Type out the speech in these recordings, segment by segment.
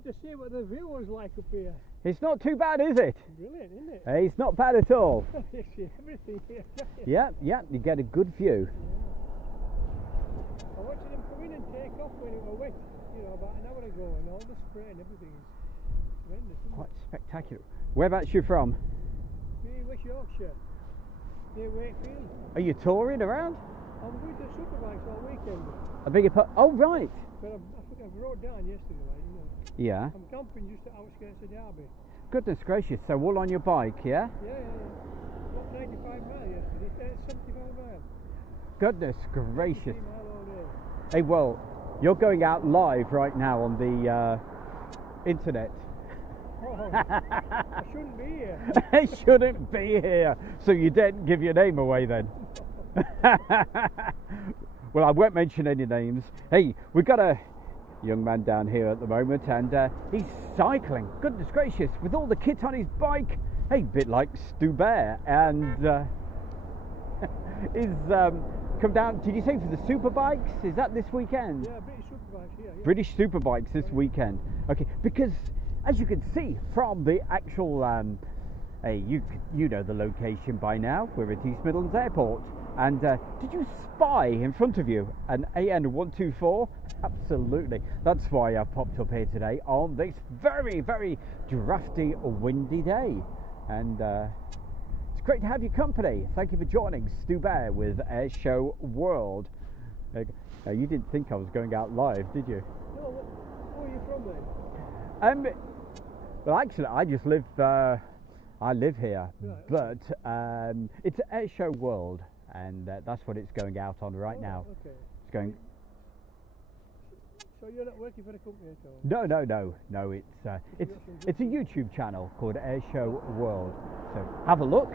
come to see what the view was like up here. It's not too bad, is it? Brilliant, isn't it? It's not bad at all. You see everything here. Yeah, you get a good view. I watched them come in and take off when it was wet, you know, about an hour ago, and all the spray and everything is tremendous. Quite spectacular. Whereabouts you from? Me, West Yorkshire, near Airfield. Are you touring around? I'm going to the superbikes all weekend. Oh, right. But I think I rode down yesterday, like, you know. Yeah. I'm camping just at the outskirts of Derby. Goodness gracious, so all on your bike, yeah? Yeah. About 95 miles yesterday, 75 miles. Goodness gracious. 50 miles all day. Hey, well, you're going out live right now on the internet. Oh, I shouldn't be here. I shouldn't be here. So you didn't give your name away then? Well, I won't mention any names. Hey, we've got a young man down here at the moment, and he's cycling. Goodness gracious, with all the kit on his bike. Hey, bit like Stu Bear, and he's come down. Did you say for the Superbikes? Is that this weekend? Yeah, British Superbikes here. Yeah. British Superbikes this weekend. Okay, because as you can see from the actual, hey, you know the location by now. We're at East Midlands Airport. And did you spy in front of you an AN124? Absolutely. That's why I popped up here today on this very, very drafty, windy day. And it's great to have your company. Thank you for joining Stu Bear with Airshow World. You didn't think I was going out live, did you? No, where are you from then? Well, actually, I just live. I live here, right. But it's Airshow World. And that's what it's going out on right now. Okay. It's going. So you're not working for the company at all? No. It's a YouTube channel called Airshow World. So have a look.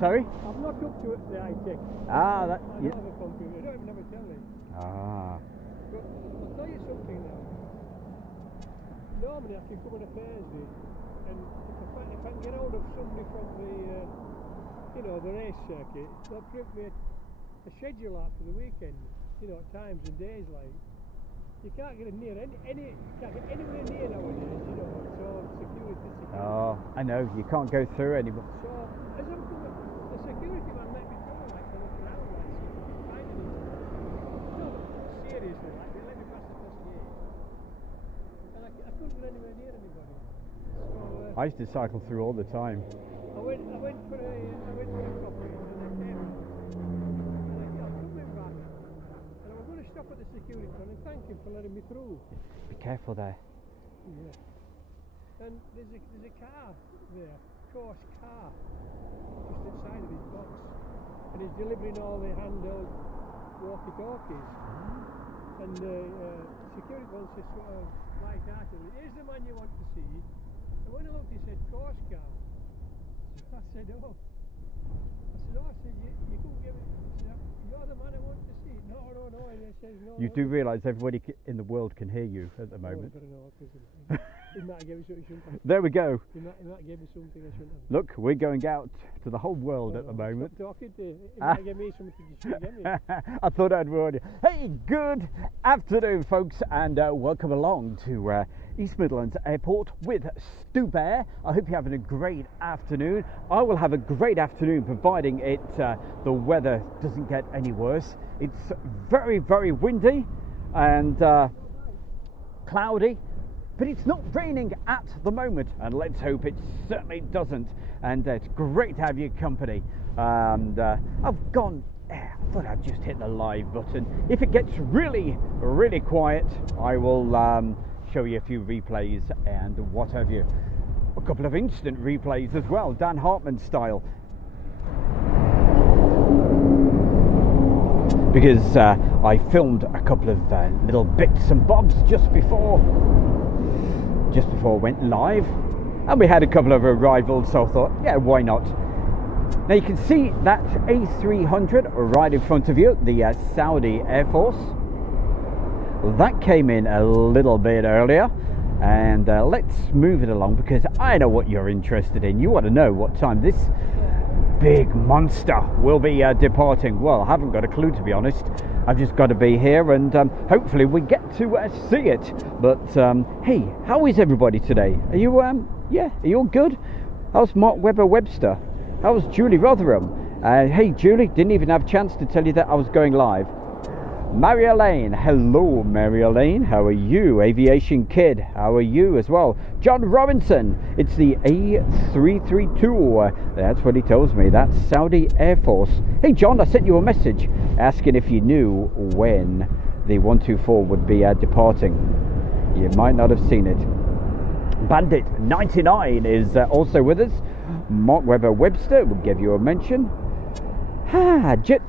Sorry? I'm not up to it, the high tech. Ah, that. I don't have a computer. I don't even have a telly. Ah. But I'll tell you something now. Normally I can come on a Thursday, and if I can get hold of somebody from the the race circuit, they'll print me a schedule out for the weekend, times and days like. You can't get near can't get anywhere near nowadays, it's all security. Oh, I know, you can't go through anymore. So, as I'm coming, the security man let me through, like, to look around, like, see if I can find anything. No, seriously, like, they let me pass the first gate. And I couldn't get anywhere near anybody. So, I used to cycle through all the time. I went for a coffee, and I came, and I'm coming back, and I was going to stop at the security man and thank him for letting me through. Be careful there. Yeah. And there's a car there, course car, just inside of his box, and he's delivering all the handheld walkie-talkies. And the security one says sort of light-heartedly, "Here's the man you want to see." And when I looked, he said, "Course car." I said, "Oh." I said, you couldn't give it. He said, "You're the man I want to see." No. And he says, "No." You do realise everybody in the world can hear you at the moment. He might have given me something I shouldn't have. There we go. He might give me something I shouldn't have. Look, we're going out to the whole world at the moment. Stop talking to him. He might give me something you shouldn't give me. I thought I'd warn you. Hey, good afternoon, folks, and welcome along to East Midlands Airport with Stu Bear. I hope you're having a great afternoon. I will have a great afternoon, providing the weather doesn't get any worse. It's very, very windy and cloudy. But it's not raining at the moment, and let's hope it certainly doesn't. And it's great to have your company. And I thought I'd just hit the live button. If it gets really, really quiet, I will show you a few replays and what have you. A couple of instant replays as well, Dan Hartman style. Because I filmed a couple of little bits and bobs just before I went live, and we had a couple of arrivals, so I thought, yeah, why not? Now you can see that A300 right in front of you, the Saudi Air Force. That came in a little bit earlier, and let's move it along because I know what you're interested in. You want to know what time this big monster will be departing. Well, I haven't got a clue, to be honest. I've just got to be here, and hopefully we get to see it. But hey, how is everybody today? Are you yeah, are you all good? How's Mark Webster? How's Julie Rotherham? Hey Julie, didn't even have a chance to tell you that I was going live. Mary Elaine, hello Mary Elaine, how are you? Aviation Kid, how are you as well? John Robinson, it's the A332, that's what he tells me, that's Saudi Air Force. Hey John, I sent you a message asking if you knew when the 124 would be departing. You might not have seen it. Bandit 99 is also with us. Mark Webster will give you a mention. Jet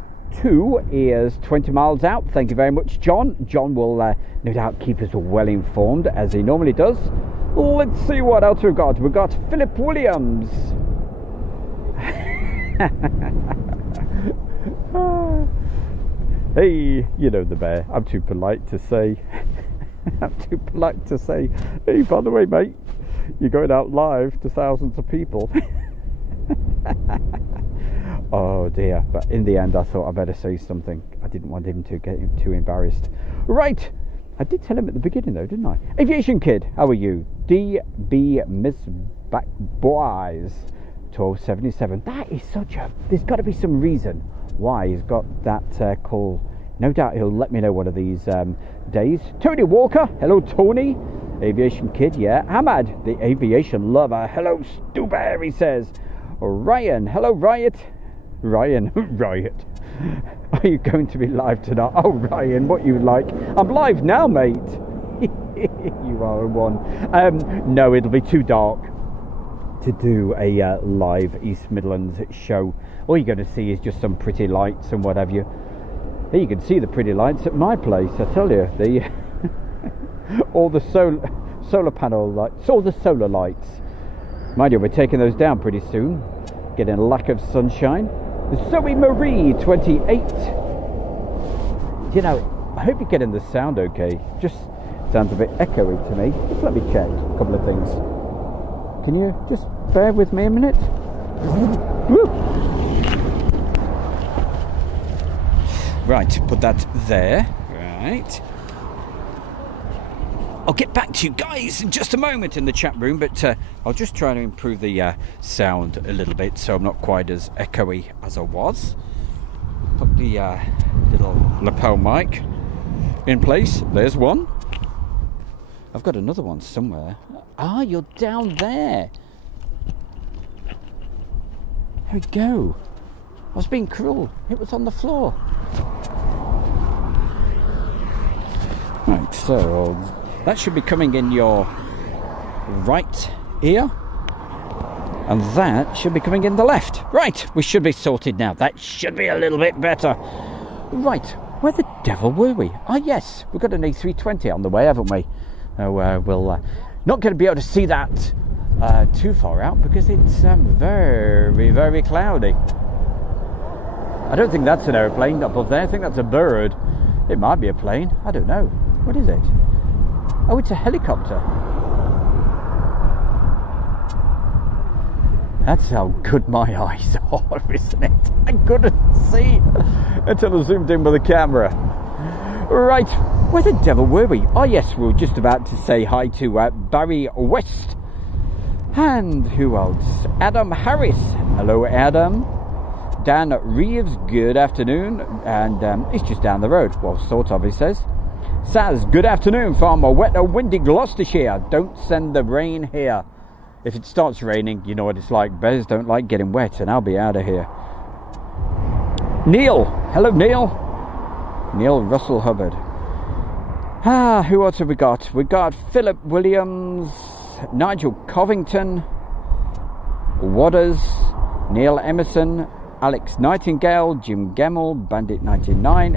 2 is 20 miles out. Thank you very much, John. John will no doubt keep us well informed, as he normally does. Let's see what else we've got. We've got Philip Williams. Hey, you know the bear. I'm too polite to say. I'm too polite to say, hey, by the way, mate, you're going out live to thousands of people. Oh dear, but in the end I thought I better say something. I didn't want him to get too embarrassed. Right, I did tell him at the beginning though, didn't I? Aviation Kid, how are you? DB Miss Back Boys 1277. That is such a, there's got to be some reason why he's got that call. No doubt he'll let me know one of these days. Tony Walker, hello Tony. Aviation Kid, yeah. Ahmad, the aviation lover, hello Stuber, he says. Ryan, hello Riot. Ryan, Riot. Are you going to be live tonight? Oh Ryan, what you like? I'm live now, mate. You are one. No, it'll be too dark to do a live East Midlands show. All you're going to see is just some pretty lights and what have you. Here you can see the pretty lights at my place, I tell you. The all the solar panel lights, all the solar lights. Mind you, we're taking those down pretty soon. Getting a lack of sunshine. Zoe Marie 28. You know, I hope you're getting the sound okay. Just sounds a bit echoey to me. Just let me check a couple of things. Can you just bear with me a minute? Woo. Right, put that there. Right. I'll get back to you guys in just a moment in the chat room, but I'll just try to improve the sound a little bit so I'm not quite as echoey as I was. Put the little lapel mic in place. There's one. I've got another one somewhere. Ah, you're down there. There we go. I was being cruel. It was on the floor. Right, so that should be coming in your right ear, and that should be coming in the left. Right, we should be sorted now. That should be a little bit better. Right, where the devil were we? Ah, yes, we've got an A320 on the way, haven't we? We'll not going to be able to see that too far out because it's very, very cloudy. I don't think that's an aeroplane above there. I think that's a bird. It might be a plane. I don't know. What is it? Oh, it's a helicopter. That's how good my eyes are, isn't it? I couldn't see until I zoomed in with the camera. Right, where the devil were we? Oh yes, we were just about to say hi to Barry West. And who else? Adam Harris. Hello, Adam. Dan Reeves, good afternoon. And it's just down the road. Well, sort of, he says. Saz, good afternoon from a wet and windy Gloucestershire. Don't send the rain here. If it starts raining, you know what it's like. Bears don't like getting wet, and I'll be out of here. Neil. Hello, Neil. Neil Russell Hubbard. Who else have we got? We got Philip Williams, Nigel Covington, Wadders, Neil Emerson, Alex Nightingale, Jim Gemmell, Bandit 99,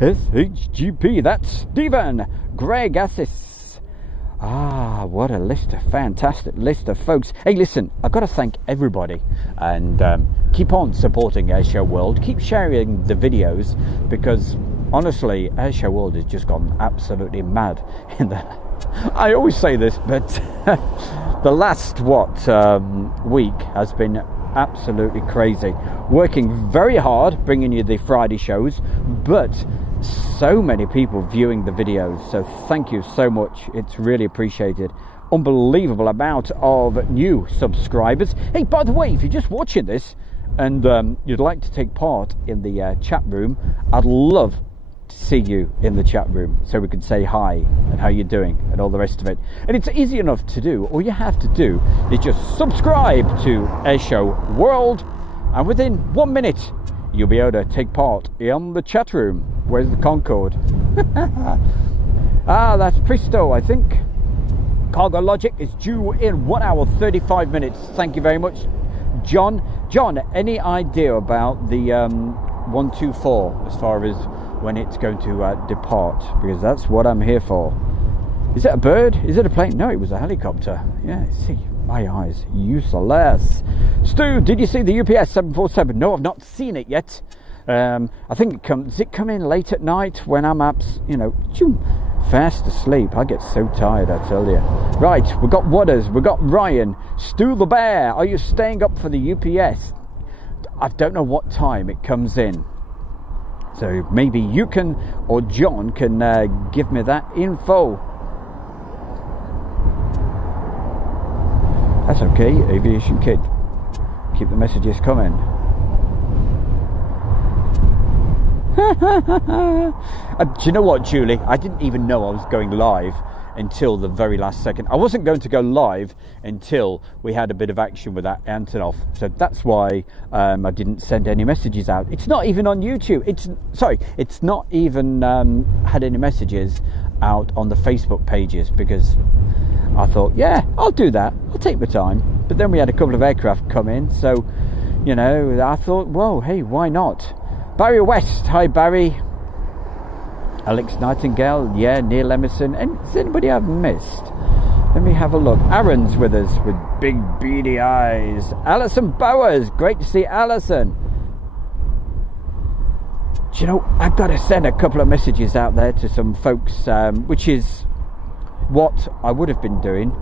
SHGP, that's Stephen, Greg Assis. What a list, a fantastic list of folks. Hey, listen, I've got to thank everybody, and keep on supporting Airshow World. Keep sharing the videos, because honestly, Airshow World has just gone absolutely mad. I always say this, but the last week has been absolutely crazy. Working very hard, bringing you the Friday shows, but so many people viewing the videos. So thank you so much. It's really appreciated. Unbelievable amount of new subscribers. Hey, by the way, if you're just watching this and you'd like to take part in the chat room, I'd love to see you in the chat room so we can say hi and how you're doing and all the rest of it. And it's easy enough to do. All you have to do is just subscribe to Airshow World, and within 1 minute you'll be able to take part in the chat room. Where's the Concorde? That's Pristo, I think. Cargo Logic is due in 1 hour 35 minutes. Thank you very much, John. John, any idea about the 124 as far as when it's going to depart? Because that's what I'm here for. Is it a bird? Is it a plane? No, it was a helicopter. Yeah, see, my eyes, useless. Stu, did you see the UPS 747? No, I've not seen it yet. I think does it come in late at night when I'm fast asleep? I get so tired, I tell you. Right, we've got Wadders, we've got Ryan. Stu the Bear, are you staying up for the UPS? I don't know what time it comes in, so maybe you can, or John can give me that info. That's okay, Aviation Kid. Keep the messages coming. Do you know what, Julie? I didn't even know I was going live until the very last second. I wasn't going to go live until we had a bit of action with that Antonov. So that's why I didn't send any messages out. It's not even on YouTube. It's not even had any messages out on the Facebook pages, because I thought, yeah, I'll do that. I'll take my time. But then we had a couple of aircraft come in. So, you know, I thought, well, hey, why not? Barry West, hi Barry. Alex Nightingale, yeah, Neil Emerson. And is anybody I've missed? Let me have a look. Aaron's with us with big beady eyes. Alison Bowers, great to see Alison. Do you know, I've got to send a couple of messages out there to some folks, which is what I would have been doing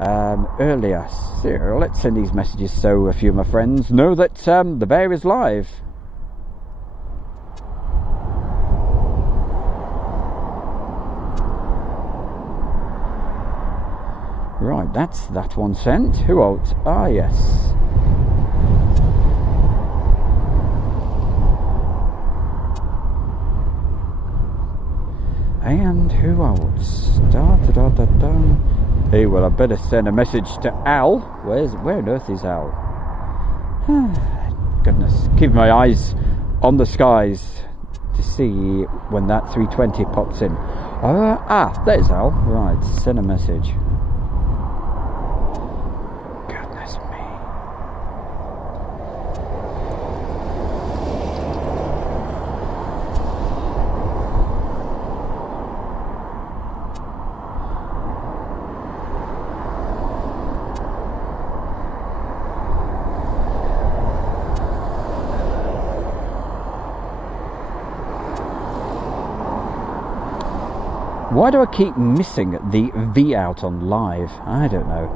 earlier. So let's send these messages so a few of my friends know that the bear is live. Right, that's that one sent. Who else? Ah, yes. And who else? Hey, well, I better send a message to Al. Where on earth is Al? Goodness, keep my eyes on the skies to see when that 320 pops in. There's Al. Right, send a message. Why do I keep missing the V out on live? I don't know.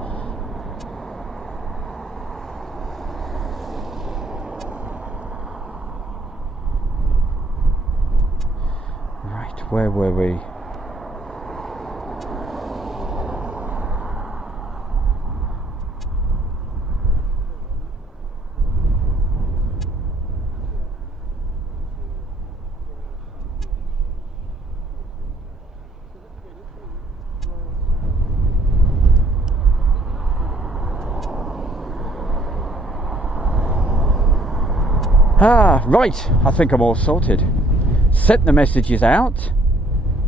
Right, where were we? Right, I think I'm all sorted. Sent the messages out.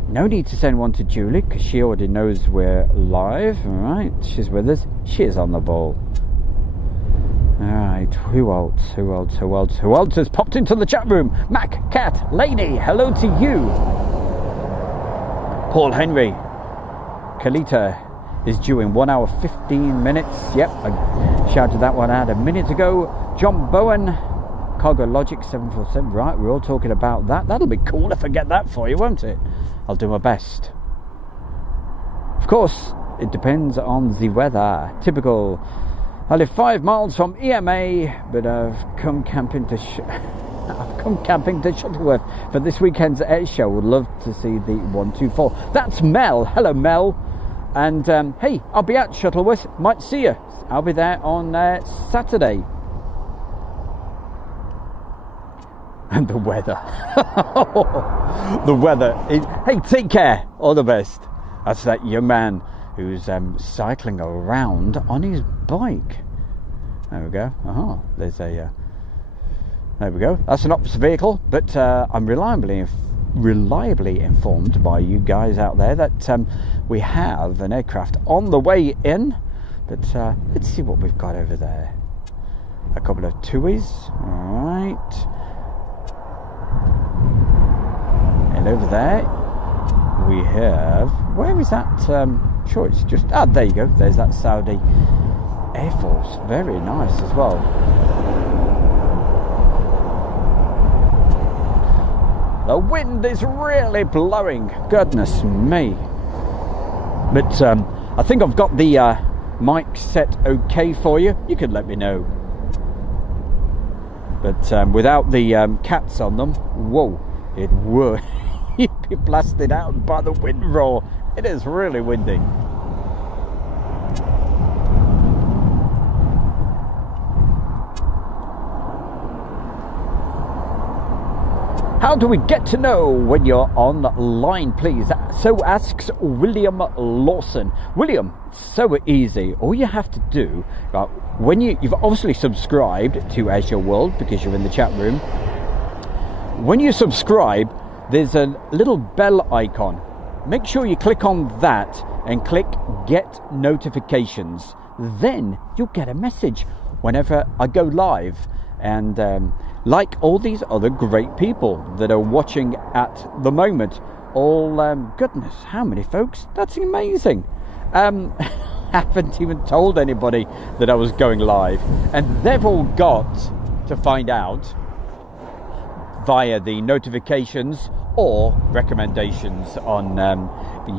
No need to send one to Julie, because she already knows we're live. Alright, she's with us. She is on the ball. Alright, who else has popped into the chat room? Mac, Cat, Lady, hello to you. Paul Henry. Kalita is due in 1 hour 15 minutes. Yep, I shouted that one out a minute ago. John Bowen. Cargo Logic 747, right, we're all talking about that. That'll be cool if I get that for you, won't it? I'll do my best. Of course, it depends on the weather. Typical I live 5 miles from EMA, but I've come camping to Shuttleworth for this weekend's air show. Would love to see the 124. That's Mel. Hello, Mel. And hey, I'll be at Shuttleworth. Might see you. I'll be there on Saturday. And the weather. The weather. Hey, take care. All the best. That's that young man who's cycling around on his bike. There we go. There's a... there we go. That's an ops vehicle, but I'm reliably informed by you guys out there that we have an aircraft on the way in. But let's see what we've got over there. A couple of TUIs. All right. And over there we have, where is that? Sure, it's just, there you go. There's that Saudi Air Force. Very nice as well. The wind is really blowing. Goodness me. But I think I've got the mic set okay for you. You can let me know. But without the cats on them, whoa, it would. You'd be blasted out by the wind roar. It is really windy. How do we get to know when you're online, please? So asks William Lawson. William, so easy. All you have to do, when you've obviously subscribed to Azure World because you're in the chat room. When you subscribe, there's a little bell icon. Make sure you click on that and click Get Notifications. Then you'll get a message whenever I go live. And like all these other great people that are watching at the moment, all goodness, how many folks? That's amazing. Haven't even told anybody that I was going live, and they've all got to find out via the notifications or recommendations on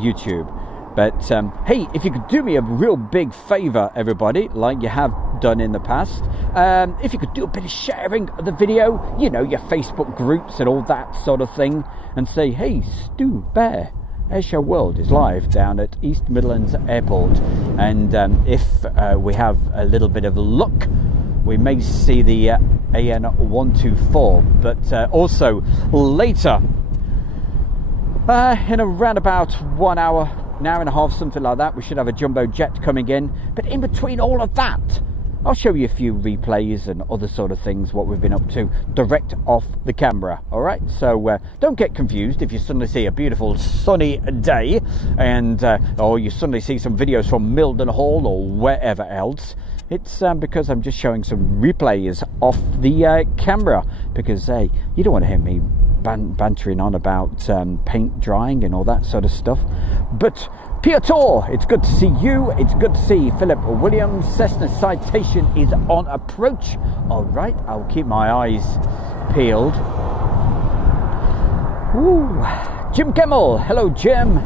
YouTube. But hey, if you could do me a real big favor, everybody, like you have done in the past, if you could do a bit of sharing of the video, you know, your Facebook groups and all that sort of thing, and say, hey, Stu Bear, Azure World is live down at East Midlands Airport, and if we have a little bit of luck, we may see the AN124, but also later, in around about 1 hour, an hour and a half, something like that, we should have a jumbo jet coming in. But in between all of that, I'll show you a few replays and other sort of things, what we've been up to direct off the camera. All right, so don't get confused if you suddenly see a beautiful sunny day, and or you suddenly see some videos from Mildenhall or wherever else. It's because I'm just showing some replays off the camera, because hey, you don't want to hear me bantering on about paint drying and all that sort of stuff. But Piotr, it's good to see you. It's good to see Philip Williams. Cessna citation is on approach. All right, I'll keep my eyes peeled. Ooh. Jim Gemmell, hello Jim.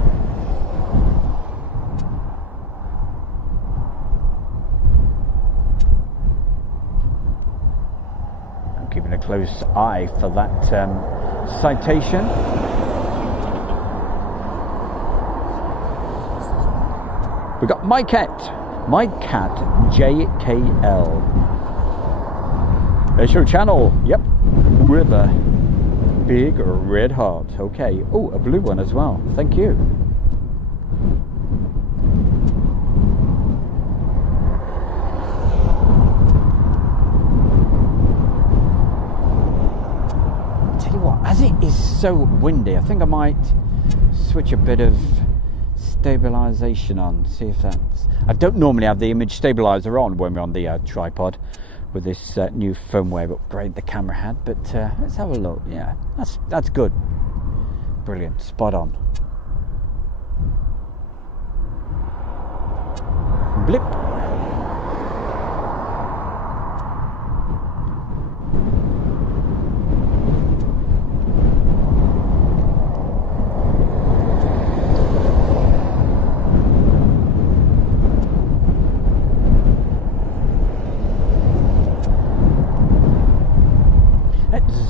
Keeping a close eye for that citation. We've got my cat JKL. There's your channel, yep, with a big red heart. Okay, oh, a blue one as well, thank you. As it is so windy, I think I might switch a bit of stabilization on, see if that's... I don't normally have the image stabilizer on when we're on the tripod with this new firmware upgrade the camera had, but let's have a look. Yeah, that's good. Brilliant, spot on. Blip.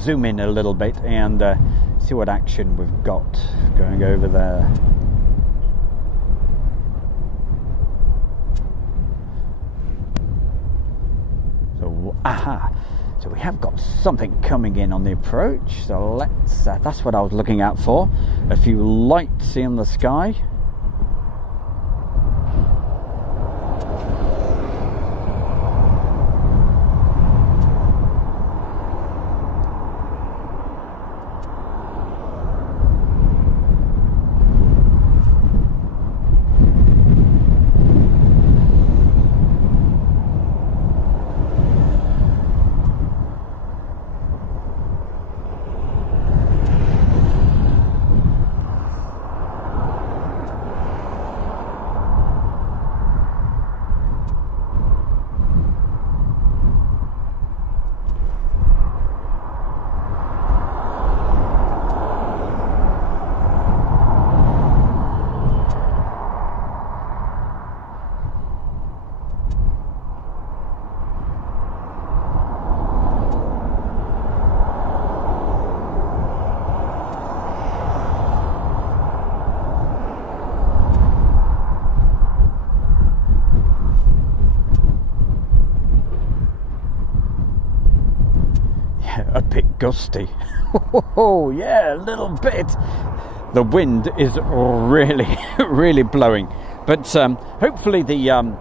zoom in a little bit and see what action we've got going over there. So, so we have got something coming in on the approach. So let's, that's what I was looking out for. A few lights in the sky. A bit gusty. Oh yeah, a little bit. The wind is really really blowing, but hopefully the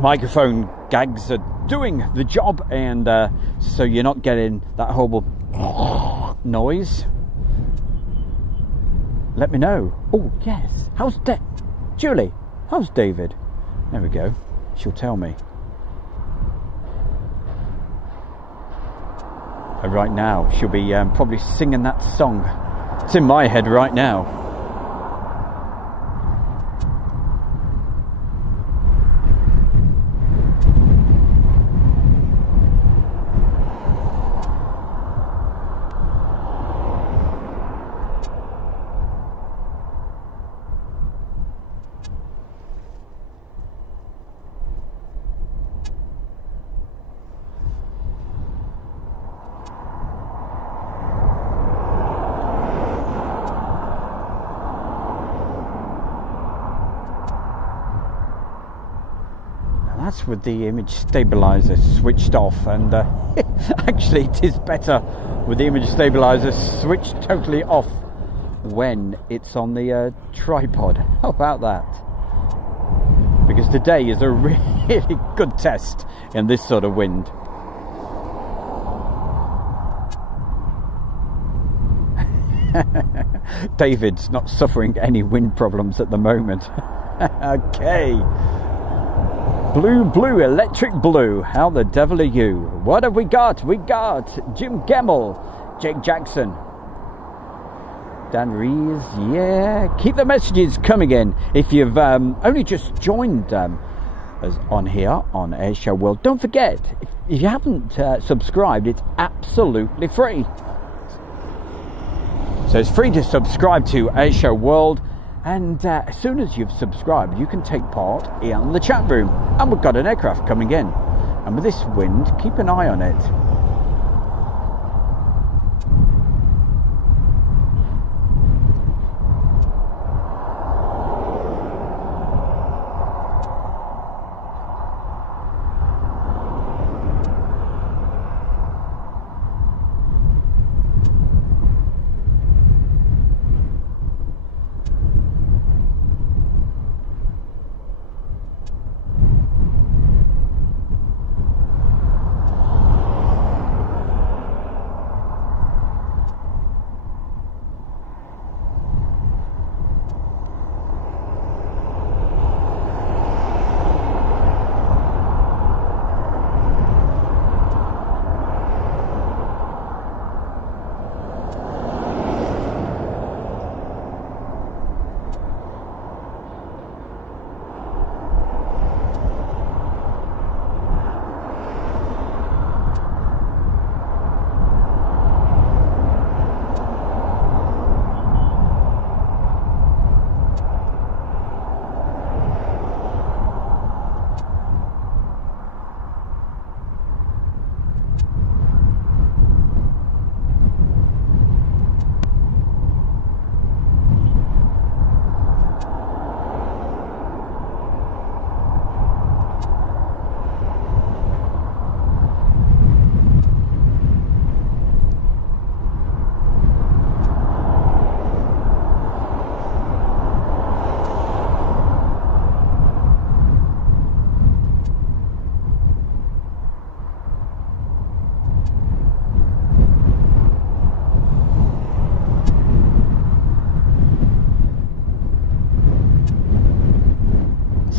microphone gags are doing the job, and so you're not getting that horrible noise. Let me know. Oh yes, how's Julie, how's David? There we go, she'll tell me. Right now she'll be probably singing that song. It's in my head right now. That's with the image stabilizer switched off, and actually it is better with the image stabilizer switched totally off when it's on the tripod. How about that? Because today is a really good test in this sort of wind. David's not suffering any wind problems at the moment. Okay. Blue, electric blue. How the devil are you? What have we got? We got Jim Gemmell, Jake Jackson, Dan Rees. Yeah, keep the messages coming in. If you've only just joined us on here on Airshow World, don't forget, if you haven't subscribed, it's absolutely free. So it's free to subscribe to Airshow World. And as soon as you've subscribed, you can take part in the chat room. And we've got an aircraft coming in. And with this wind, keep an eye on it.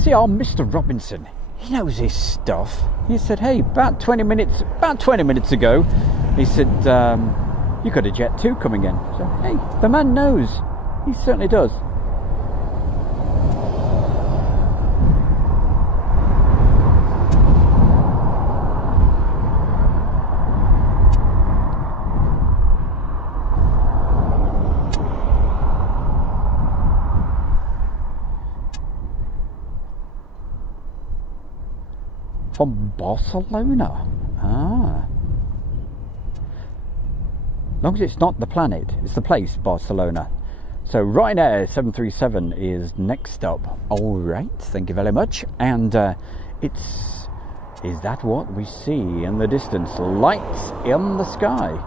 See, our Mr. Robinson, he knows his stuff. He said, hey, about 20 minutes ago, he said, you got a Jet 2 coming in. So, hey, the man knows. He certainly does. From Barcelona. Ah. As long as it's not the planet, it's the place, Barcelona. So Ryanair 737 is next up. All right, thank you very much. And is that what we see in the distance? Lights in the sky.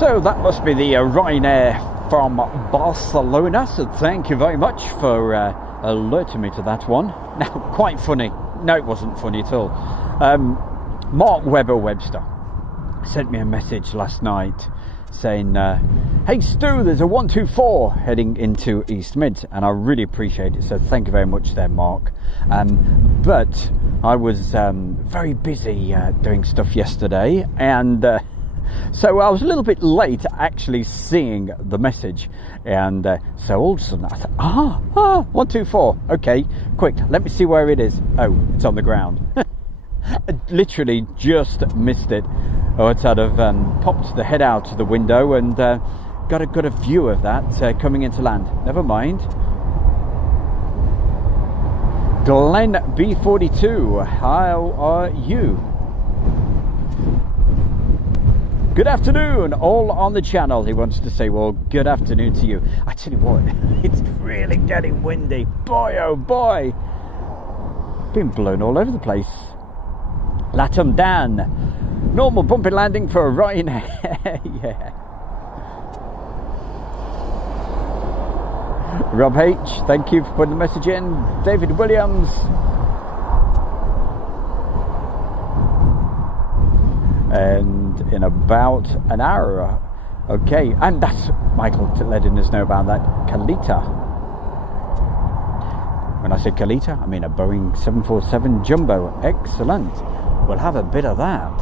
So that must be the Ryanair from Barcelona, so thank you very much for alerting me to that one. Now, quite funny. No, it wasn't funny at all. Mark Webster sent me a message last night saying, hey Stu, there's a 124 heading into East Mid, and I really appreciate it, so thank you very much there, Mark. But I was very busy doing stuff yesterday, and so I was a little bit late actually seeing the message, and so all of a sudden I thought, 124, okay, quick, let me see where it is. Oh, it's on the ground. I literally just missed it. Oh, I'd sort of popped the head out of the window and got a view of that coming into land. Never mind. Glenn B42, how are you? Good afternoon, all on the channel. He wants to say, well, good afternoon to you. I tell you what, it's really getting windy. Boy, oh boy. Been blown all over the place. Latham Dan. Normal bumpy landing for a Ryanair. Yeah. Rob H, thank you for putting the message in. David Williams. And in about an hour, okay, and that's Michael letting us know about that Kalita. When I say Kalita, I mean a Boeing 747 Jumbo. Excellent. We'll have a bit of that.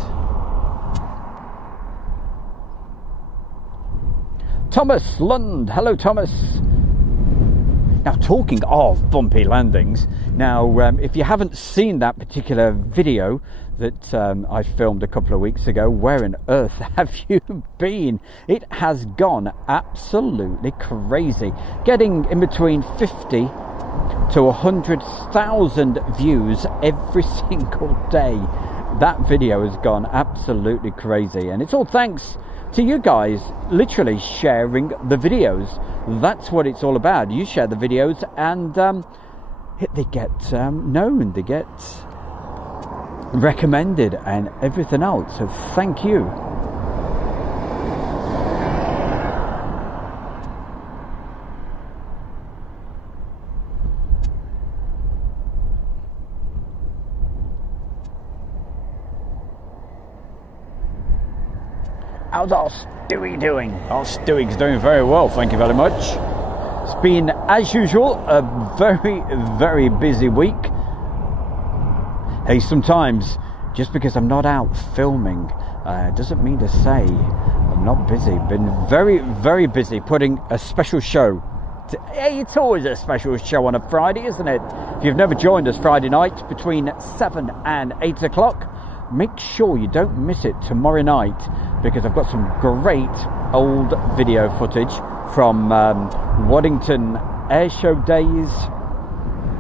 Thomas Lund, hello Thomas. Now, talking of bumpy landings, now if you haven't seen that particular video that I filmed a couple of weeks ago, where on earth have you been? It has gone absolutely crazy, getting in between 50 to 100,000 views every single day. That video has gone absolutely crazy, and it's all thanks to you guys literally sharing the videos. That's what it's all about. You share the videos, and they get known, they get recommended and everything else. So thank you. How's our Stewie doing? Our Stewie's doing very well, thank you very much. It's been, as usual, a very, very busy week. Hey, sometimes, just because I'm not out filming, doesn't mean to say I'm not busy. Been very, very busy putting a special show. Hey, it's always a special show on a Friday, isn't it? If you've never joined us Friday night between 7 and 8 o'clock, make sure you don't miss it tomorrow night, because I've got some great old video footage from Waddington Airshow days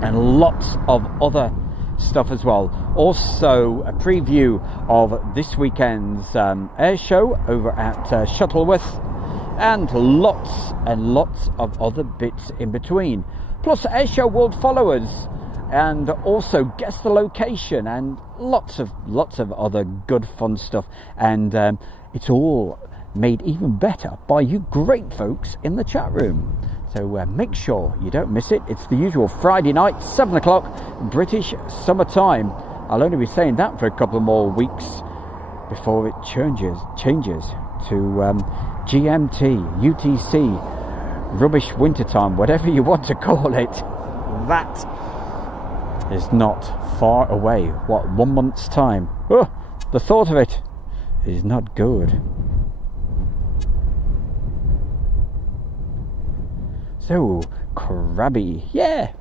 and lots of other stuff as well. Also a preview of this weekend's airshow over at Shuttleworth, and lots of other bits in between, plus Airshow World followers, and also guess the location, and lots of other good fun stuff. And it's all made even better by you great folks in the chat room. So make sure you don't miss it. It's the usual Friday night, 7 o'clock British summer time. I'll only be saying that for a couple of more weeks before it changes to GMT, UTC, rubbish wintertime, whatever you want to call it. That is not far away. What, 1 month's time? Oh, the thought of it is not good. So, Crabby, yeah,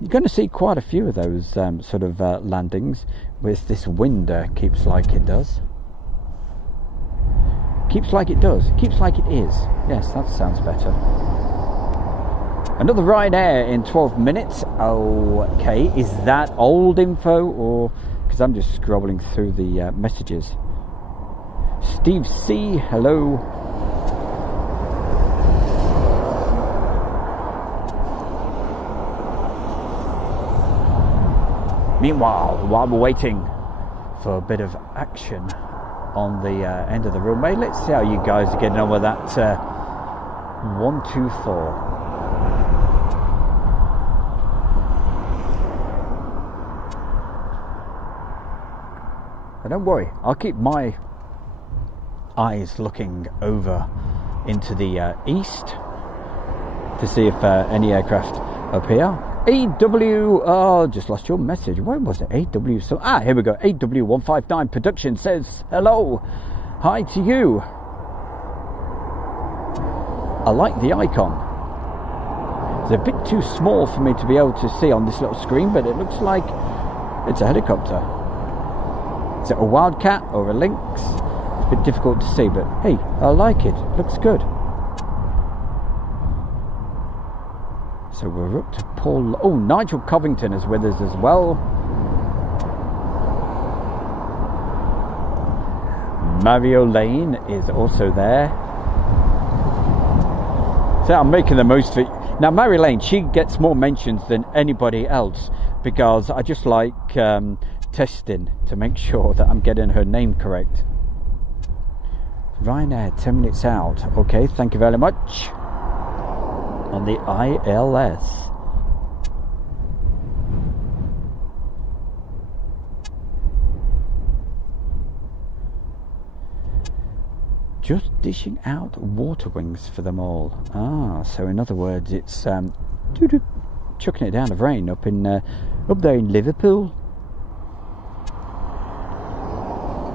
you're going to see quite a few of those sort of landings with this wind keeps like it does. Keeps like it does. Keeps like it is. Yes, that sounds better. Another Ryanair in 12 minutes. Okay, is that old info, or because I'm just scrolling through the messages? Steve C, hello. Meanwhile, while we're waiting for a bit of action on the end of the runway, let's see how you guys are getting on with that 124. But don't worry, I'll keep my eyes looking over into the east to see if any aircraft appear. AW, oh, just lost your message. Where was it? AW, so here we go. AW159 Production says hello. Hi to you. I like the icon. It's a bit too small for me to be able to see on this little screen, but it looks like it's a helicopter. Is it a Wildcat or a Lynx? It's a bit difficult to see, but hey, I like it. It looks good. So we're up to Paul. Oh, Nigel Covington is with us as well. Mario Lane is also there. So I'm making the most of it. Now, Mario Lane, she gets more mentions than anybody else because I just like testing to make sure that I'm getting her name correct. Ryanair, 10 minutes out. Okay, thank you very much. On the ILS. Just dishing out water wings for them all. So in other words, it's chucking it down of rain up there in Liverpool.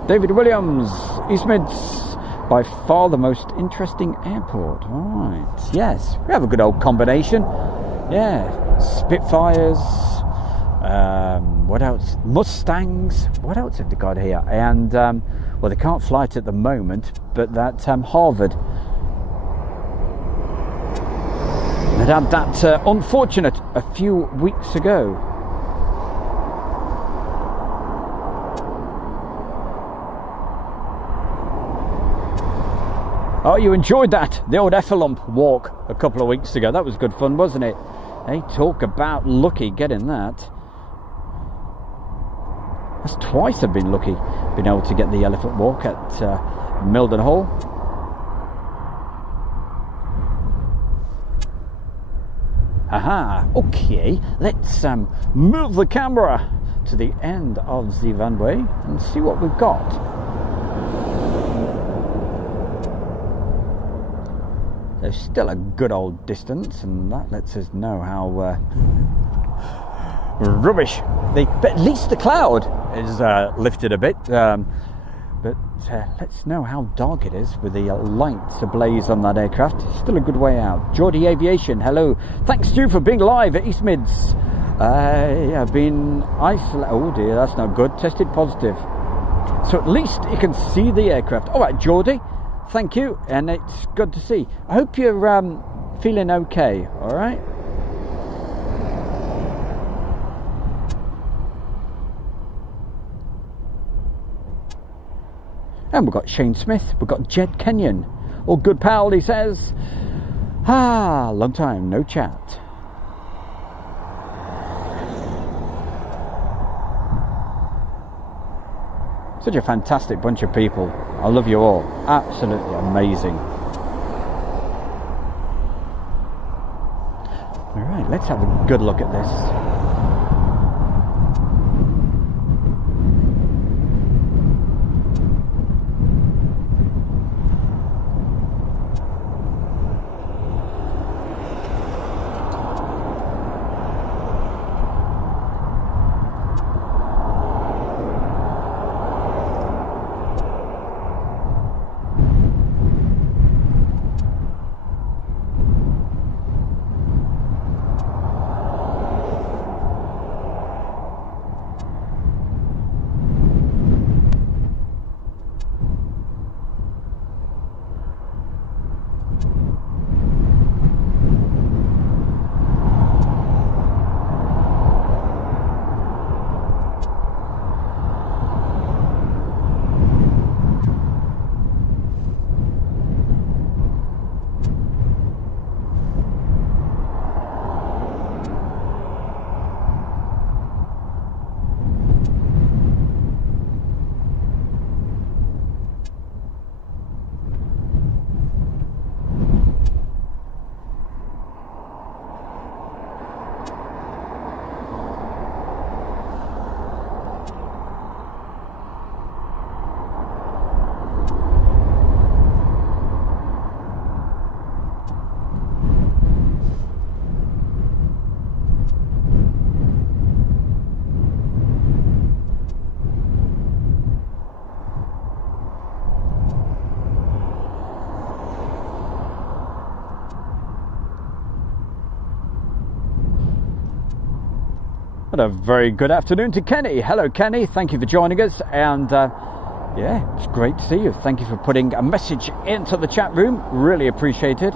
David Williams, East Mids. By far the most interesting airport. Right, yes, we have a good old combination. Yeah, Spitfires, what else? Mustangs, what else have they got here? And, well, they can't fly it at the moment, but that Harvard. They had that unfortunate a few weeks ago. Oh, you enjoyed that, the old Effalump walk a couple of weeks ago. That was good fun, wasn't it? Hey, talk about lucky getting that. That's twice I've been lucky, been able to get the elephant walk at Mildenhall. Aha, okay, let's move the camera to the end of the runway and see what we've got. There's still a good old distance, and that lets us know how rubbish. But at least the cloud is lifted a bit. But let's know how dark it is with the lights ablaze on that aircraft. Still a good way out. Geordie Aviation, hello. Thanks, Stu, for being live at East Mids. Yeah, I've been isolated. Oh dear, that's not good. Tested positive. So at least you can see the aircraft. All right, Geordie, thank you, and it's good to see. I hope you're feeling okay. All right. And we've got Shane Smith, we've got Jed Kenyon. All good, pal, he says. Ah, long time, no chat. Such a fantastic bunch of people. I love you all. Absolutely amazing. All right, let's have a good look at this. A very good afternoon to Kenny. Hello Kenny, thank you for joining us, and yeah, it's great to see you. Thank you for putting a message into the chat room, really appreciate it.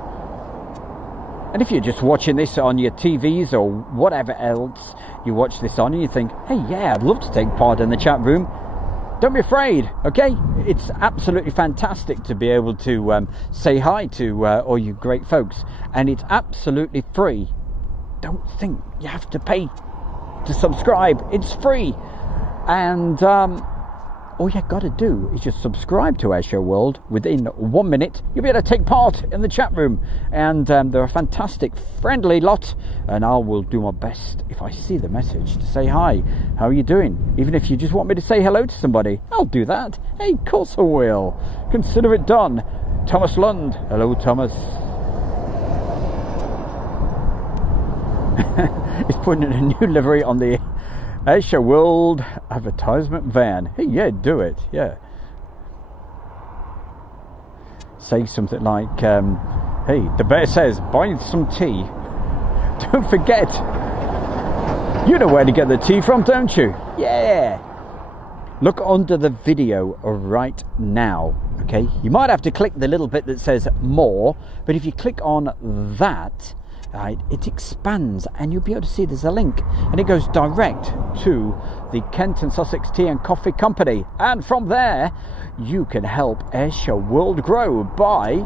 And if you're just watching this on your TVs or whatever else you watch this on and you think, hey yeah, I'd love to take part in the chat room, don't be afraid, okay? It's absolutely fantastic to be able to say hi to all you great folks, and it's absolutely free. Don't think you have to pay to subscribe. It's free, and all you got to do is just subscribe to Airshow World. Within 1 minute you'll be able to take part in the chat room, and they're a fantastic friendly lot, and I will do my best if I see the message to say hi, how are you doing? Even if you just want me to say hello to somebody, I'll do that. Hey, of course I will. Consider it done. Thomas Lund, hello Thomas. He's putting in a new livery on the Airshow World advertisement van. Hey, yeah, do it, yeah. Say something like, hey, the bear says, buy some tea. Don't forget, you know where to get the tea from, don't you? Yeah. Look under the video right now, okay? You might have to click the little bit that says more, but if you click on that, right, it expands and you'll be able to see there's a link, and it goes direct to the Kent and Sussex Tea and Coffee Company, and from there you can help Airshow World grow by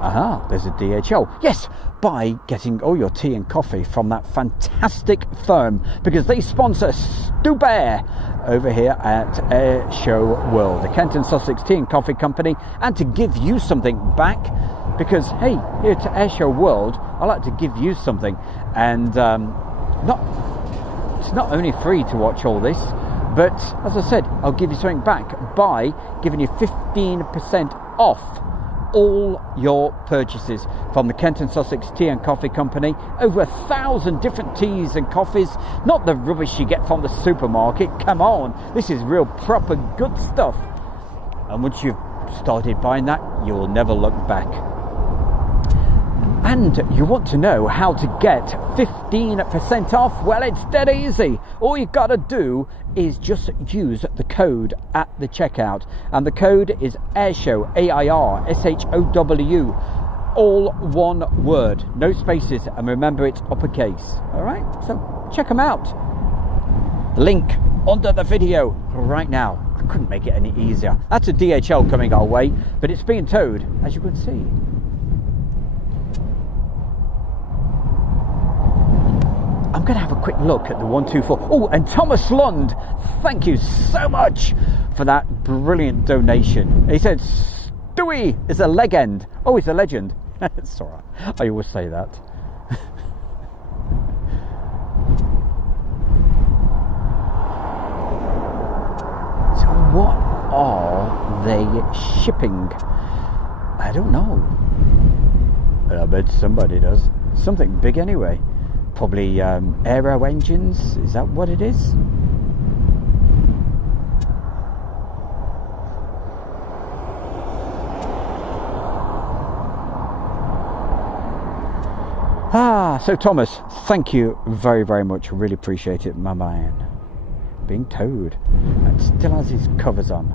Aha, there's a DHL. Yes, by getting all your tea and coffee from that fantastic firm, because they sponsor Stubert over here at Air Show World, the Kent and Sussex Tea and Coffee Company, and to give you something back, because hey, here to Air Show World, I like to give you something, and it's not only free to watch all this, but as I said, I'll give you something back by giving you 15% off all your purchases from the Kent and Sussex Tea and Coffee Company. Over 1,000 different teas and coffees, not the rubbish you get from the supermarket. Come on, this is real proper good stuff, and once you've started buying that, you'll never look back. And you want to know how to get 15% off? Well, it's dead easy. All you gotta do is just use the code at the checkout, and the code is AIRSHOW, AIRSHOW, all one word, no spaces, and remember it's uppercase. All right, so check them out. The link under the video right now. I couldn't make it any easier. That's a DHL coming our way, but it's being towed, as you can see. I'm going to have a quick look at the 124. Oh, and Thomas Lund, thank you so much for that brilliant donation. He said, Stewie is a legend. Oh, he's a legend. It's all right. I always say that. So what are they shipping? I don't know. I bet somebody does. Something big anyway. Probably aero engines, is that what it is? So Thomas, thank you very, very much. Really appreciate it, my man. Being towed. And still has his covers on.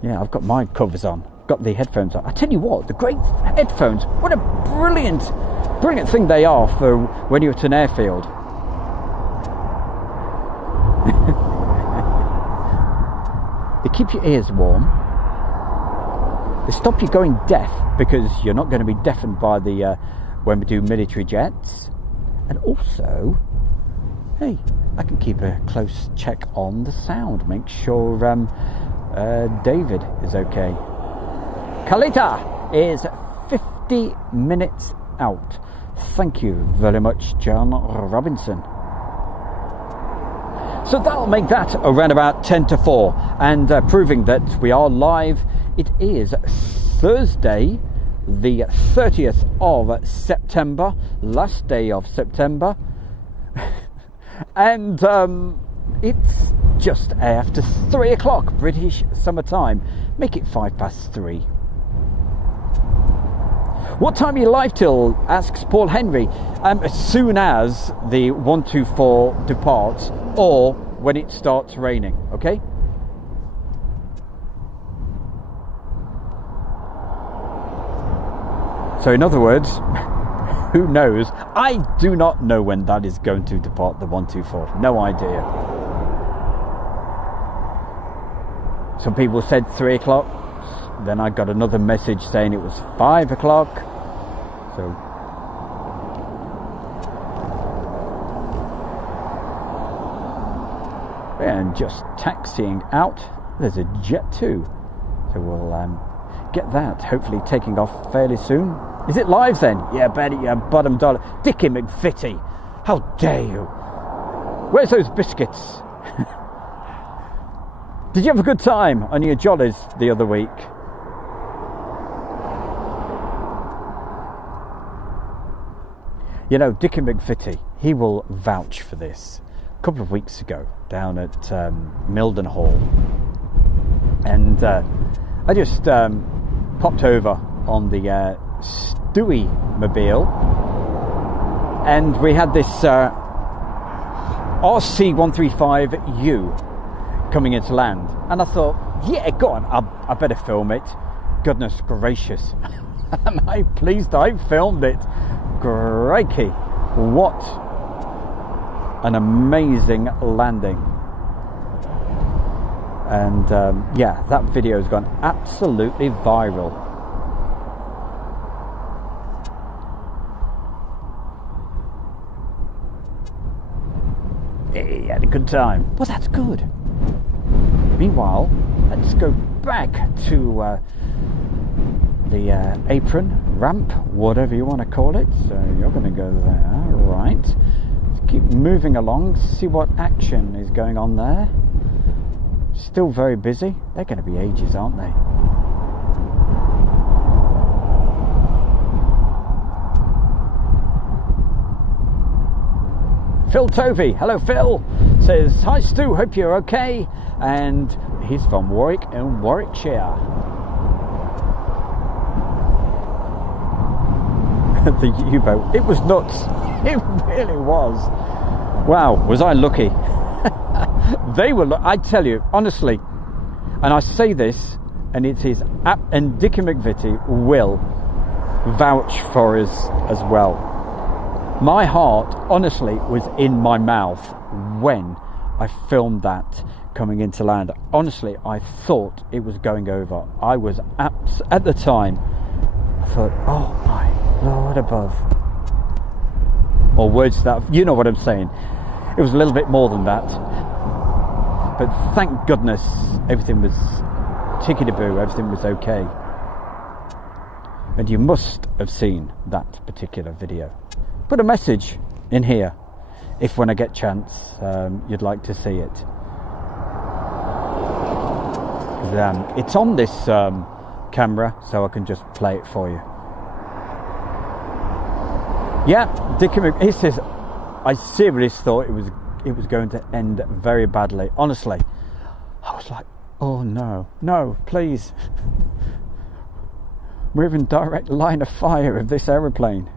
Yeah, I've got my covers on. Got the headphones on. I tell you what, the great headphones, what a brilliant thing they are for when you're at an airfield. They keep your ears warm. They stop you going deaf, because you're not going to be deafened by the when we do military jets. And also, hey, I can keep a close check on the sound, make sure David is okay. Kalita is 50 minutes out. Thank you very much, John Robinson. So that'll make that around about 10 to 4, and proving that we are live. It is Thursday, the 30th of September, last day of September, and it's just after 3 o'clock British summertime. Make it 3:05. What time are you live till? Asks Paul Henry. As soon as the 124 departs, or when it starts raining, okay? So in other words, who knows? I do not know when that is going to depart, the 124. No idea. Some people said 3 o'clock. Then I got another message saying it was 5 o'clock. So and just taxiing out, there's a Jet 2. So we'll get that hopefully taking off fairly soon. Is it live then? Yeah, bet it, you bottom dollar. Dickie McVitie, how dare you? Where's those biscuits? Did you have a good time on your jollies the other week? You know, Dickie McVitie, he will vouch for this. A couple of weeks ago, down at Mildenhall, and I just popped over on the Stewie mobile, and we had this RC135U coming into land, and I thought, yeah, go on, I better film it. Goodness gracious, am I pleased I filmed it. Crikey, what an amazing landing. And yeah, that video has gone absolutely viral. He had a good time. Well, that's good. Meanwhile, let's go back to the apron, ramp, whatever you want to call it. So you're going to go there, right. Let's keep moving along, see what action is going on there. Still very busy. They're going to be ages, aren't they? Phil Tovey, hello Phil, says, hi Stu, hope you're okay, and he's from Warwick in Warwickshire. The U-boat, it was nuts, it really was. Wow, was I lucky. They were, I tell you, honestly, and I say this, and it is, and Dickie McVitie will vouch for us as well. My heart, honestly, was in my mouth when I filmed that coming into land. Honestly, I thought it was going over. I was at the time, I thought, oh my Lord above. Or words that, you know what I'm saying. It was a little bit more than that. But thank goodness everything was tickety-boo, everything was okay. And you must have seen that particular video. Put a message in here if when I get chance you'd like to see it. It's on this camera, so I can just play it for you. Yeah, Dickie he says, I seriously thought it was going to end very badly. Honestly, I was like, oh no, please. We're in direct line of fire of this aeroplane.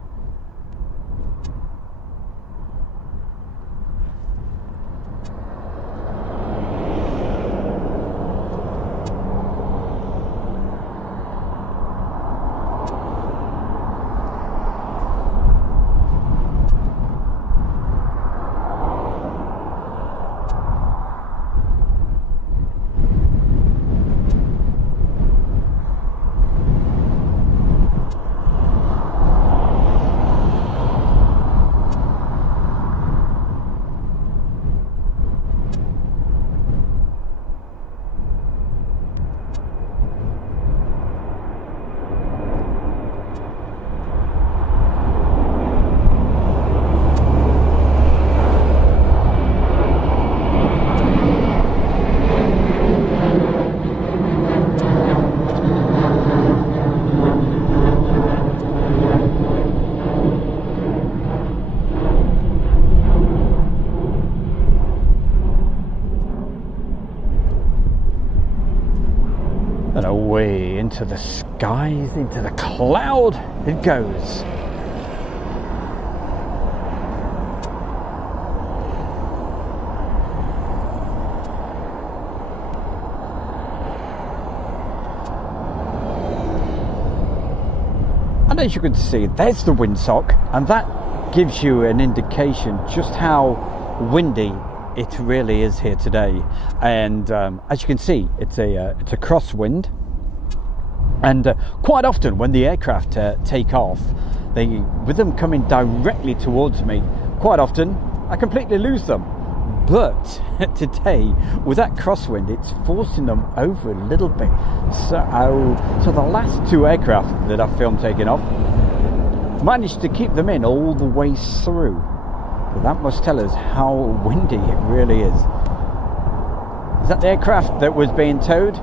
And away into the skies, into the cloud it goes. And as you can see, there's the windsock, and that gives you an indication just how windy it really is here today. And as you can see, it's a crosswind, and quite often when the aircraft take off, with them coming directly towards me, quite often I completely lose them. But today, with that crosswind, it's forcing them over a little bit. So the last two aircraft that I filmed taking off managed to keep them in all the way through. So that must tell us how windy it really is. Is that the aircraft that was being towed?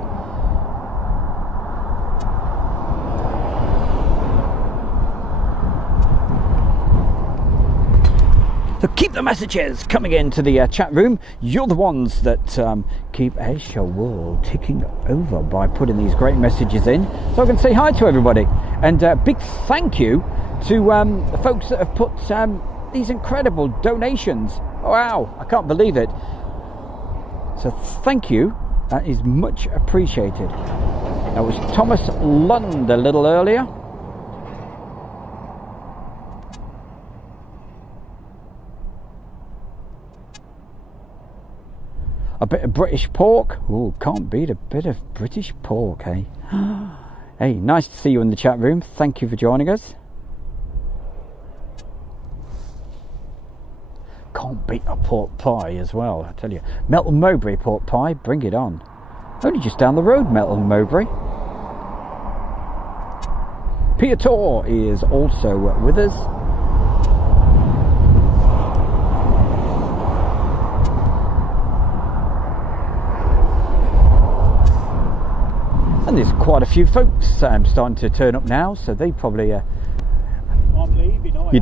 So keep the messages coming into the chat room. You're the ones that keep Asia World ticking over by putting these great messages in. So I can say hi to everybody. And big thank you to the folks that have put these incredible donations. Wow, I can't believe it. So thank you, that is much appreciated. That was Thomas Lund a little earlier. A bit of British pork. Oh, can't beat a bit of British pork, eh? Hey, nice to see you in the chat room. Thank you for joining us. Can't beat a pork pie as well, I tell you. Melton Mowbray pork pie, bring it on. Only just down the road, Melton Mowbray. Peter Tor is also with us. And there's quite a few folks starting to turn up now, so they probably. I'm leaving. You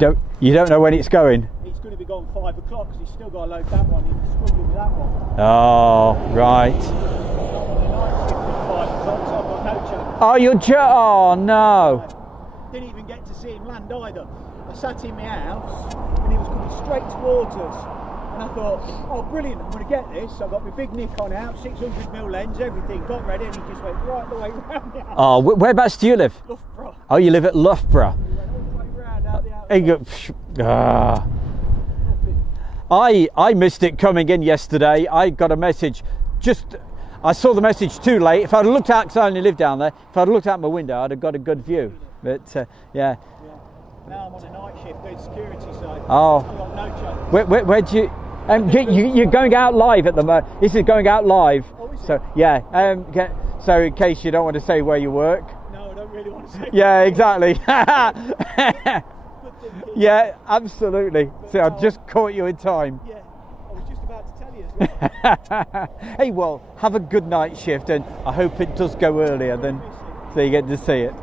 don't know when it's going. It's going to be gone 5 o'clock because he's still got to load that one. He's struggling with that one. Oh right. I'm on the night shift at 5 o'clock, so I've got no chance. Oh, you're oh no. Didn't even get to see him land either. I sat in my house and he was coming straight towards us. And I thought, oh brilliant, I'm going to get this. So I got my big Nikon out, 600mm lens, everything, got ready, and he just went right the way round the house. Oh, whereabouts do you live? Loughborough. Oh, you live at Loughborough. He went all the way round out the house. I missed it coming in yesterday. I got a message, I saw the message too late. If I'd looked out, because I only live down there, if I'd looked out my window, I'd have got a good view. But yeah. Now I'm on a night shift doing security, so oh. I've got no chance. Where do you? You're going out live at the moment. This is going out live. Oh, is it? So yeah. So in case you don't want to say where you work. No, I don't really want to say. Yeah, exactly. Yeah, absolutely. So I just caught you in time. Yeah, I was just about to tell you as well. Hey, well, have a good night shift, and I hope it does go earlier than so you get to see it.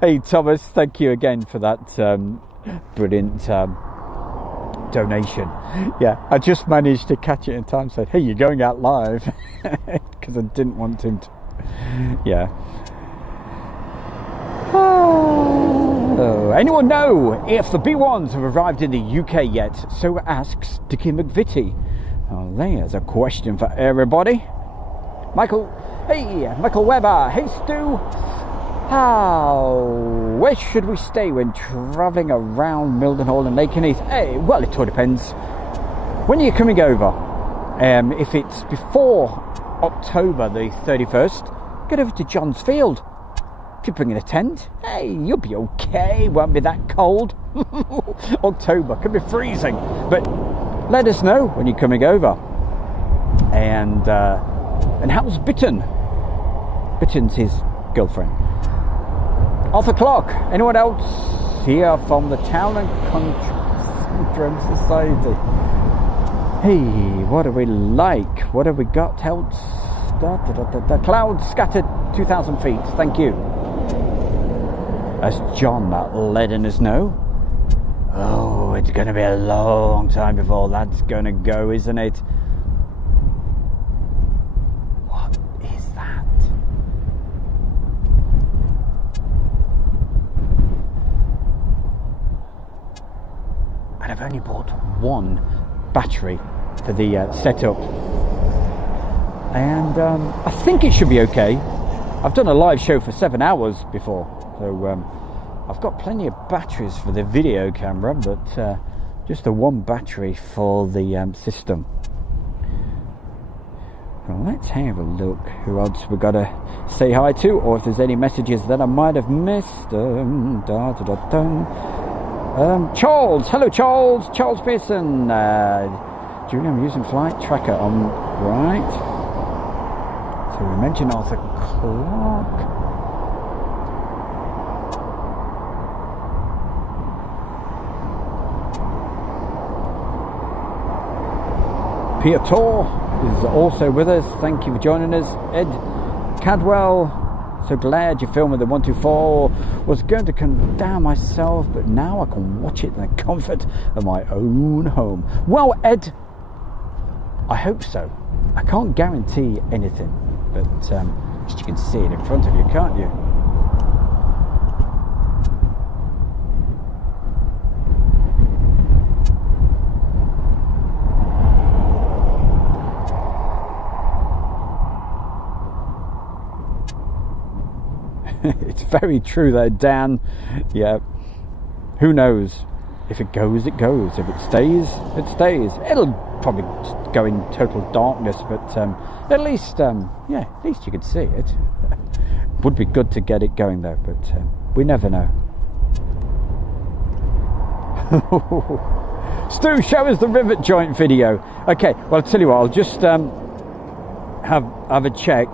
Hey Thomas, thank you again for that brilliant donation. Yeah, I just managed to catch it in time. Said, hey, you're going out live, because I didn't want him to. Yeah. Oh, anyone know if the B1s have arrived in the UK yet? So asks Dickie McVitie. Oh, there's a question for everybody. Michael Webber. Hey Stu. Where should we stay when travelling around Mildenhall and Lakenheath? Hey, well, it all depends. When are you coming over? If it's before October the 31st, get over to Johns Field. If you're bringing a tent, hey, you'll be okay. Won't be that cold. October could be freezing, but let us know when you're coming over. And how's Bitten? Bitten's his girlfriend. Arthur Clark. Anyone else here from the Town and Country Syndrome Society? Hey, what do we like? What have we got else? Clouds scattered 2,000 feet. Thank you. That's John letting us know. Oh, it's going to be a long time before that's going to go, isn't it? What is that? And I've only bought one battery for the setup. And I think it should be okay. I've done a live show for 7 hours before, so I've got plenty of batteries for the video camera, but just the one battery for the system. Well, let's have a look who else we've got to say hi to, or if there's any messages that I might have missed. Charles, hello Charles Pearson. Julie, I'm using flight tracker on right. So we mentioned Arthur Clark. Peter Tor is also with us. Thank you for joining us. Ed Cadwell, so glad you're filming the 124. Was going to come down myself, but now I can watch it in the comfort of my own home. Well, Ed, I hope so. I can't guarantee anything, but you can see it in front of you, can't you? It's very true though, Dan. Yeah, who knows? If it goes, it goes. If it stays, it stays. It'll probably just go in total darkness, but at least yeah, at least you can see it. Would be good to get it going though, but we never know. Stu, show us the rivet joint video. Okay, well, I'll tell you what, I'll just have a check,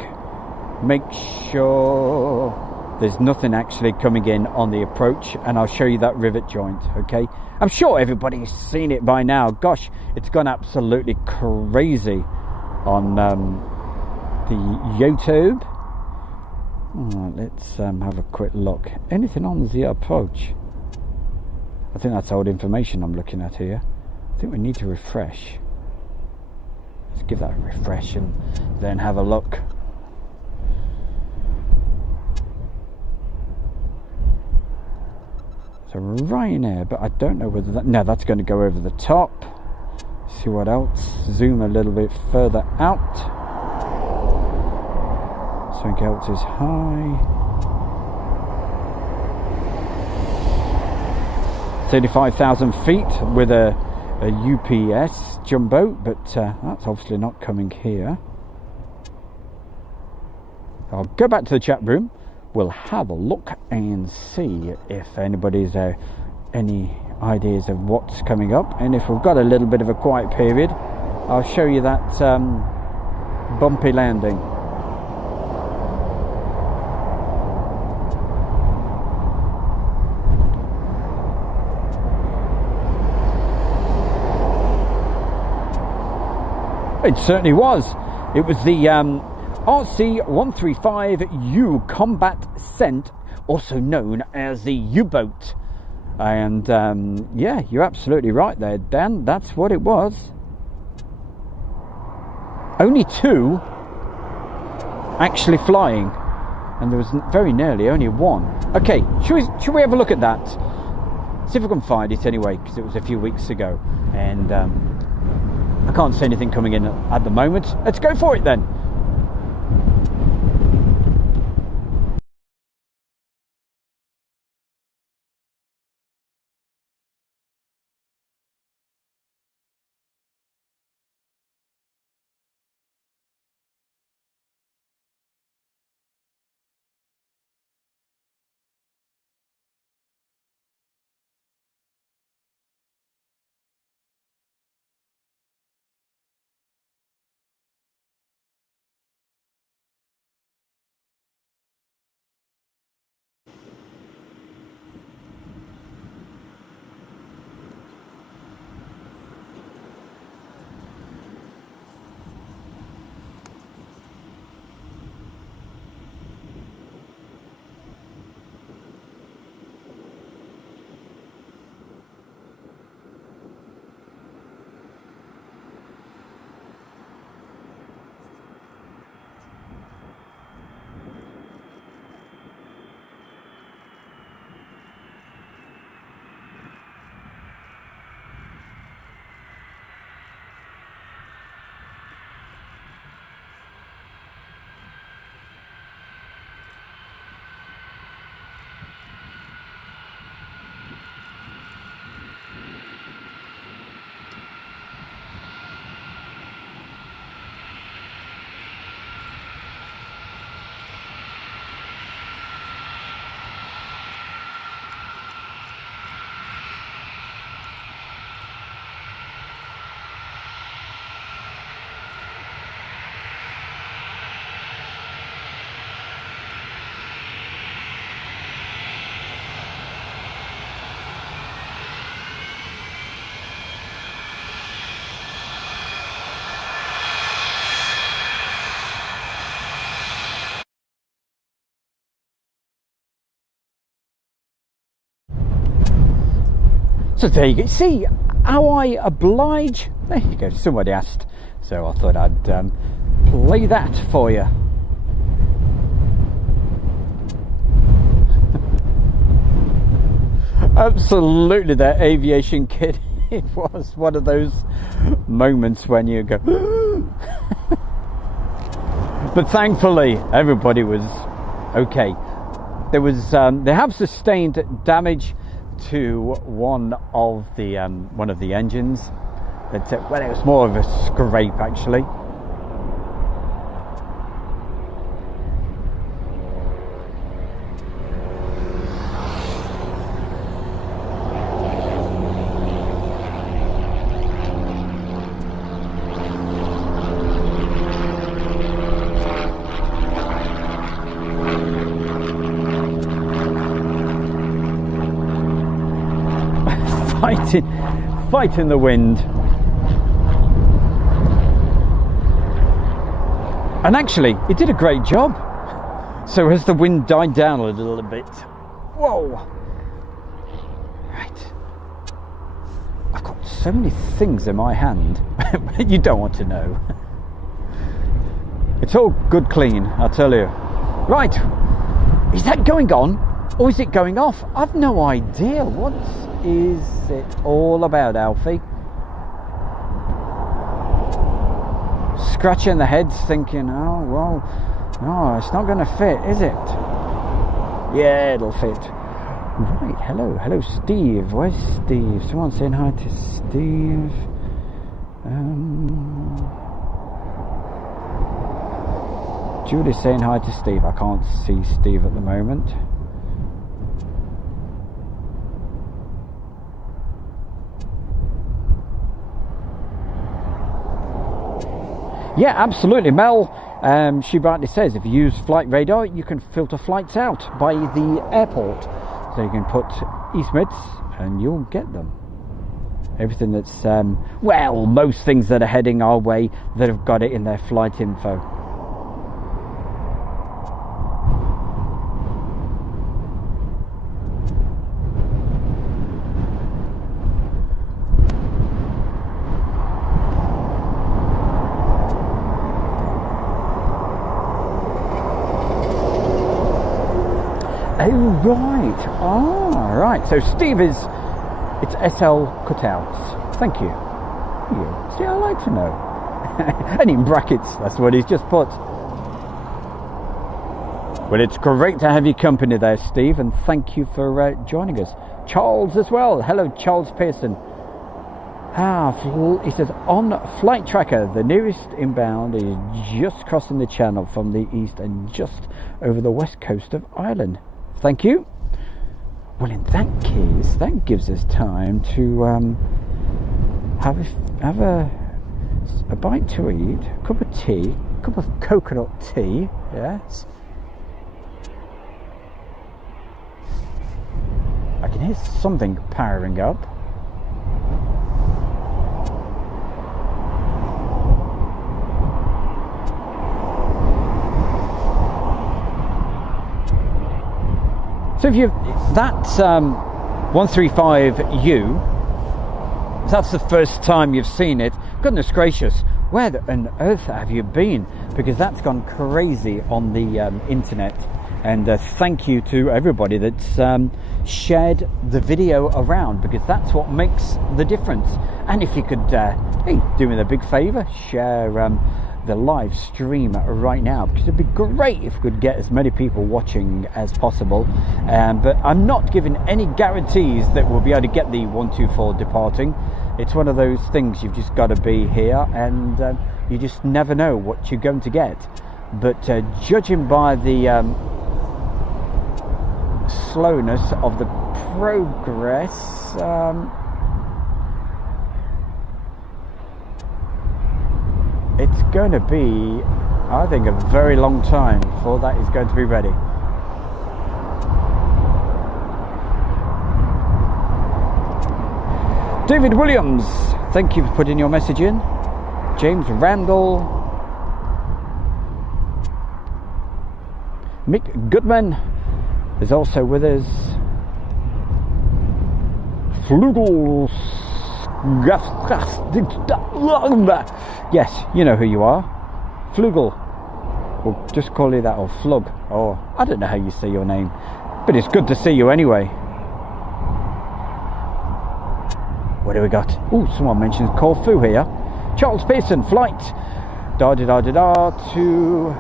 make sure there's nothing actually coming in on the approach, and I'll show you that rivet joint. Okay, I'm sure everybody's seen it by now. Gosh, it's gone absolutely crazy on the YouTube. Let's have a quick look. Anything on the approach? I think that's old information I'm looking at here. I think we need to refresh. Let's give that a refresh and then have a look. So Ryanair, but I don't know whether that... No, that's going to go over the top. See what else? Zoom a little bit further out. Something else is high. 35,000 feet with a UPS jumbo, but that's obviously not coming here. I'll go back to the chat room. We'll have a look and see if anybody's any ideas of what's coming up, and if we've got a little bit of a quiet period, I'll show you that bumpy landing. It certainly was. It was the RC-135U Combat Cent, also known as the U-boat. And yeah, you're absolutely right there, Dan. That's what it was. Only two actually flying, and there was very nearly only one. Okay, should we have a look at that? See if we can find it anyway, because it was a few weeks ago, and I can't see anything coming in at the moment. Let's go for it then. So there you go. See how I oblige? There you go. Somebody asked, so I thought I'd play that for you. Absolutely, that aviation kit. It was one of those moments when you go. But thankfully, everybody was okay. There was they have sustained damage to one of the engines. Well, it was more of a scrape actually. fighting the wind. And actually, it did a great job. So as the wind died down a little bit, whoa! Right. I've got so many things in my hand, you don't want to know. It's all good clean, I'll tell you. Right, is that going on or is it going off? I've no idea. What is it all about, Alfie? Scratching the heads thinking, oh well, no, it's not going to fit, is it? Yeah, it'll fit. Right, hello Steve. Where's Steve? Someone saying hi to Steve. Julie's saying hi to Steve. I can't see Steve at the moment. Yeah, absolutely, Mel. She rightly says if you use flight radar, you can filter flights out by the airport. So you can put East Mids and you'll get them. Everything that's, well, most things that are heading our way that have got it in their flight info. Oh, right. Ah, right. So Steve is, it's SL cutouts. Thank you. See, I like to know. And in brackets, that's what he's just put. Well, it's great to have your company there, Steve, and thank you for joining us. Charles as well. Hello, Charles Pearson. He says, on flight tracker, the nearest inbound is just crossing the channel from the east and just over the west coast of Ireland. Thank you. Well, in that case, that gives us time to have a bite to eat, a cup of tea, a cup of coconut tea. Yes. I can hear something powering up. So if that's 135U, that's the first time you've seen it. Goodness gracious, where on earth have you been? Because that's gone crazy on the internet. And thank you to everybody that's shared the video around, because that's what makes the difference. And if you could, hey, do me a big favour, share the live stream right now, because it'd be great if we could get as many people watching as possible. But I'm not giving any guarantees that we'll be able to get the 124 departing. It's one of those things, you've just got to be here, and you just never know what you're going to get. But judging by the slowness of the progress, it's going to be, I think, a very long time before that is going to be ready. David Williams, thank you for putting your message in. James Randall. Mick Goodman is also with us. Flugel. Yes, you know who you are. Flugel. We'll just call you that, or Flug, or I don't know how you say your name, but it's good to see you anyway. What do we got? Oh, someone mentions Corfu here. Charles Pearson, flight to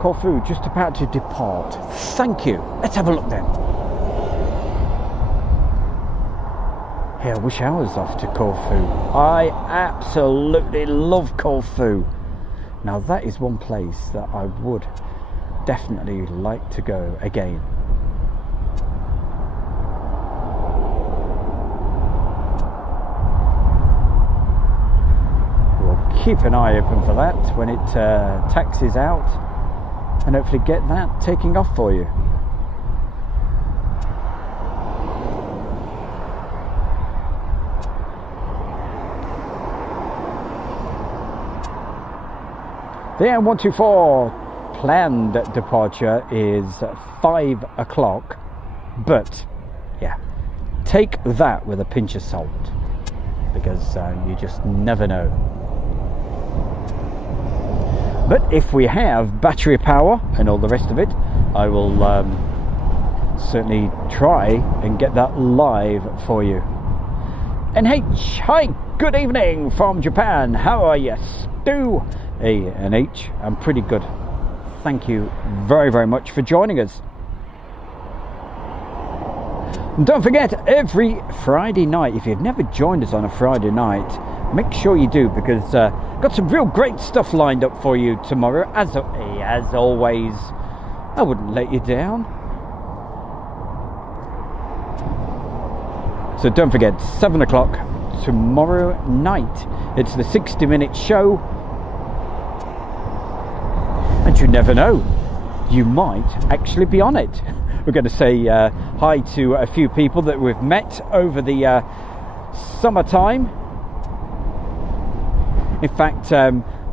Corfu, just about to depart. Thank you. Let's have a look then. Yeah, I wish I was off to Corfu. I absolutely love Corfu. Now that is one place that I would definitely like to go again. We'll keep an eye open for that when it taxis out, and hopefully get that taking off for you. The M124 planned departure is 5 o'clock, but yeah, take that with a pinch of salt, because you just never know. But if we have battery power and all the rest of it, I will certainly try and get that live for you. NH, hi, good evening from Japan. How are you? Stu, A and H, I'm pretty good. Thank you very, very much for joining us. And don't forget, every Friday night, if you've never joined us on a Friday night, make sure you do, because got some real great stuff lined up for you tomorrow. As always, I wouldn't let you down. So don't forget, 7 o'clock tomorrow night. It's the 60-minute show. And you never know, you might actually be on it. We're going to say hi to a few people that we've met over the summertime. In fact,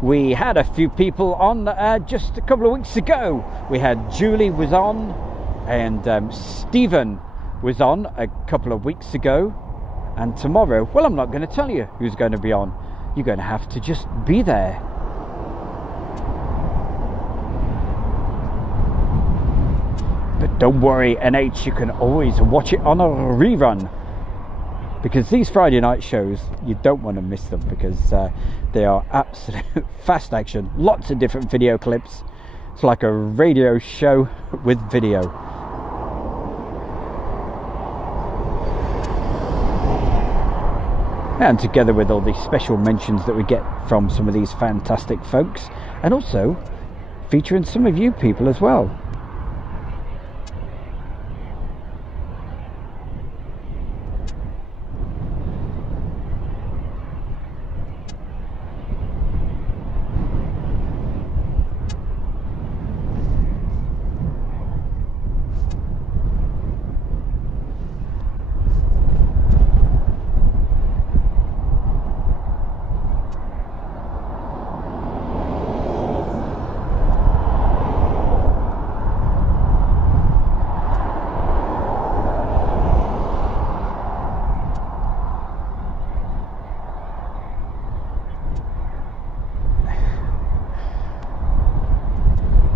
we had a few people on just a couple of weeks ago. We had Julie was on, and Stephen was on a couple of weeks ago. And tomorrow, well, I'm not going to tell you who's going to be on. You're going to have to just be there. But don't worry, NH, you can always watch it on a rerun, because these Friday night shows, you don't want to miss them, because they are absolute fast action. Lots of different video clips. It's like a radio show with video. And together with all the special mentions that we get from some of these fantastic folks, and also featuring some of you people as well.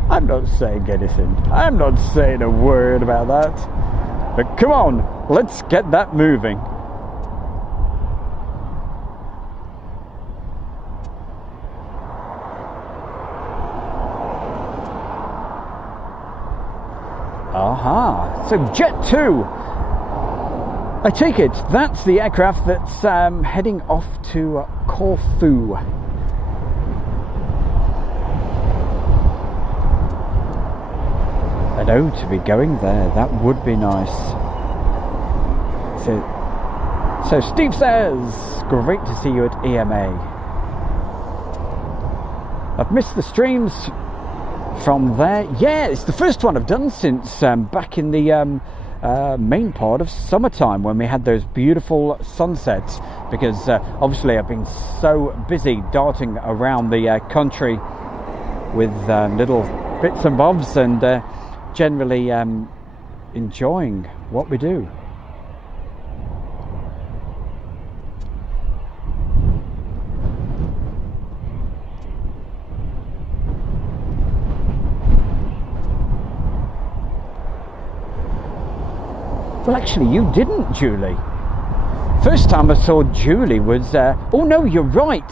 I'm not saying anything. I'm not saying a word about that. But come on, let's get that moving. Aha, so Jet 2. I take it that's the aircraft that's heading off to Corfu. I know, to be going there, that would be nice. So Steve says, great to see you at EMA. I've missed the streams from there. Yeah, it's the first one I've done since back in the main part of summertime, when we had those beautiful sunsets, because obviously I've been so busy darting around the country with little bits and bobs, and generally enjoying what we do. Well, actually, you didn't, Julie. First time I saw Julie was oh no, you're right,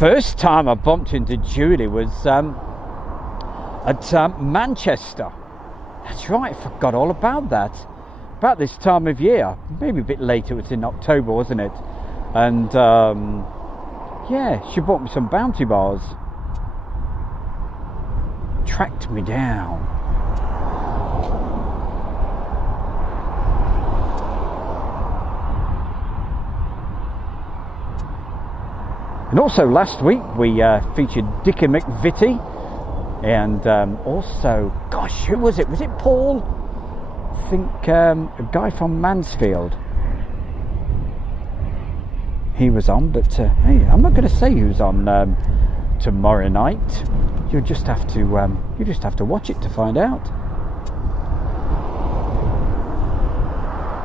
first time I bumped into Julie was at Manchester. That's right, I forgot all about that. About this time of year, maybe a bit later, it was in October, wasn't it? And yeah, she bought me some Bounty bars. Tracked me down. And also last week we featured Dickie McVitie. And also, gosh, who was it? Was it Paul? I think a guy from Mansfield. He was on, but hey, I'm not going to say who's on tomorrow night. You just have to watch it to find out.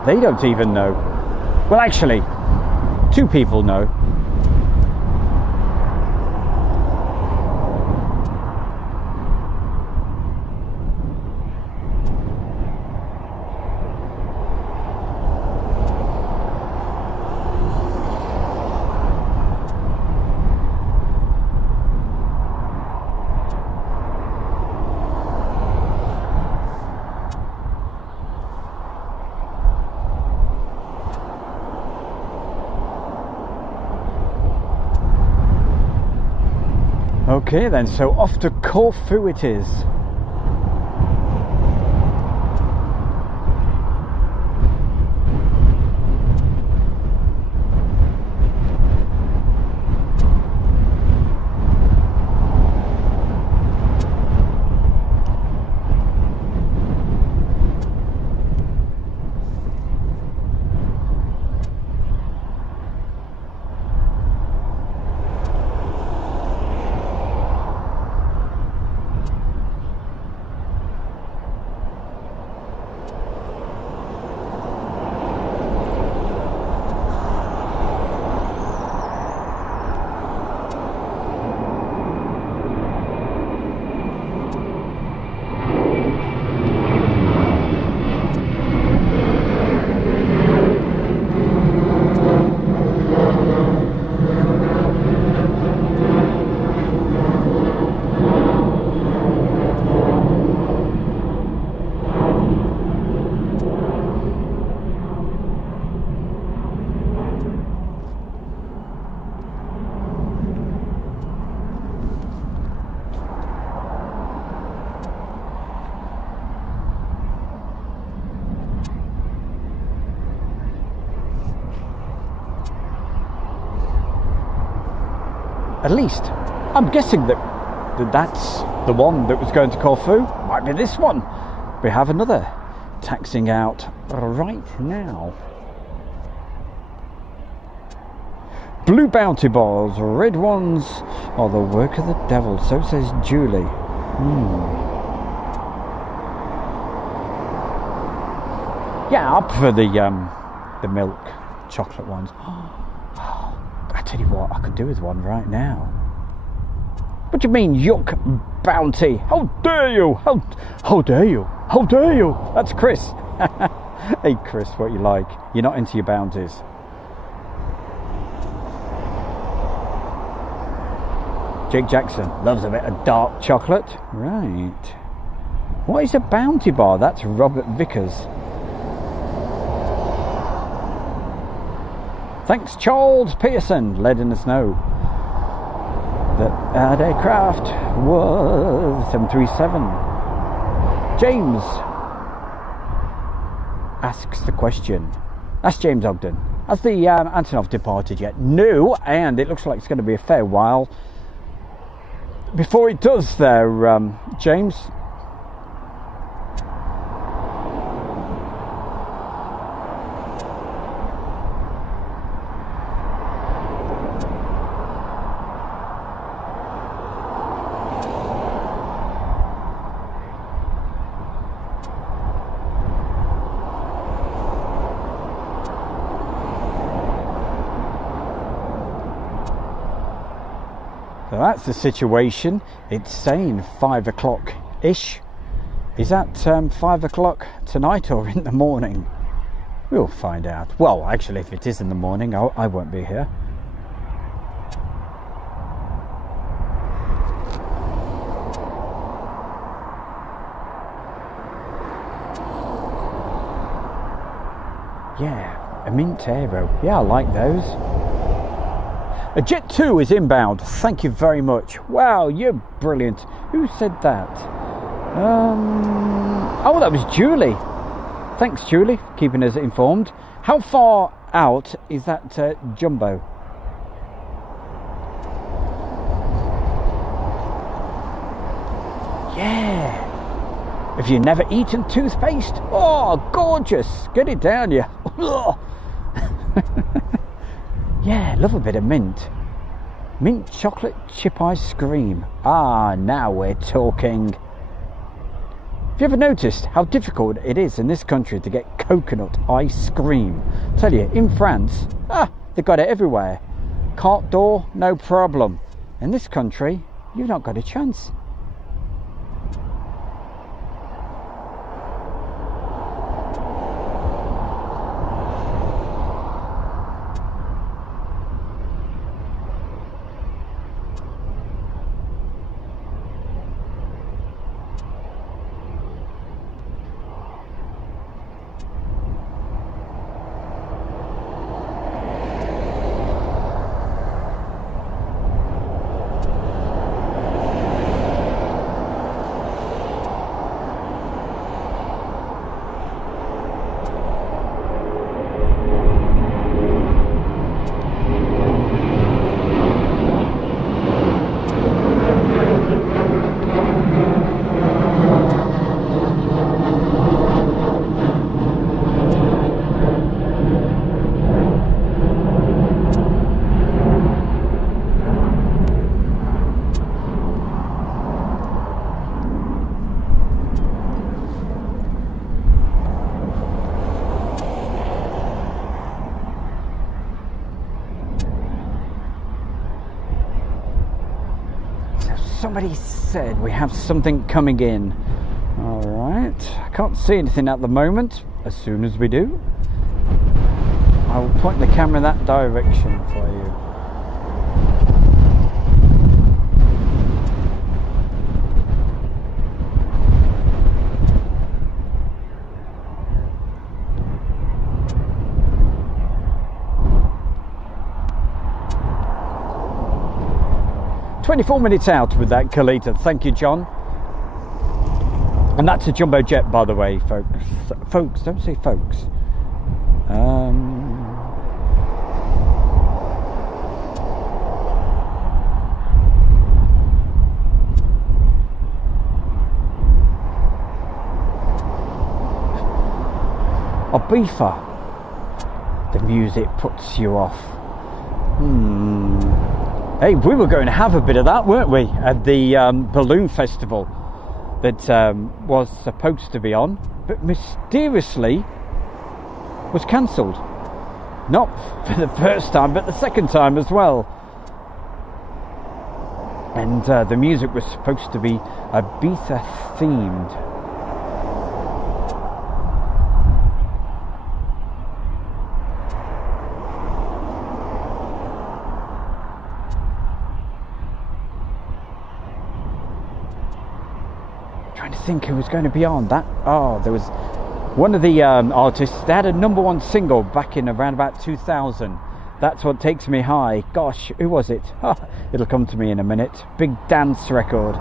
They don't even know. Well, actually, 2 people know. Okay then, so off to Corfu it is. At least, I'm guessing that's the one that was going to Corfu. Might be this one. We have another taxiing out right now. Blue bounty bars, red ones are the work of the devil. So says Julie. Yeah, I prefer the milk chocolate ones. I tell you what, I could do with one right now. What do you mean, yuck bounty? How dare you? How dare you? How dare you? That's Chris. Hey Chris, what you like? You're not into your bounties. Jake Jackson loves a bit of dark chocolate. Right. What is a bounty bar? That's Robert Vickers. Thanks, Charles Pearson, letting us know that that aircraft was 737. James asks the question. That's James Ogden. Has the Antonov departed yet? No, and it looks like it's going to be a fair while before it does there, James. So that's the situation. It's saying 5 o'clock ish. Is that 5 o'clock tonight or in the morning? We'll find out. Well, actually, if it is in the morning, I won't be here. Yeah, a Mint Aero. Yeah, I like those. A Jet 2 is inbound. Thank you very much. Wow, you're brilliant. Who said that? Oh, that was Julie. Thanks, Julie, for keeping us informed. How far out is that jumbo? Yeah. Have you never eaten toothpaste? Oh, gorgeous. Get it down, you. Yeah, love a bit of mint. Mint chocolate chip ice cream. Ah, now we're talking. Have you ever noticed how difficult it is in this country to get coconut ice cream? I tell you, in France, they've got it everywhere. Cart door, no problem. In this country, you've not got a chance. Somebody said we have something coming in. All right, I can't see anything at the moment. As soon as we do, I will point the camera in that direction for you. "24 minutes out with that Kalita." Thank you, John. And that's a jumbo jet, by the way, folks. Folks, don't say folks. A beefer. The music puts you off. Hey, we were going to have a bit of that, weren't we, at the balloon festival that was supposed to be on, but mysteriously was cancelled. Not for the first time, but the second time as well. And the music was supposed to be Ibiza themed. Trying to think who was going to be on that. Oh, there was one of the artists. They had a #1 single back in around about 2000. That's What Takes Me High. Gosh, who was it? It'll come to me in a minute. Big dance record.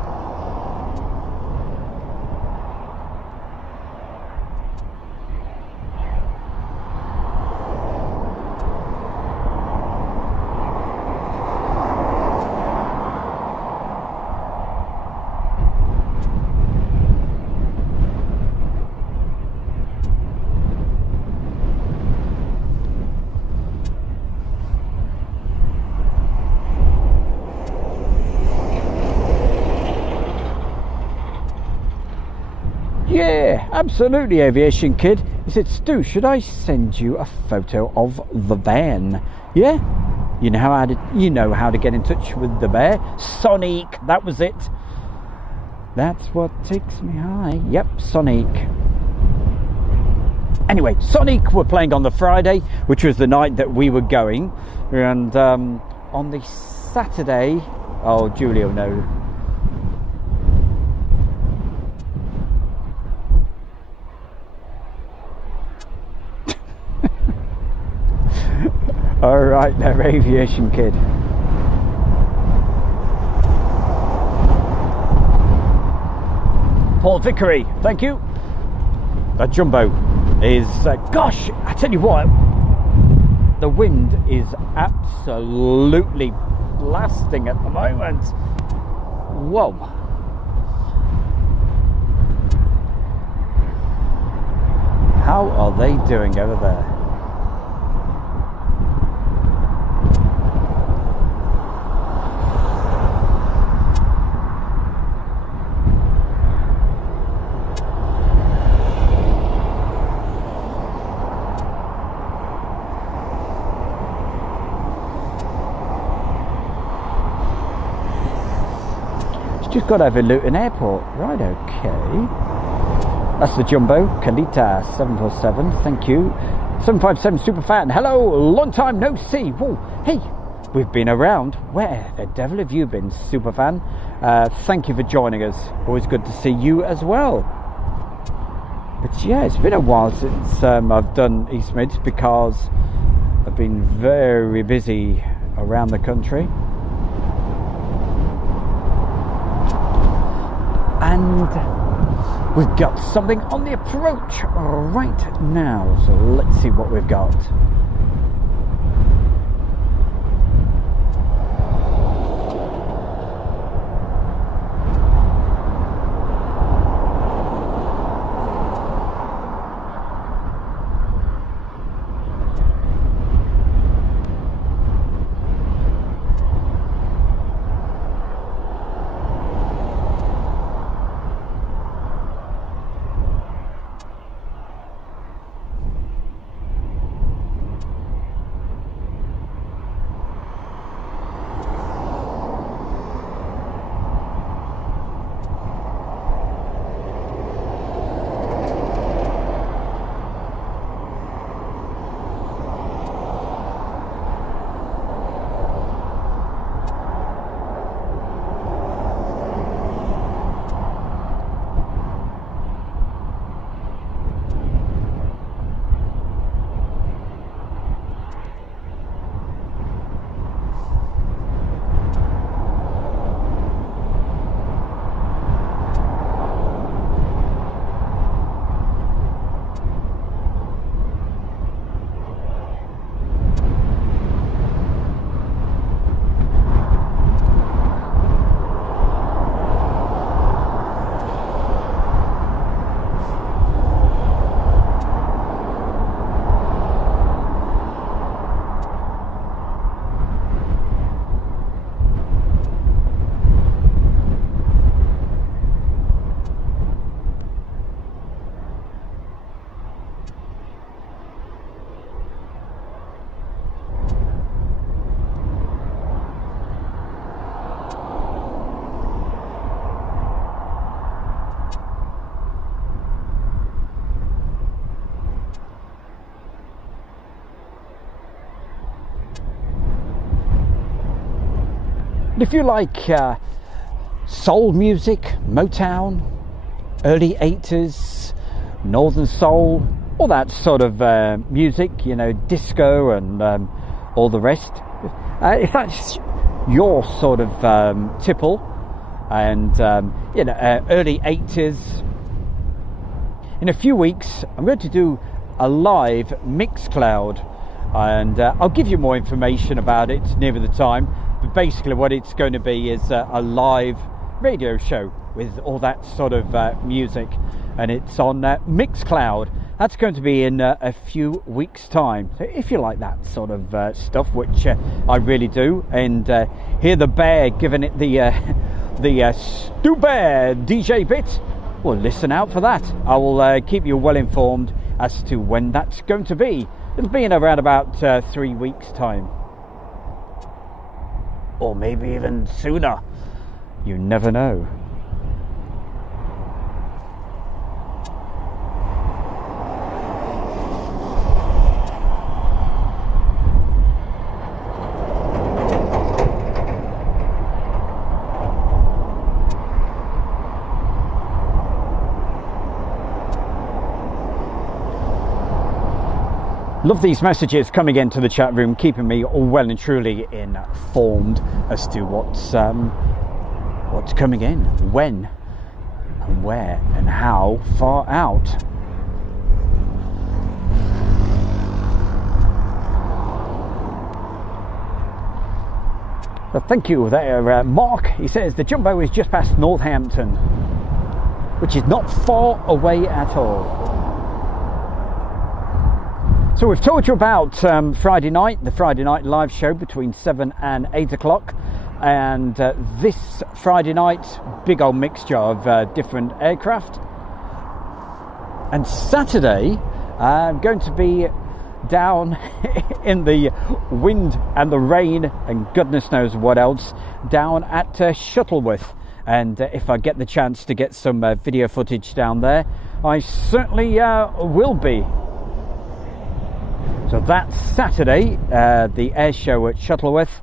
Yeah, absolutely, Aviation Kid. He said, "Stu, should I send you a photo of the van?" Yeah, you know how to get in touch with the bear. Sonic, that was it. That's what takes me high. Yep, Sonic. Anyway, Sonic were playing on the Friday, which was the night that we were going, and on the Saturday, oh, Julie will know. All right, there, Aviation Kid. Paul Vickery, thank you. That jumbo is, gosh, I tell you what, the wind is absolutely blasting at the moment. Whoa. How are they doing over there? just got over Luton Airport. Right, okay. That's the Jumbo. Kalita 747. Thank you. 757 Superfan. Hello, long time no see. Whoa, hey, we've been around. Where the devil have you been, Superfan? Thank you for joining us. Always good to see you as well. But yeah, it's been a while since I've done East Mids because I've been very busy around the country. And we've got something on the approach right now. So let's see what we've got. If you like soul music, Motown, early 80s, Northern Soul, all that sort of music, you know, disco and all the rest, if that's your sort of tipple, and you know, early 80s, in a few weeks I'm going to do a live Mixcloud, and I'll give you more information about it near the time. But basically what it's going to be is a live radio show with all that sort of music, and it's on Mixcloud. That's going to be in a few weeks time. So if you like that sort of stuff, which I really do, and hear the bear giving it the Stu Bear DJ bit, well, listen out for that. I will keep you well informed as to when that's going to be. It'll be in around about 3 weeks time, or maybe even sooner. You never know. Love these messages coming into the chat room, keeping me well and truly informed as to what's coming in, when and where and how far out. But thank you there, Mark. He says the Jumbo is just past Northampton, which is not far away at all. So we've told you about Friday night, the Friday night live show between 7 and 8 o'clock. And this Friday night, big old mixture of different aircraft. And Saturday, I'm going to be down in the wind and the rain and goodness knows what else, down at Shuttleworth. and if I get the chance to get some video footage down there, I certainly will be. So that's Saturday, the air show at Shuttleworth,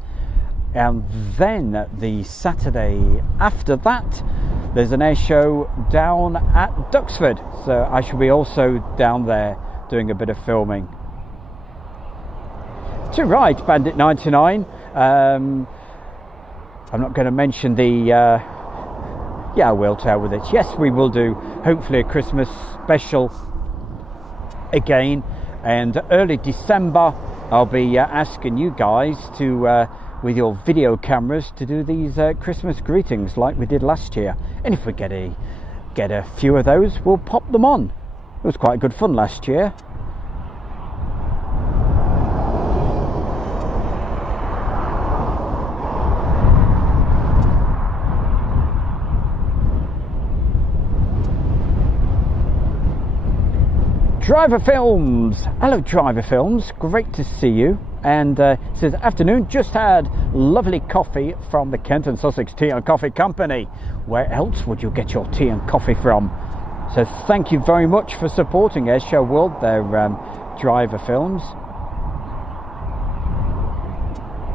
and then the Saturday after that there's an air show down at Duxford, so I shall be also down there doing a bit of filming. To right, Bandit 99. I'm not going to mention the yeah, I will tell with it. Yes, we will do hopefully a Christmas special again, and early December I'll be asking you guys to with your video cameras to do these Christmas greetings like we did last year, and if we get a few of those, we'll pop them on. It was quite good fun last year. Driver Films, hello Driver Films, great to see you. And says, afternoon, just had lovely coffee from the Kent and Sussex Tea and Coffee Company. Where else would you get your tea and coffee from? So thank you very much for supporting Airshow World, their Driver Films.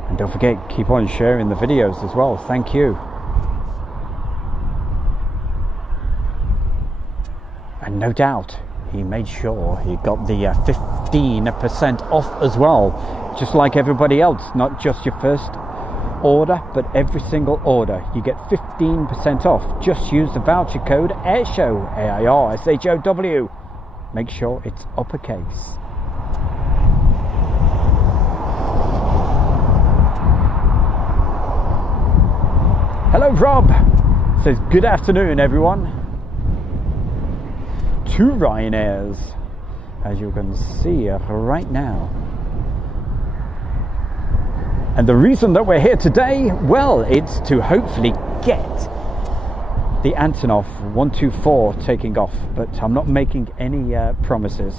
And don't forget, keep on sharing the videos as well, thank you. And no doubt he made sure he got the 15% off as well, just like everybody else, not just your first order, but every single order you get 15% off. Just use the voucher code AIRSHOW, AIRSHOW. Make sure it's uppercase. Hello Rob, says good afternoon everyone. 2 Ryanairs, as you can see right now. And the reason that we're here today, well, it's to hopefully get the Antonov 124 taking off, but I'm not making any promises.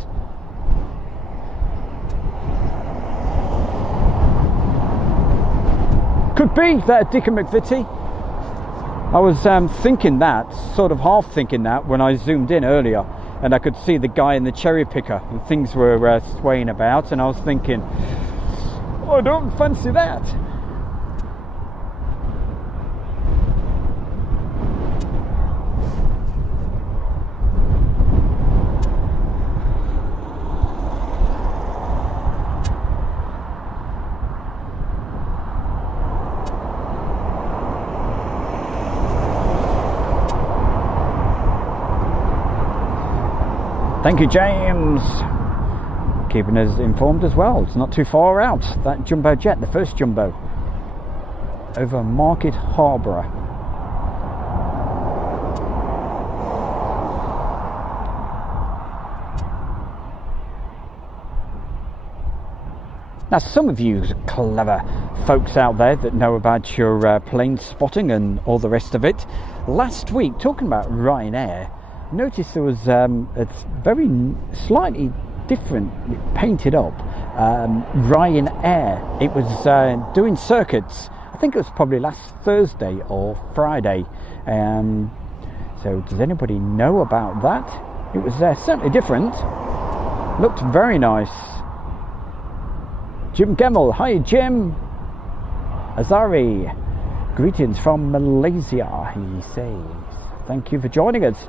Could be that Dick and McVitie. I was thinking that, sort of half thinking that when I zoomed in earlier, and I could see the guy in the cherry picker and things were swaying about, and I was thinking, oh, I don't fancy that. Thank you, James. Keeping us informed as well. It's not too far out, that jumbo jet, the first jumbo, over Market Harborough. Now, some of you clever folks out there that know about your plane spotting and all the rest of it, last week, talking about Ryanair, noticed there was it's very slightly different, painted up Ryanair. It was doing circuits, I think it was probably last Thursday or Friday. So does anybody know about that? It was certainly different, looked very nice. Jim Gemmell, hi Jim. Azari, greetings from Malaysia, he says. Thank you for joining us.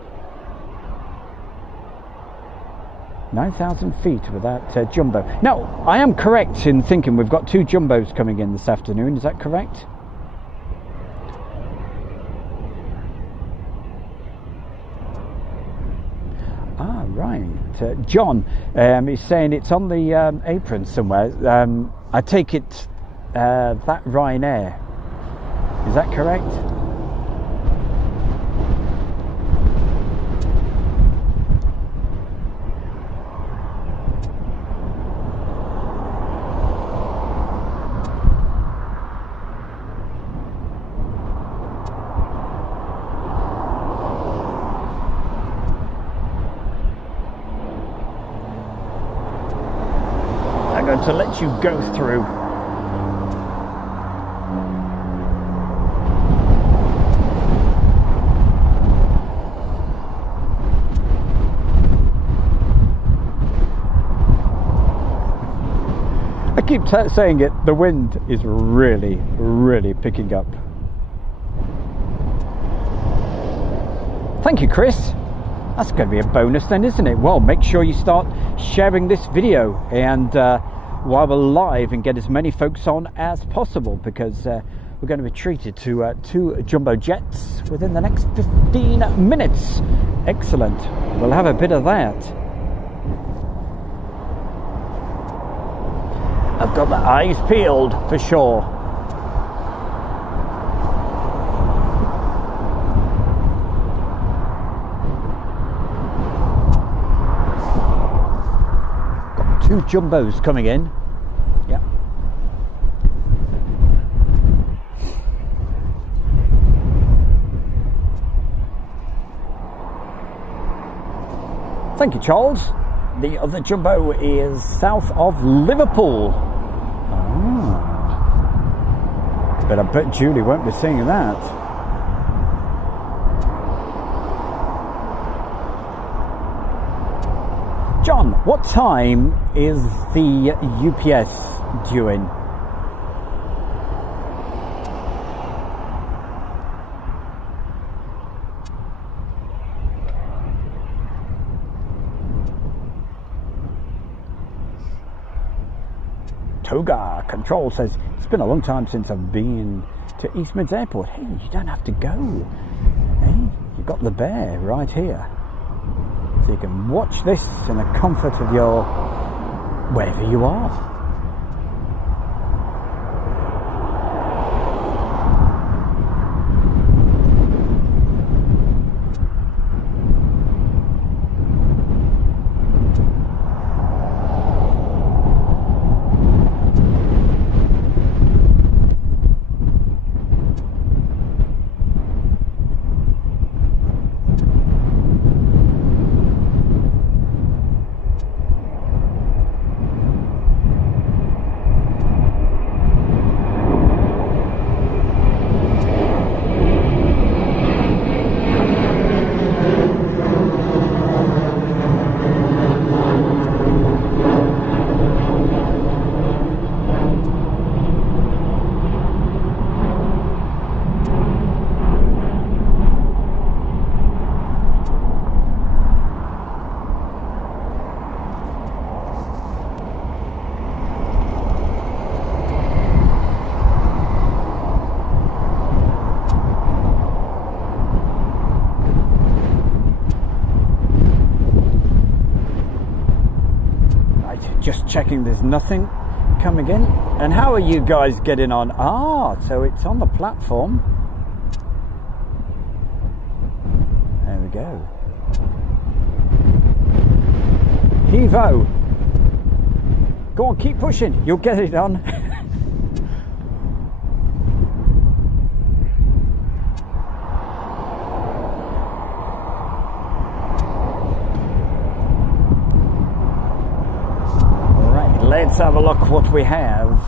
9,000 feet with that jumbo. Now, I am correct in thinking we've got 2 jumbos coming in this afternoon, is that correct? Ah, right. John is saying it's on the apron somewhere. I take it that Ryanair. Is that correct? To let you go through. keep saying it, the wind is really, really picking up. Thank you, Chris. That's going to be a bonus then, isn't it? Well, make sure you start sharing this video and while we're live, and get as many folks on as possible, because we're going to be treated to 2 jumbo jets within the next 15 minutes. Excellent. We'll have a bit of that. I've got my eyes peeled for sure. Got 2 jumbos coming in. Yeah. Thank you, Charles. The other jumbo is south of Liverpool. But I bet Julie won't be seeing that. John, what time is the UPS due in? Toga Control says, it's been a long time since I've been to East Mids Airport. Hey, you don't have to go. Hey, you've got the bear right here. So you can watch this in the comfort of your, wherever you are. Just checking there's nothing coming in. And how are you guys getting on? Ah, so it's on the platform. There we go. Hevo. Go on, keep pushing. You'll get it on. Let's have a look what we have.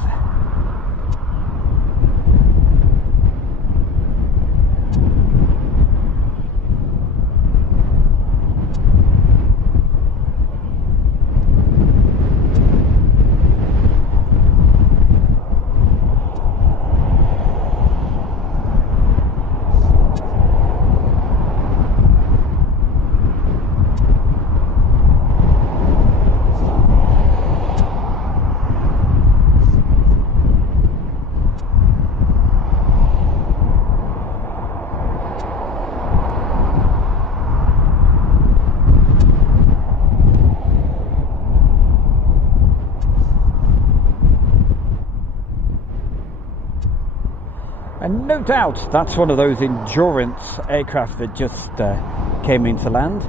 And no doubt that's one of those endurance aircraft that just came into land.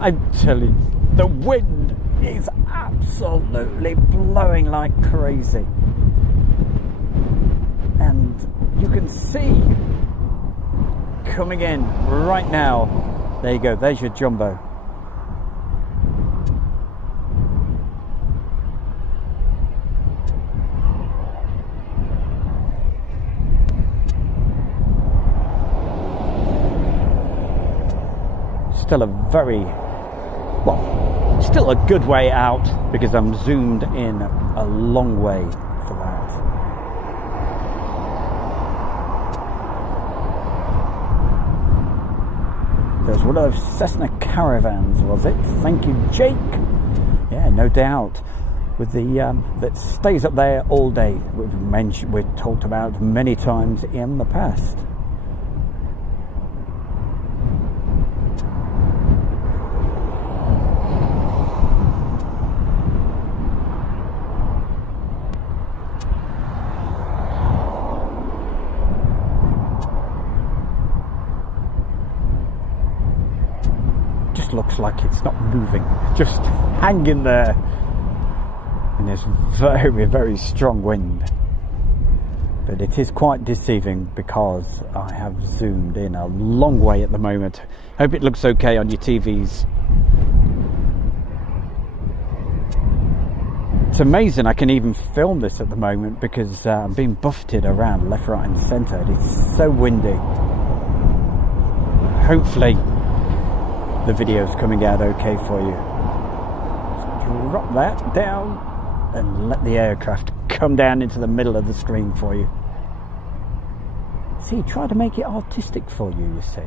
I'm telling you, the wind is absolutely blowing like crazy. And you can see coming in right now. There you go, there's your jumbo. Still a very, well, Still a good way out because I'm zoomed in a long way for that. There's one of those Cessna Caravans, was it? Thank you, Jake. Yeah, no doubt. With the that stays up there all day. We've talked about many times in the past. Looks like it's not moving, just hanging there in this very, very strong wind. But it is quite deceiving because I have zoomed in a long way at the moment. Hope it looks okay on your TVs. It's amazing I can even film this at the moment because I'm being buffeted around left, right and centre. It's so windy. Hopefully the video's coming out okay for you. Just drop that down and let the aircraft come down into the middle of the screen for you. See, try to make it artistic for you, you see.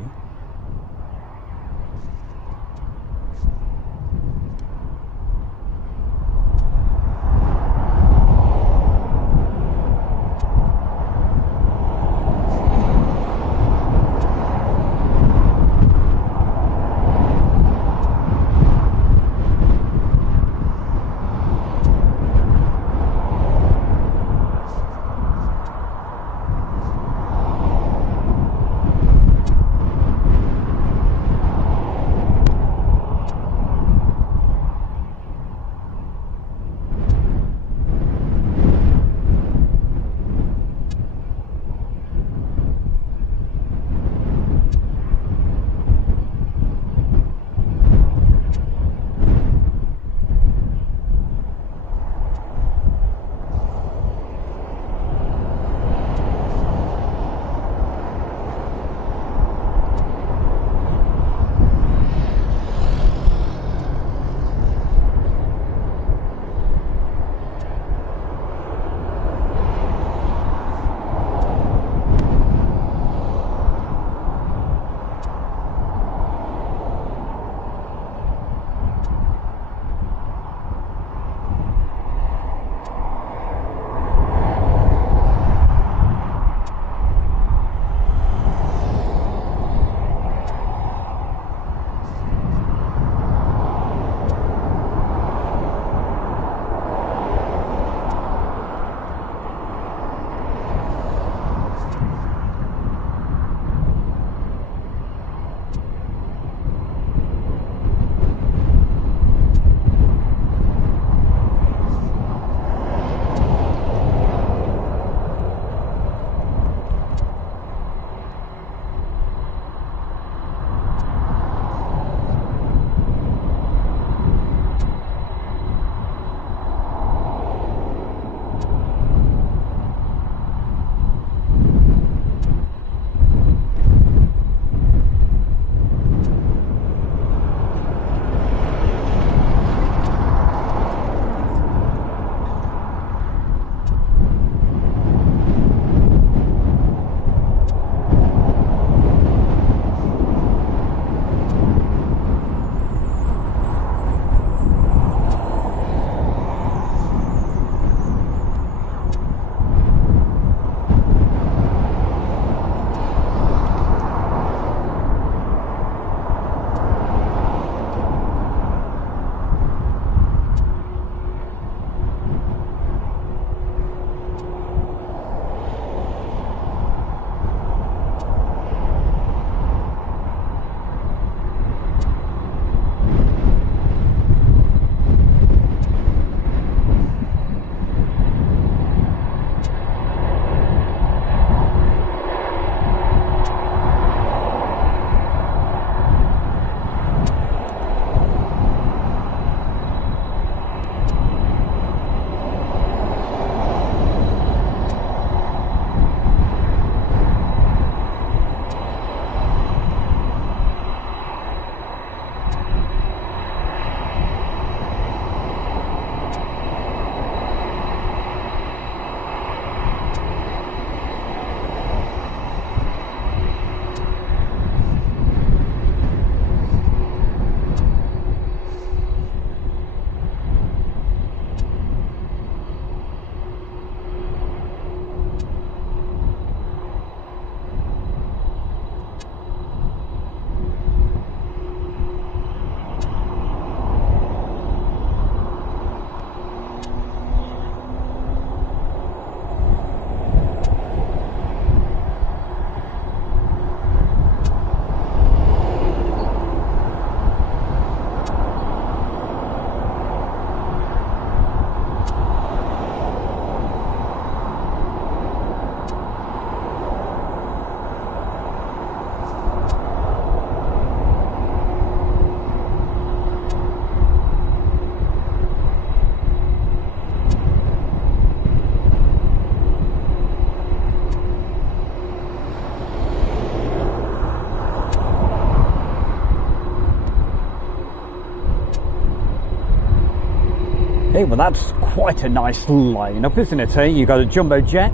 Hey, well, that's quite a nice lineup, isn't it? Hey, you got a jumbo jet,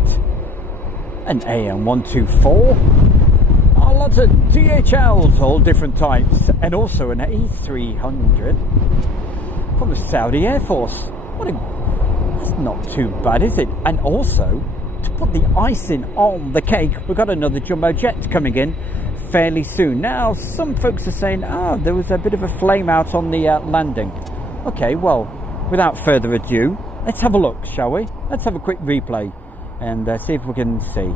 an AM124, lots of DHLs, all different types, and also an A300 from the Saudi Air Force. That's not too bad, is it? And also, to put the icing on the cake, we've got another jumbo jet coming in fairly soon. Now, some folks are saying, there was a bit of a flame out on the landing. Okay, well, without further ado, let's have a look, shall we? Let's have a quick replay and see if we can see.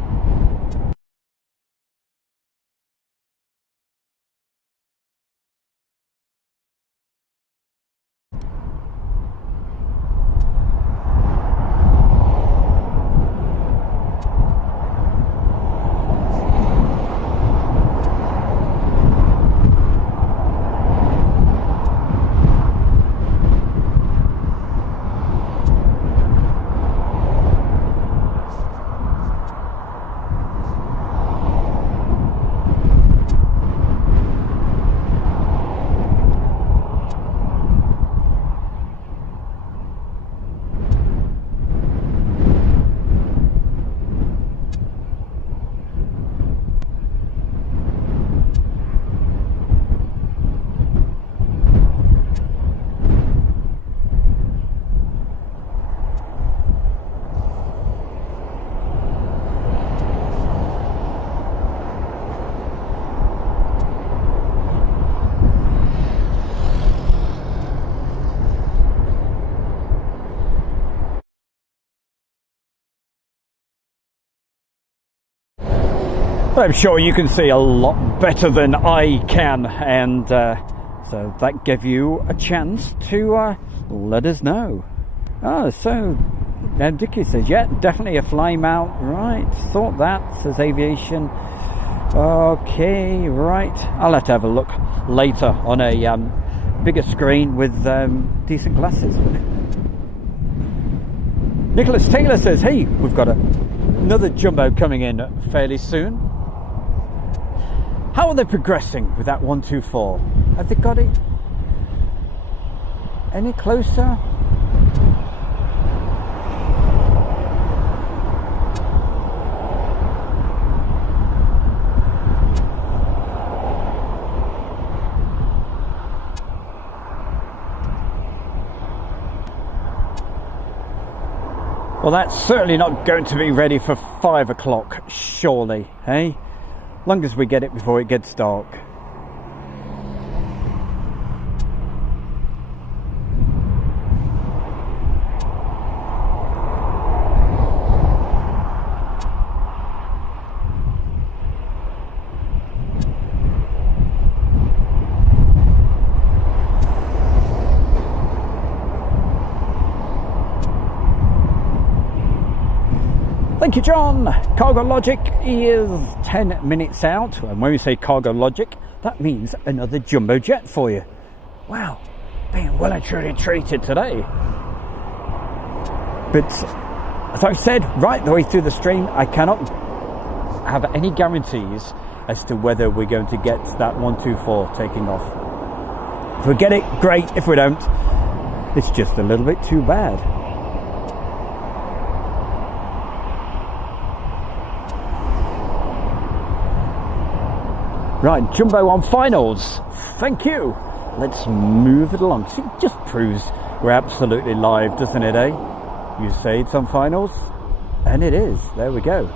I'm sure you can see a lot better than I can, and so that gave you a chance to let us know. So now Dickie says, yeah, definitely a flame out. Right, thought that, says aviation. Okay, right, I'll have to have a look later on a bigger screen with decent glasses. Nicholas Taylor says, hey, we've got another jumbo coming in fairly soon. How are they progressing with that 124? Have they got it any closer? Well, that's certainly not going to be ready for 5 o'clock, surely, eh? Long as we get it before it gets dark. Thank you, John. Cargo Logic is 10 minutes out, and when we say Cargo Logic, that means another jumbo jet for you. Wow, being well and truly treated today. But as I've said right the way through the stream, I cannot have any guarantees as to whether we're going to get that 124 taking off. If we get it, great. If we don't, it's just a little bit too bad. Right, jumbo on finals. Thank you. Let's move it along. See, it just proves we're absolutely live, doesn't it, eh? You say it's on finals, and it is. There we go.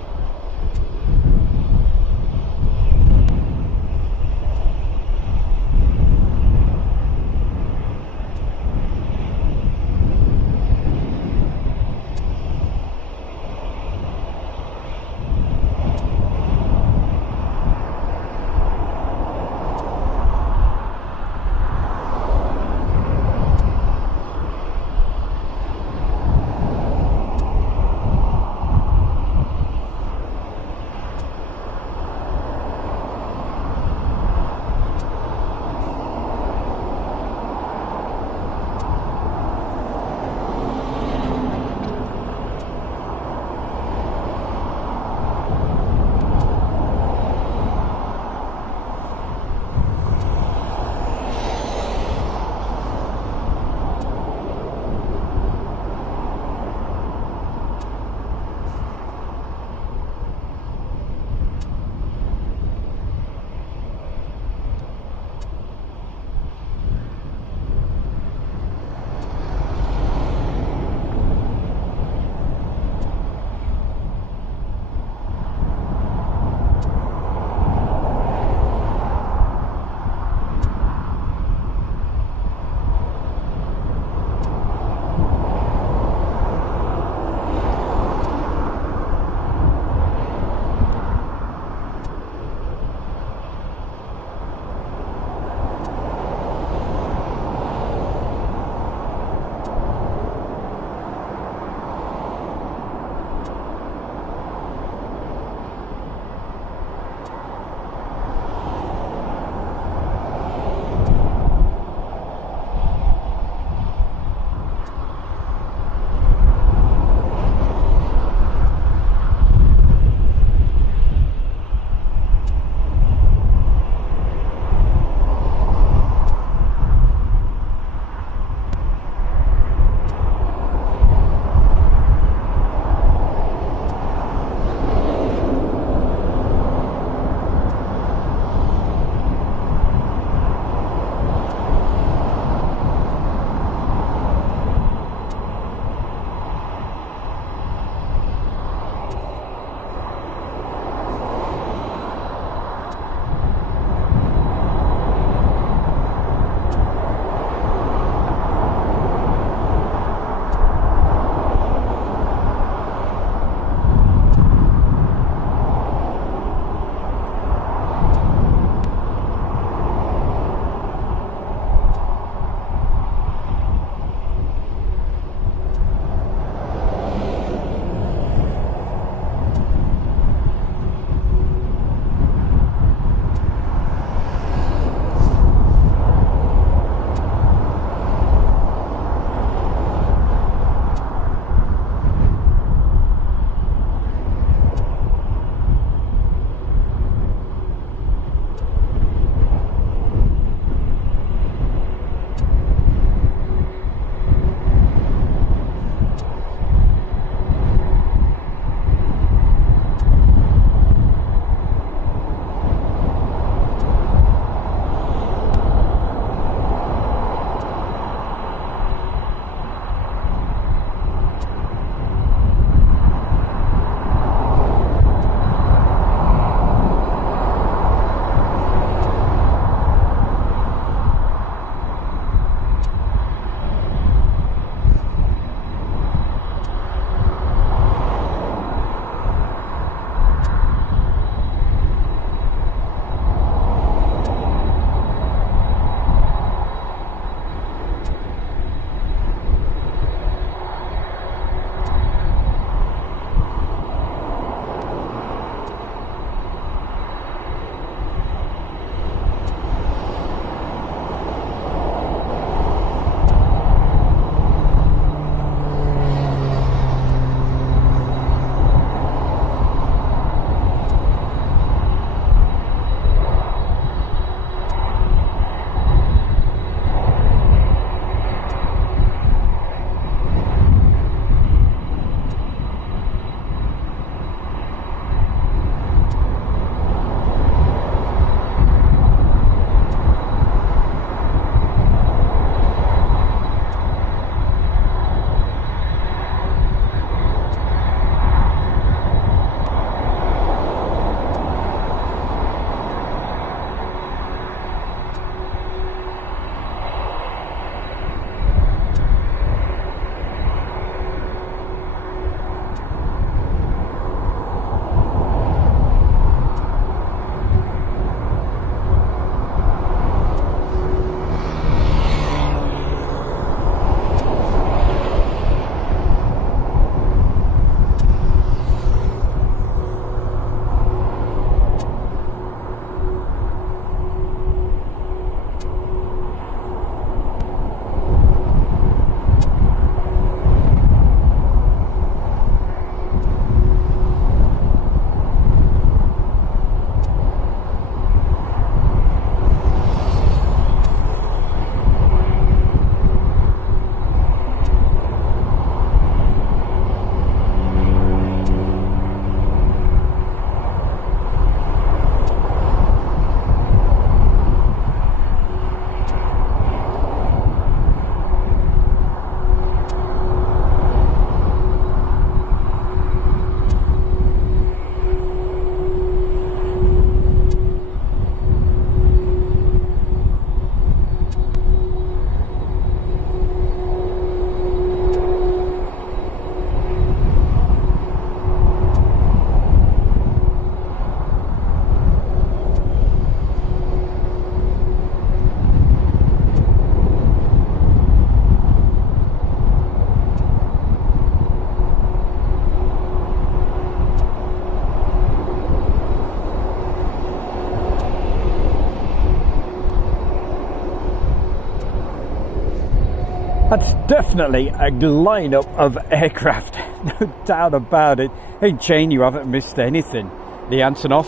That's definitely a lineup of aircraft, no doubt about it. Hey Jane, you haven't missed anything. The Antonov,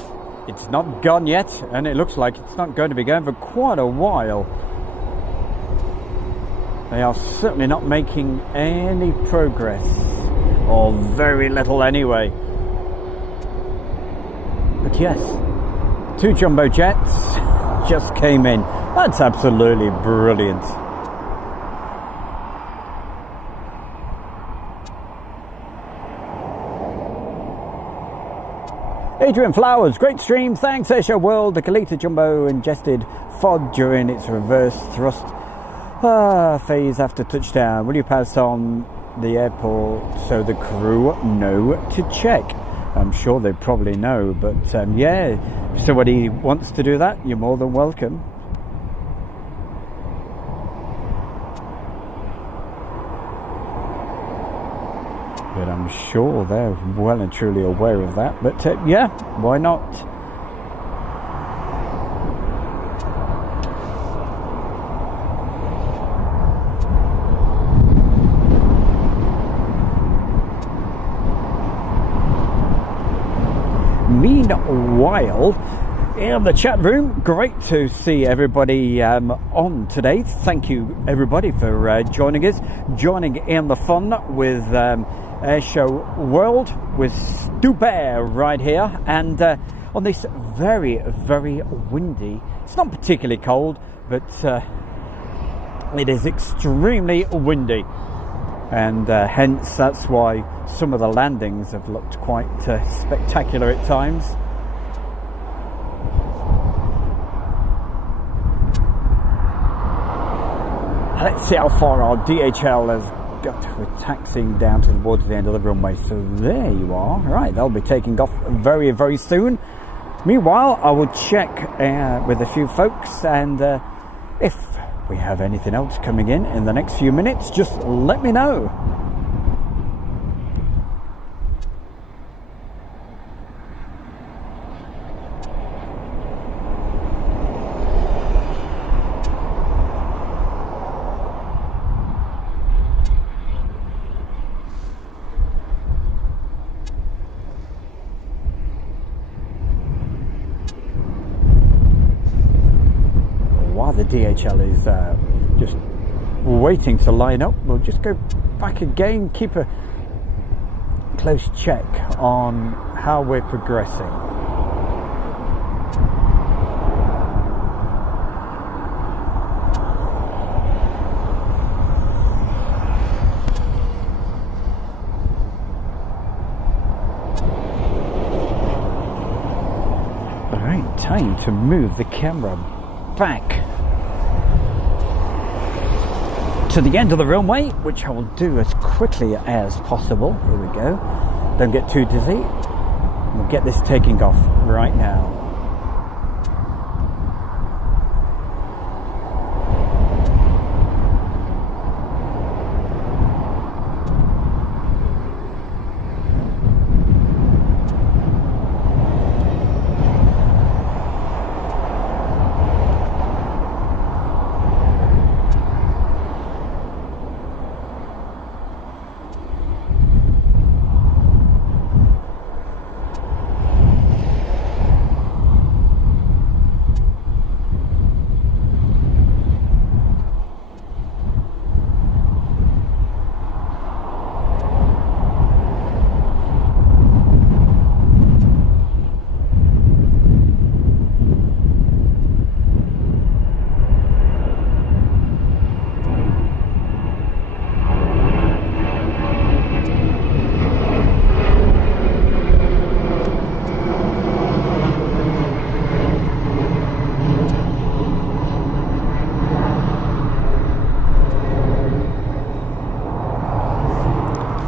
it's not gone yet, and it looks like it's not going to be going for quite a while. They are certainly not making any progress, or very little anyway. But yes, 2 jumbo jets just came in. That's absolutely brilliant. Adrian Flowers, great stream, thanks Asia World. The Kalita Jumbo ingested fog during its reverse thrust phase after touchdown. Will you pass on the airport so the crew know to check? I'm sure they probably know, but yeah, if somebody wants to do that, you're more than welcome. But I'm sure they're well and truly aware of that. But yeah, why not? Meanwhile, in the chat room, great to see everybody on today. Thank you everybody for joining us, joining in the fun with Airshow World with Stu Bear right here, and on this very, very windy, it's not particularly cold, but it is extremely windy, and hence that's why some of the landings have looked quite spectacular at times. Let's see how far our DHL has got. We're taxiing down towards the end of the runway, so there you are. Right, they'll be taking off very, very soon. Meanwhile, I will check with a few folks, and if we have anything else coming in the next few minutes, just let me know. The DHL is just waiting to line up. We'll just go back again, keep a close check on how we're progressing. All right, time to move the camera back to the end of the runway, which I will do as quickly as possible. Here we go. Don't get too dizzy. We'll get this taking off right now.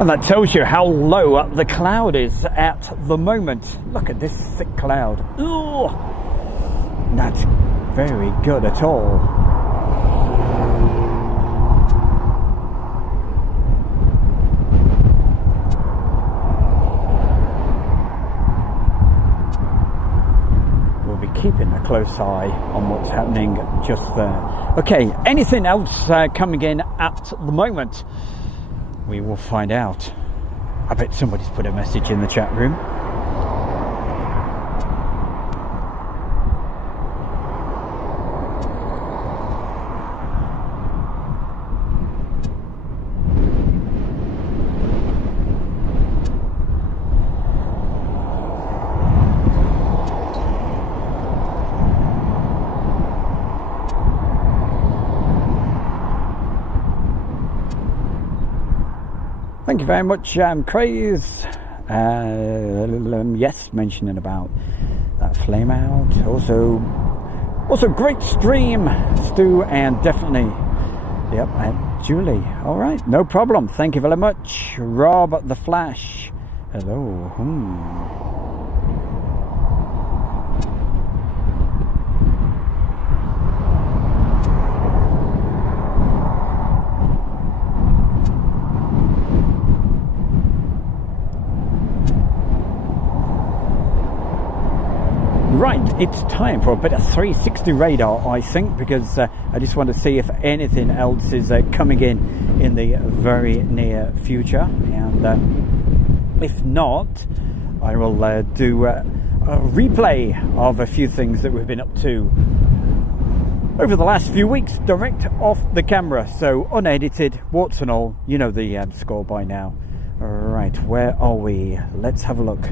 And that tells you how low the cloud is at the moment. Look at this thick cloud. Ooh, not very good at all. We'll be keeping a close eye on what's happening just there. Okay, anything else coming in at the moment? We will find out. I bet somebody's put a message in the chat room. Thank you very much, Craze. Yes, mentioning about that flame out. Also great stream, Stu, and definitely, yep, and Julie. All right, no problem. Thank you very much, Rob the Flash. Hello. Right, it's time for a bit of 360 radar, I think, because I just want to see if anything else is coming in the very near future, and if not, I will do a replay of a few things that we've been up to over the last few weeks, direct off the camera, so unedited, warts and all. You know the score by now. Right, where are we? Let's have a look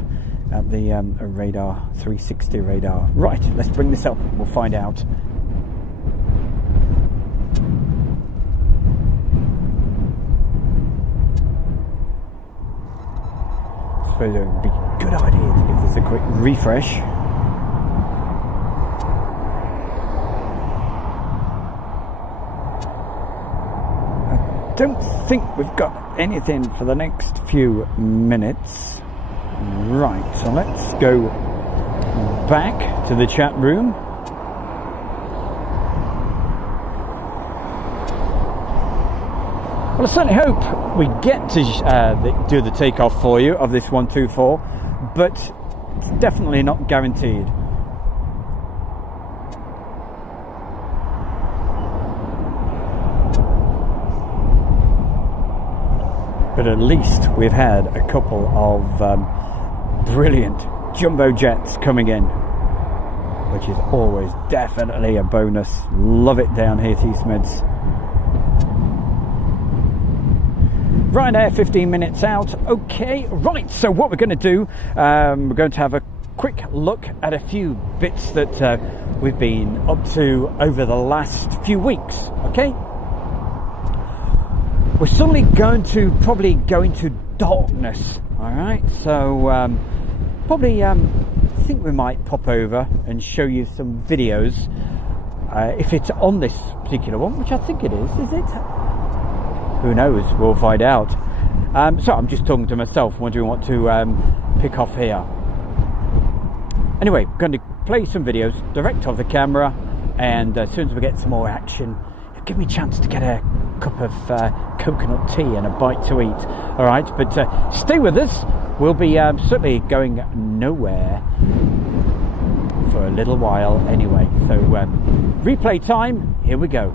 at the radar, 360 radar. Right, let's bring this up, we'll find out. I suppose it would be a good idea to give this a quick refresh. I don't think we've got anything for the next few minutes. Right, so let's go back to the chat room. Well, I certainly hope we get to do the takeoff for you of this 124, but it's definitely not guaranteed. But at least we've had a couple of brilliant jumbo jets coming in, which is always definitely a bonus. Love it down here, T-Smids. Right there, 15 minutes out. Okay, right, so what we're going to do, we're going to have a quick look at a few bits that we've been up to over the last few weeks, okay? We're suddenly probably go into darkness, all right? So probably think we might pop over and show you some videos if it's on this particular one, which I think it is it? Who knows? We'll find out. So I'm just talking to myself, wondering what to pick off here. Anyway, we're going to play some videos direct off the camera, and as soon as we get some more action, give me a chance to get a cup of coconut tea and a bite to eat. All right, but stay with us. We'll be certainly going nowhere for a little while anyway. So replay time, here we go.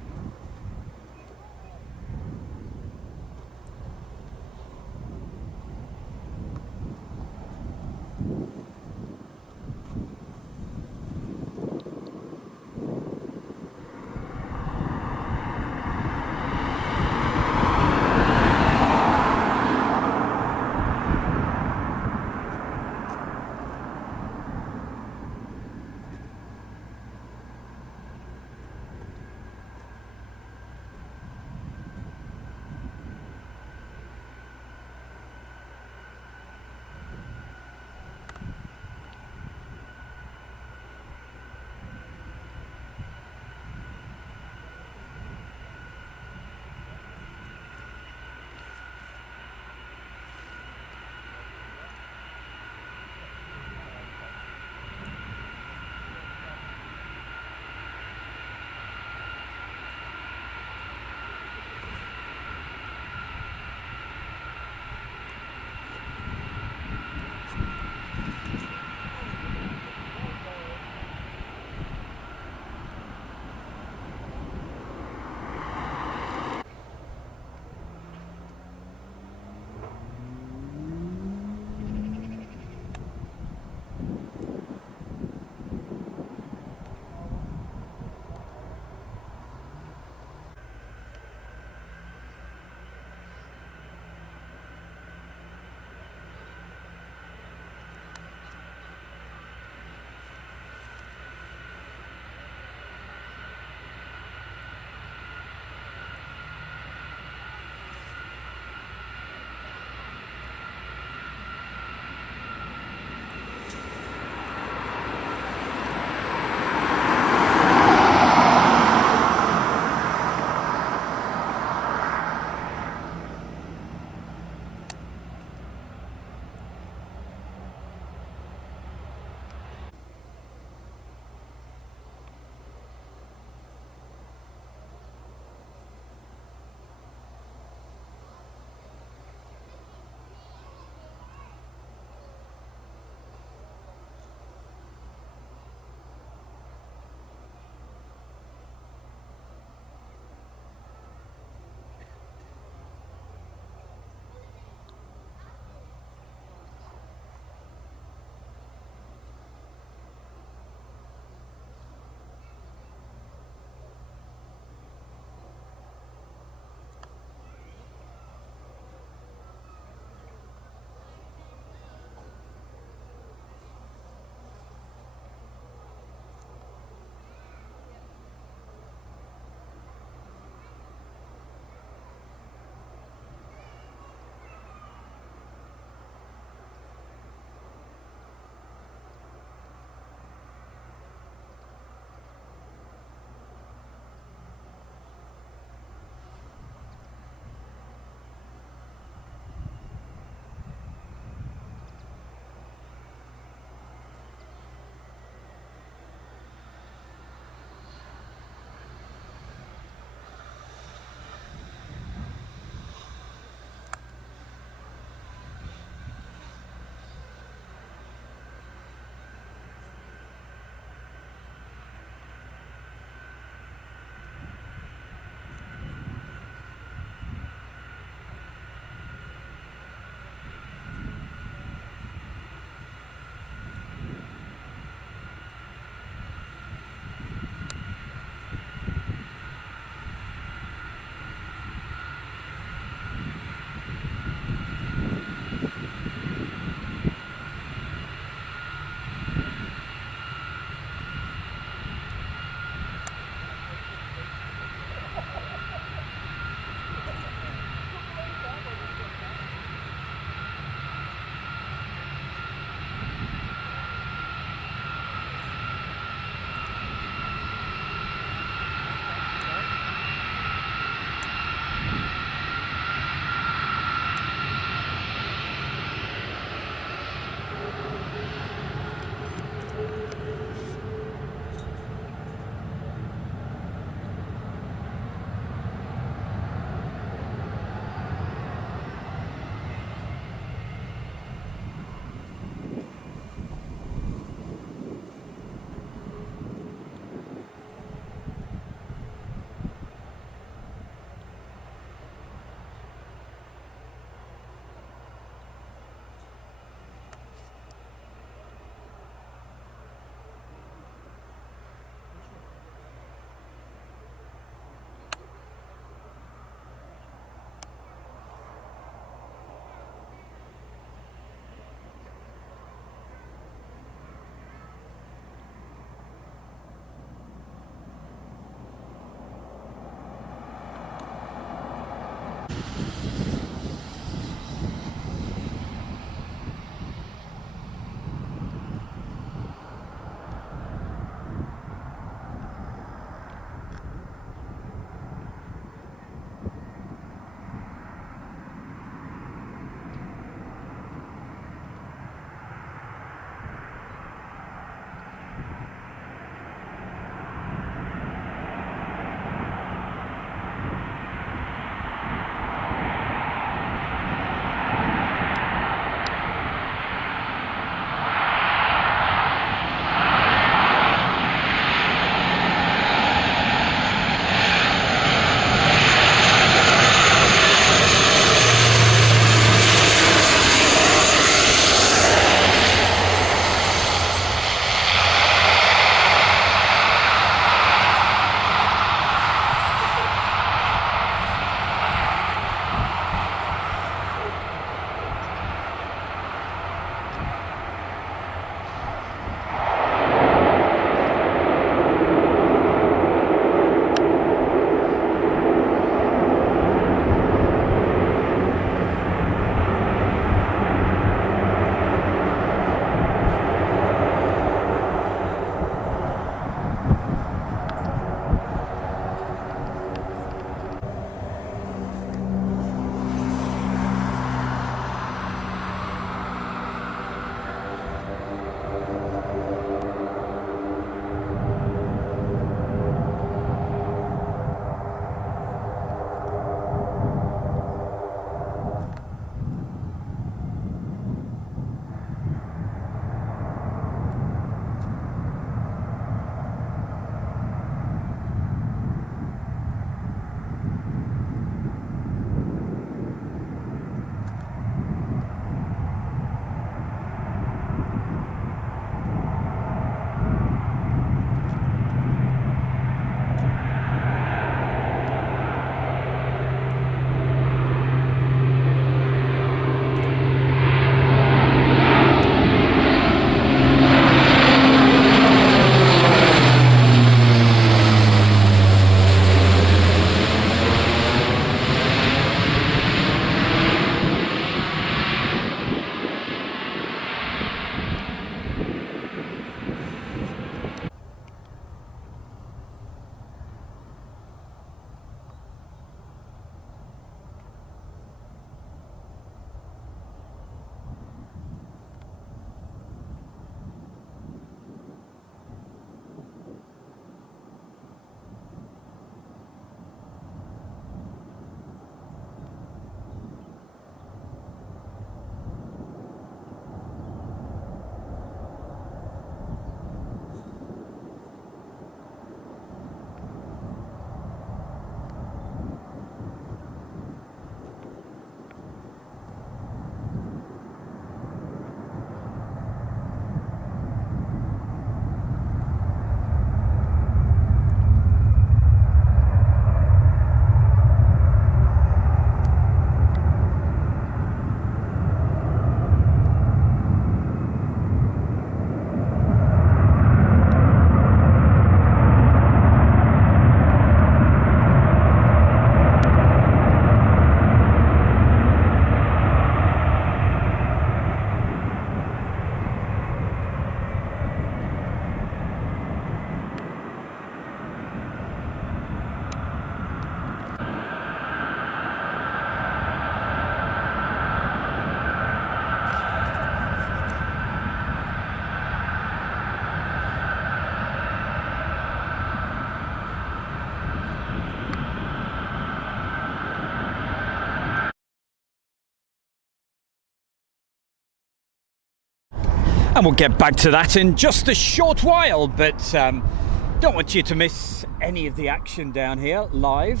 And we'll get back to that in just a short while, but don't want you to miss any of the action down here live.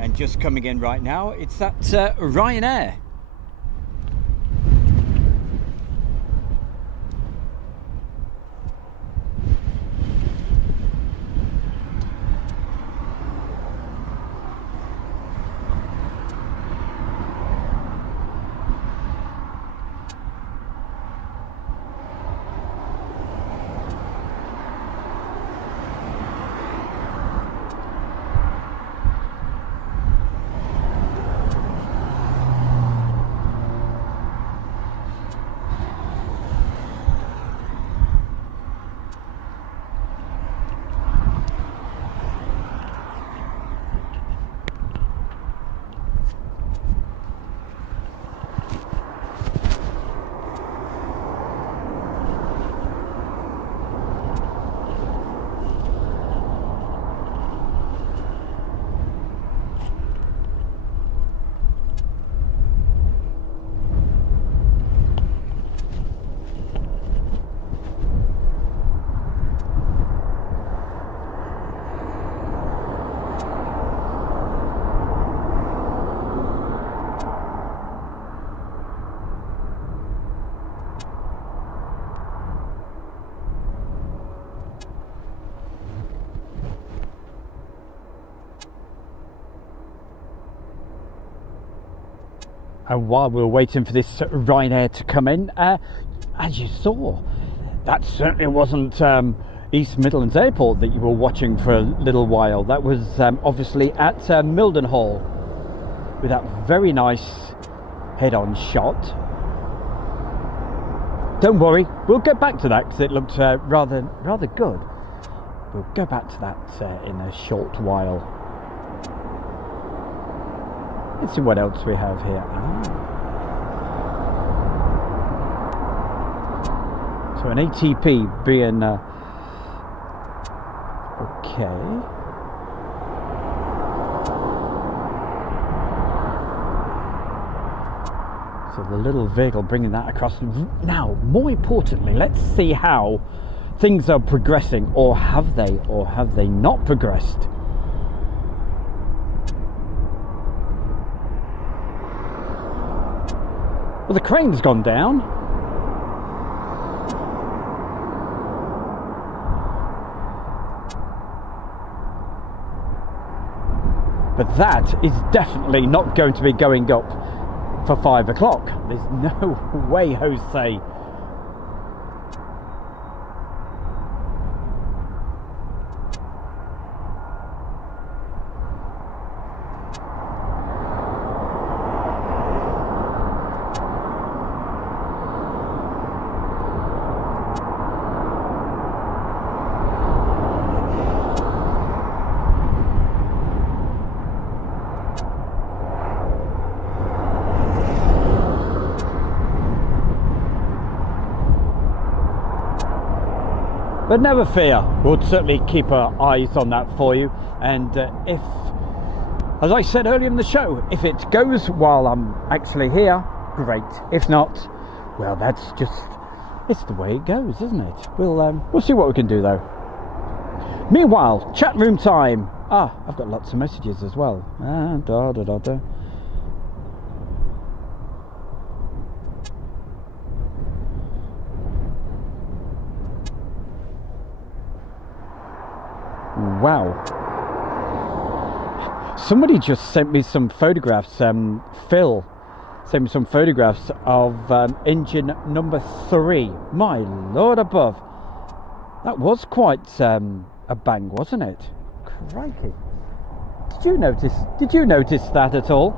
And just coming in right now, it's that Ryanair. And while we were waiting for this Ryanair to come in, as you saw, that certainly wasn't East Midlands Airport that you were watching for a little while. That was obviously at Mildenhall, with that very nice head-on shot. Don't worry, we'll get back to that because it looked rather good. We'll go back to that in a short while. Let's see what else we have here. So an ATP being okay. So the little vehicle bringing that across. Now, more importantly, let's see how things are progressing, or have they not progressed? Well, the crane's gone down. But that is definitely not going to be going up for 5 o'clock. There's no way, Jose. But never fear, we'll certainly keep our eyes on that for you. And if, as I said earlier in the show, if it goes while I'm actually here, great. If not, well, that's just, it's the way it goes, isn't it? We'll see what we can do though. Meanwhile, chat room time. I've got lots of messages as well. Wow. Somebody just sent me some photographs. Phil sent me some photographs of engine number 3. My Lord above. That was quite a bang, wasn't it? Crikey. Did you notice that at all?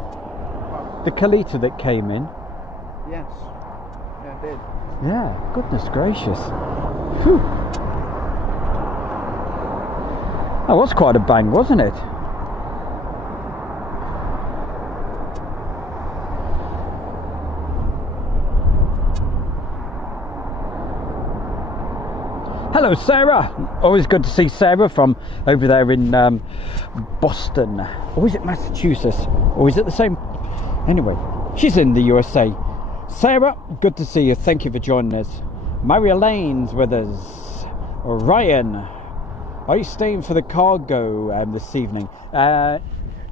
The Kalita that came in? Yes. Yeah, I did. Yeah, goodness gracious. Whew. That was quite a bang, wasn't it? Hello, Sarah. Always good to see Sarah from over there in Boston. Or is it Massachusetts? Or is it the same? Anyway, she's in the USA. Sarah, good to see you. Thank you for joining us. Maria Lane's with us. Ryan, are you staying for the cargo this evening?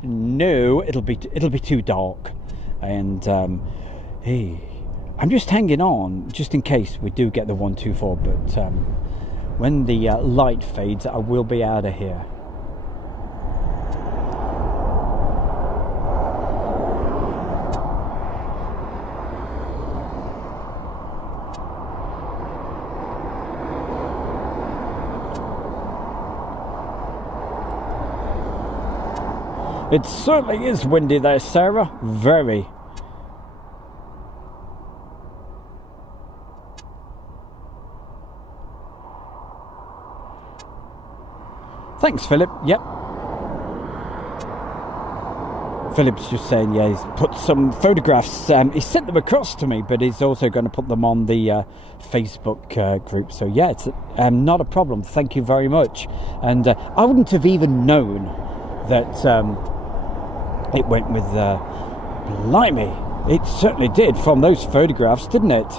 No, it'll be too dark, and hey, I'm just hanging on just in case we do get the 124. But when the light fades, I will be out of here. It certainly is windy there, Sarah. Very. Thanks, Philip. Yep. Philip's just saying, yeah, he's put some photographs. He sent them across to me, but he's also going to put them on the Facebook group. So, yeah, it's not a problem. Thank you very much. And I wouldn't have even known that... it went with, blimey, it certainly did from those photographs, didn't it?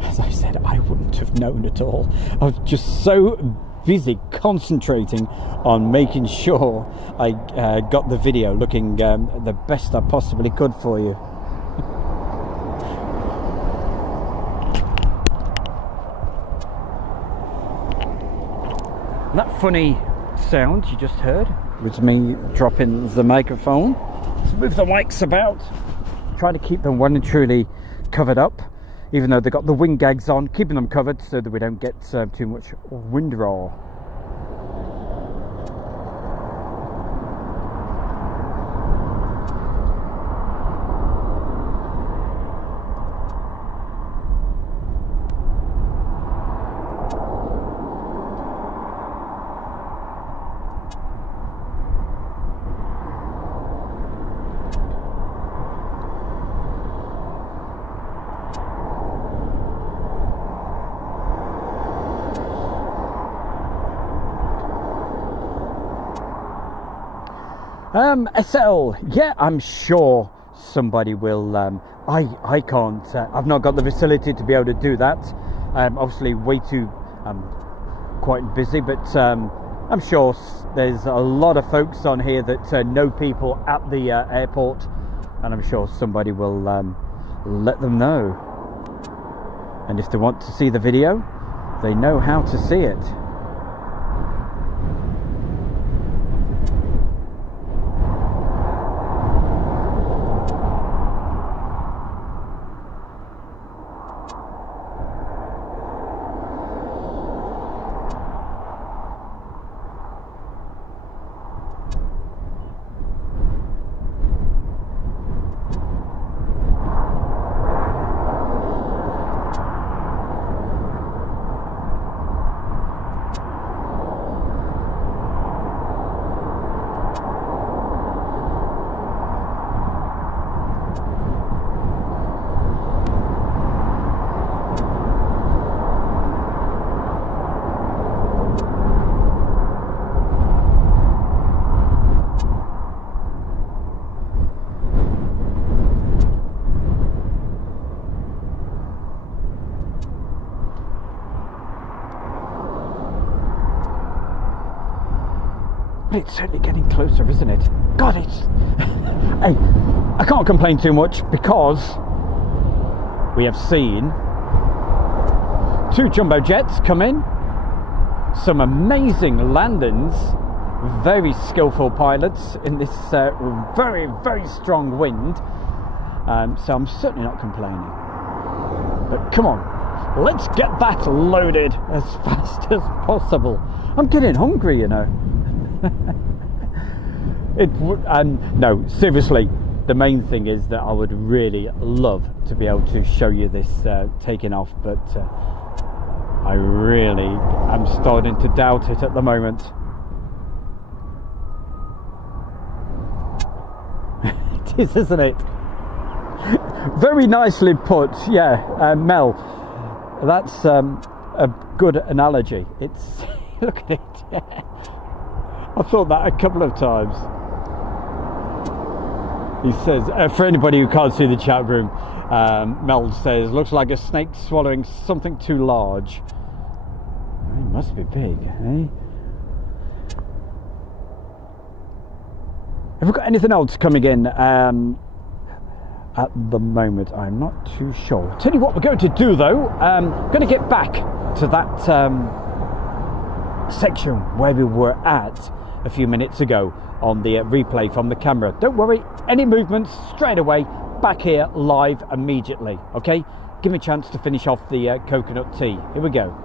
As I said, I wouldn't have known at all. I was just so busy concentrating on making sure I got the video looking the best I possibly could for you. That funny sound you just heard was me dropping the microphone. Let's move the mics about. Trying to keep them well and truly covered up, even though they've got the wing gags on, keeping them covered so that we don't get too much wind roll. SL, yeah, I'm sure somebody will. I can't. I've not got the facility to be able to do that. Obviously, way too. Quite busy, but I'm sure there's a lot of folks on here that know people at the airport, and I'm sure somebody will let them know. And if they want to see the video, they know how to see it. But it's certainly getting closer, isn't it? God, it's... Hey, I can't complain too much because we have seen 2 jumbo jets come in, some amazing landings, very skillful pilots in this very, very strong wind. So I'm certainly not complaining. But come on, let's get that loaded as fast as possible. I'm getting hungry, you know. No, seriously, the main thing is that I would really love to be able to show you this taking off, but I really am starting to doubt it at the moment. It is, isn't it? Very nicely put, yeah, Mel. That's a good analogy. It's look at it. I've thought that a couple of times. He says, for anybody who can't see the chat room, Mel says, looks like a snake swallowing something too large. It must be big, eh? Have we got anything else coming in at the moment? I'm not too sure. Tell you what we're going to do though, going to get back to that section where we were at a few minutes ago on the replay from the camera. Don't worry, any movements straight away, back here live immediately, okay? Give me a chance to finish off the coconut tea. Here we go.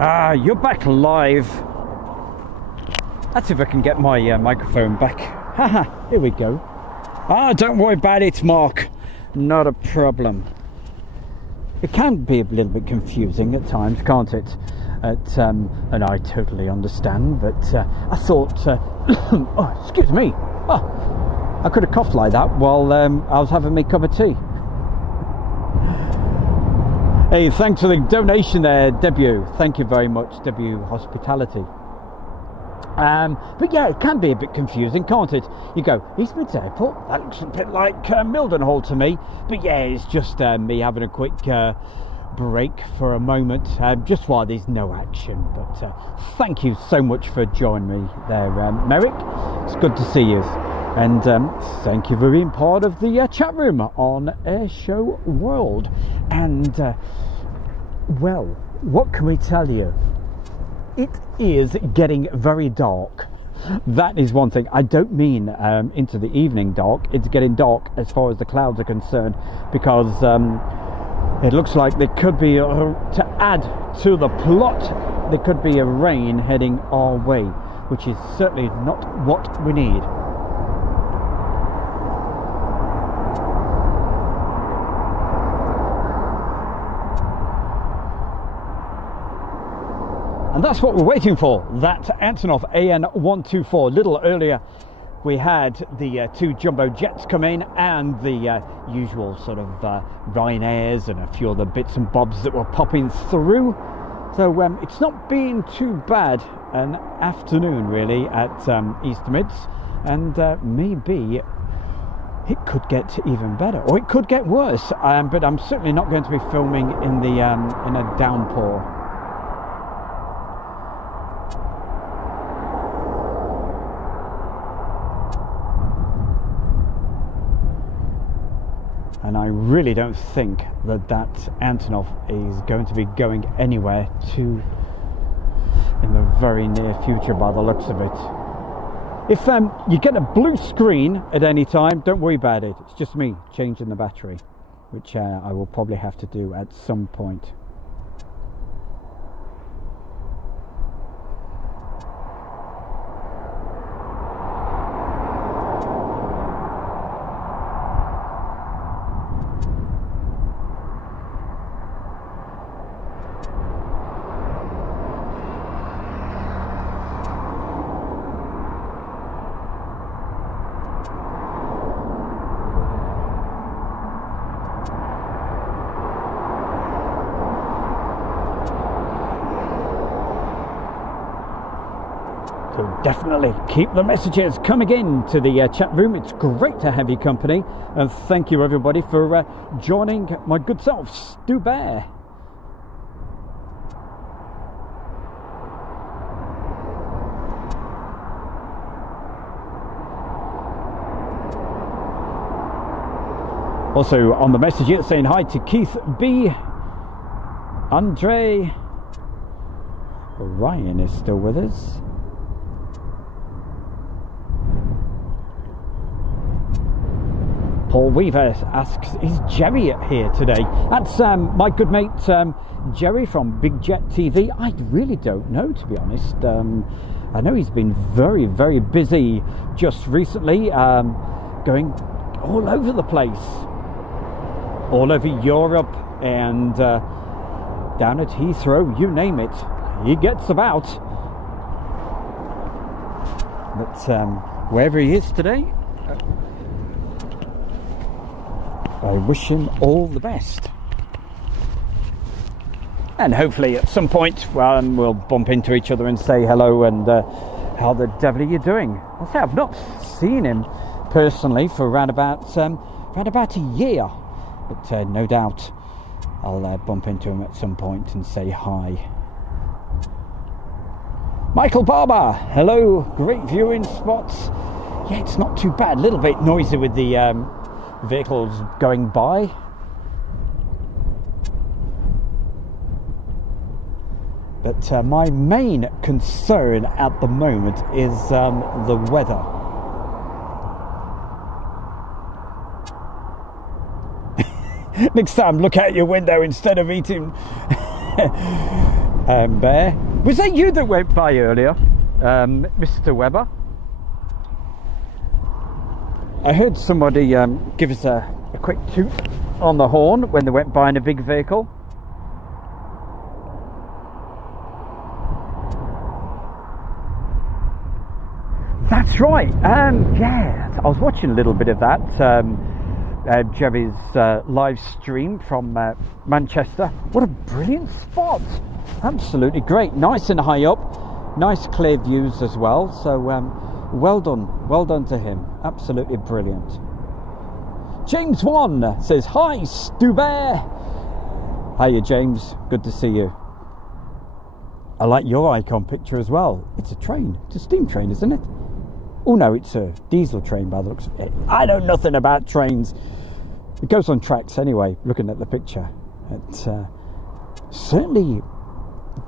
Ah, you're back live. Let's see if I can get my microphone back. Haha, here we go. Ah, don't worry about it, Mark. Not a problem. It can be a little bit confusing at times, can't it? And I totally understand, but I thought... oh, excuse me. Oh, I could have coughed like that while I was having my cup of tea. Hey, thanks for the donation there, Debut. Thank you very much, Debut Hospitality. But yeah, it can be a bit confusing, can't it? You go, East Mids Airport, that looks a bit like Mildenhall to me. But yeah, it's just me having a quick break for a moment, just while there's no action. But thank you so much for joining me there, Merrick. It's good to see you. And thank you for being part of the chat room on Airshow World. And, well, what can we tell you? It is getting very dark. That is one thing. I don't mean into the evening dark. It's getting dark as far as the clouds are concerned, because it looks like there could be, to add to the plot, there could be a rain heading our way, which is certainly not what we need. And that's what we're waiting for, that Antonov AN-124. A little earlier we had the two jumbo jets come in, and the usual sort of Ryanairs and a few other bits and bobs that were popping through. So it's not been too bad an afternoon really at East Mids, and maybe it could get even better, or it could get worse. But I'm certainly not going to be filming in the in a downpour. And I really don't think that Antonov is going to be going anywhere in the very near future, by the looks of it. If you get a blue screen at any time, don't worry about it. It's just me changing the battery, which I will probably have to do at some point. So definitely keep the messages coming in to the chat room. It's great to have your company, and thank you everybody for joining my good self, Stu Bear. Also on the message here saying hi to Keith B, Andre, Ryan is still with us. Paul Weaver asks, is Jerry here today? That's my good mate Jerry from Big Jet TV. I really don't know, to be honest. I know he's been very, very busy just recently, going all over the place, all over Europe and down at Heathrow, you name it. He gets about. But wherever he is today, I wish him all the best. And hopefully at some point, well, we'll bump into each other and say hello and how the devil are you doing? I'll say I've not seen him personally for around about a year, but no doubt I'll bump into him at some point and say hi. Michael Barber, hello, great viewing spots. Yeah, it's not too bad, a little bit noisy with the vehicles going by. But my main concern at the moment is the weather. Next time, look out your window instead of eating Bear. Was that you that went by earlier, Mr. Webber? I heard somebody give us a quick toot on the horn when they went by in a big vehicle. That's right. Yeah, I was watching a little bit of that. Jerry's live stream from Manchester. What a brilliant spot! Absolutely great. Nice and high up. Nice clear views as well. So well done to him. Absolutely brilliant. James 1 says, "Hi, Stu Bear." Hiya, James. Good to see you. I like your icon picture as well. It's a train. It's a steam train, isn't it? Oh no, it's a diesel train by the looks of it. I know nothing about trains. It goes on tracks anyway, looking at the picture. It's certainly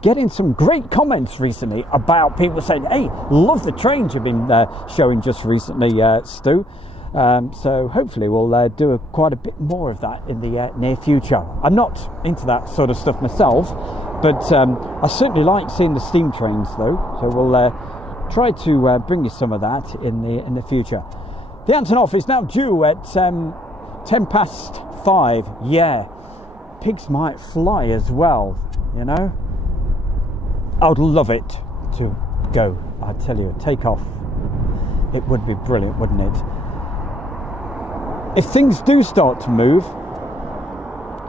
getting some great comments recently about people saying, "Hey, love the trains you've been showing just recently, Stu." So hopefully we'll do quite a bit more of that in the near future. I'm not into that sort of stuff myself, but I certainly like seeing the steam trains though. So we'll try to bring you some of that in the future. The Antonov is now due at 5:10. Yeah, pigs might fly as well, you know. I would love it to go. I tell you, take off. It would be brilliant, wouldn't it? If things do start to move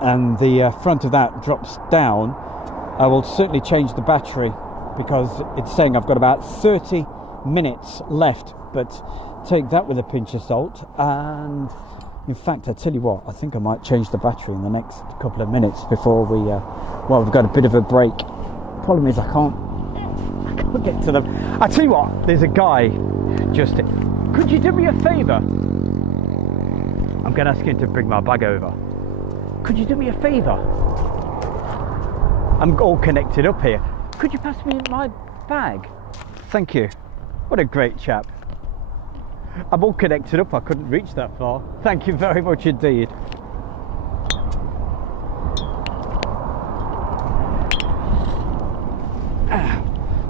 and the front of that drops down, I will certainly change the battery, because it's saying I've got about 30 minutes left, but take that with a pinch of salt. And in fact, I tell you what, I think I might change the battery in the next couple of minutes before we've got a bit of a break. Problem is I can't get to them. I tell you what, there's a guy just, could you do me a favour? I'm going to ask him to bring my bag over. Could you do me a favour? I'm all connected up here. Could you pass me my bag? Thank you. What a great chap. I'm all connected up, I couldn't reach that far. Thank you very much indeed.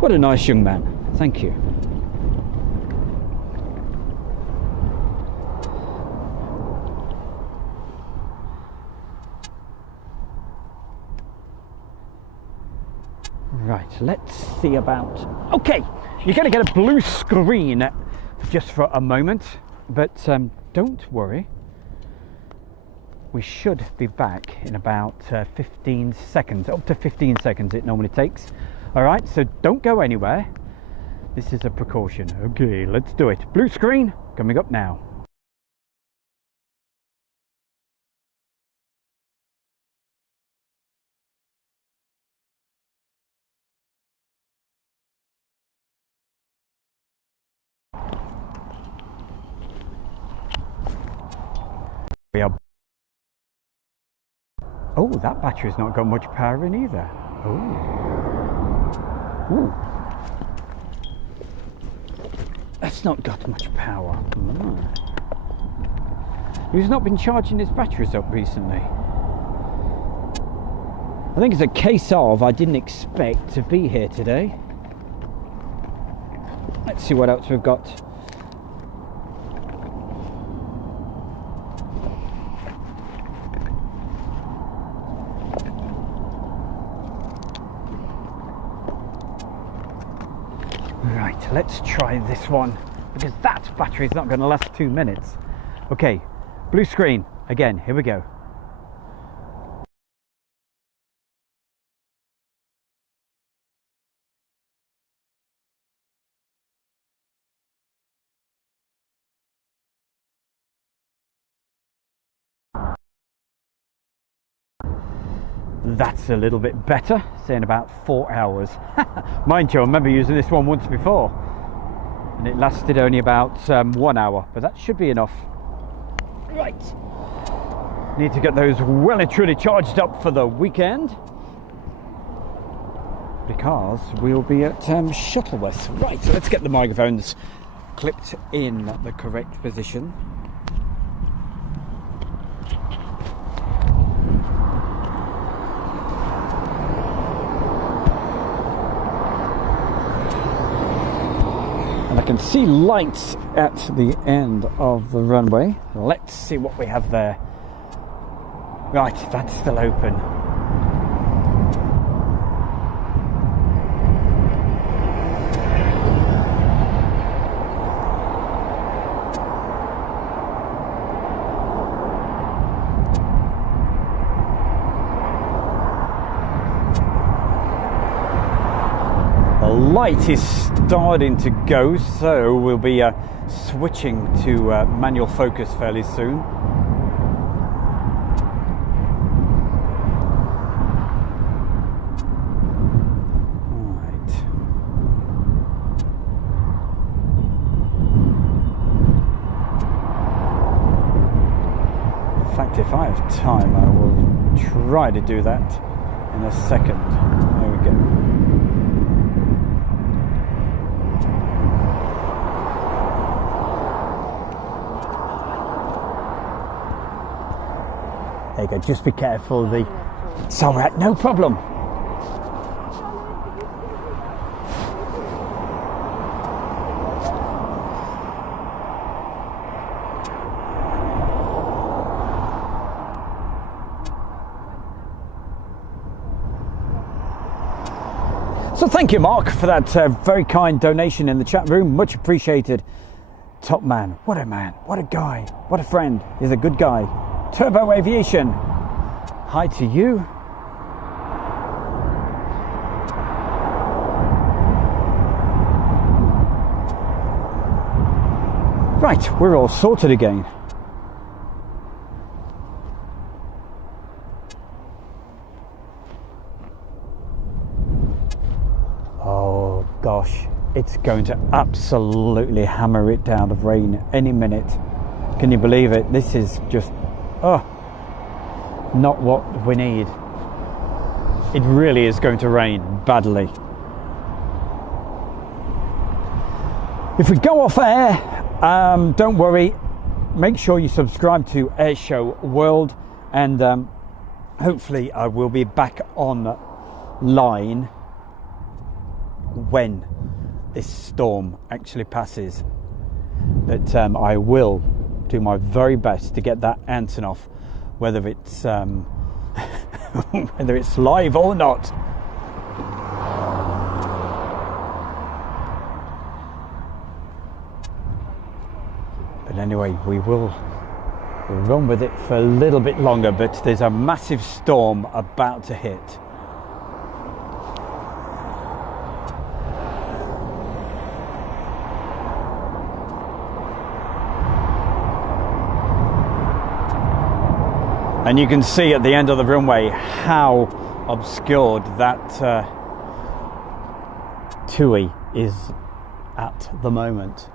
What a nice young man. Thank you. Right, let's see about... Okay, you're going to get a blue screen just for a moment, but don't worry. We should be back in about 15 seconds, up to 15 seconds it normally takes. All right, so don't go anywhere. This is a precaution. Okay, let's do it. Blue screen coming up now. We are... Oh, that battery's not got much power in either. Oh. Ooh. That's not got much power. He's not been charging his batteries up recently. I think it's a case of I didn't expect to be here today. Let's see what else we've got. Right, let's try this one, because that battery is not going to last 2 minutes. Okay, blue screen again, here we go. That's a little bit better, saying about 4 hours. Mind you, I remember using this one once before and it lasted only about 1 hour, but that should be enough. Right, need to get those well and truly charged up for the weekend, because we'll be at Shuttleworth. Right, so let's get the microphones clipped in the correct position. see lights at the end of the runway. Let's see what we have there. Right, that's still open. Light is starting to go, so we'll be switching to manual focus fairly soon. Right. In fact, if I have time, I will try to do that in a second. There we go. There you go, just be careful. It's all right, no problem. So thank you, Mark, for that very kind donation in the chat room. Much appreciated. Top man, what a guy, what a friend. He's a good guy. Turbo Aviation, hi to you. Right, we're all sorted again. Oh gosh, it's going to absolutely hammer it down of rain any minute. Can you believe it? This is just not what we need. It really is going to rain badly. If we go off air, don't worry, make sure you subscribe to Airshow World, and hopefully I will be back online when this storm actually passes. But I will do my very best to get that Antonov, whether it's whether it's live or not. But anyway, we will run with it for a little bit longer, but there's a massive storm about to hit. And you can see at the end of the runway how obscured that TUI is at the moment.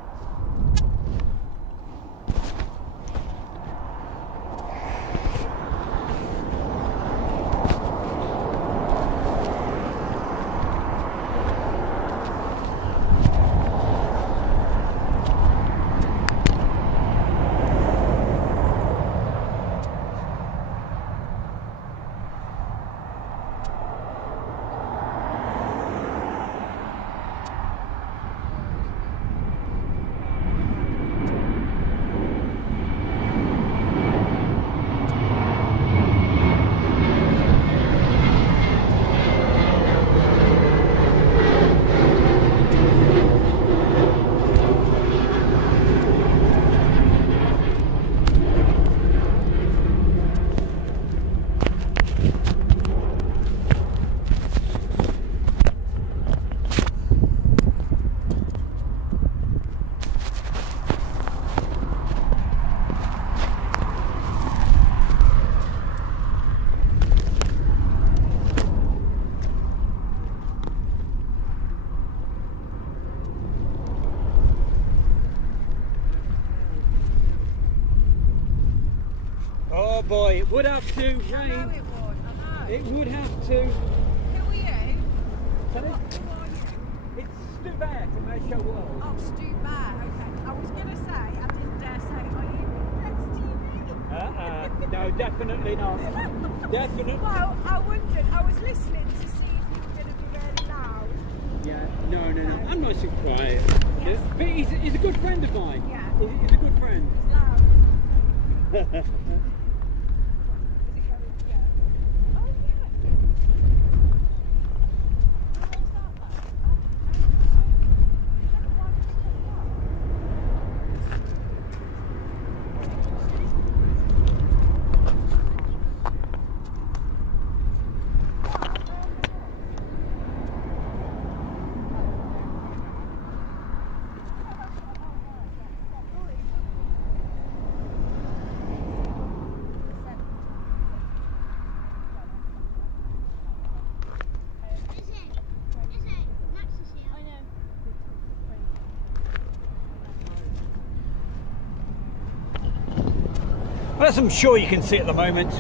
Oh boy, it would have to rain. I know it would, I know. It would have to. Who are you? Sorry? Who are you? It's Stu Bear from Airshow World. Oh, Stu Bear, okay. I was going to say, I didn't dare say, are you Rex TV? No, definitely not. Definitely. Well, I wondered, I was listening to see if you were going to be really loud. Yeah, no. I'm nice and quiet. Yes. But he's a good friend of mine. Yeah. He's a good friend. It's loud. Is it going? Yeah. Oh, yeah. Where's that Well, as I'm sure you can see at the moment,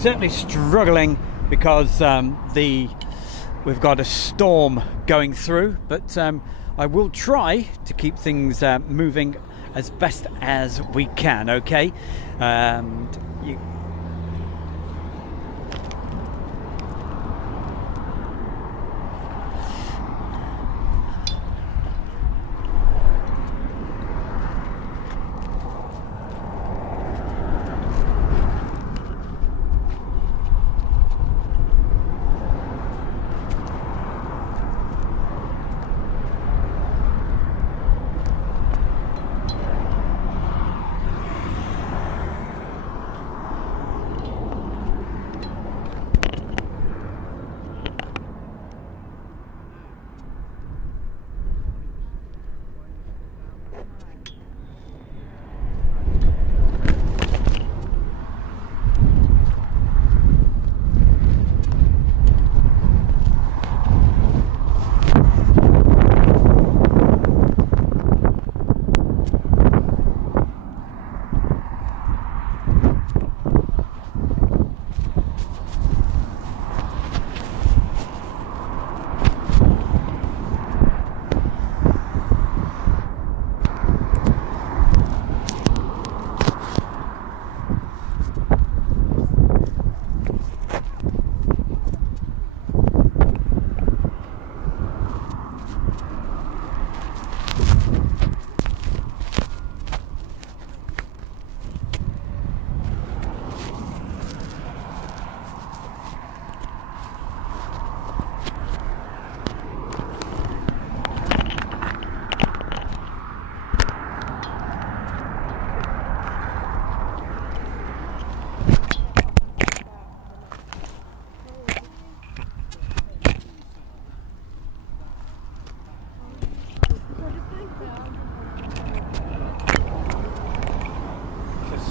certainly struggling because we've got a storm going through, but I will try to keep things moving as best as we can, okay?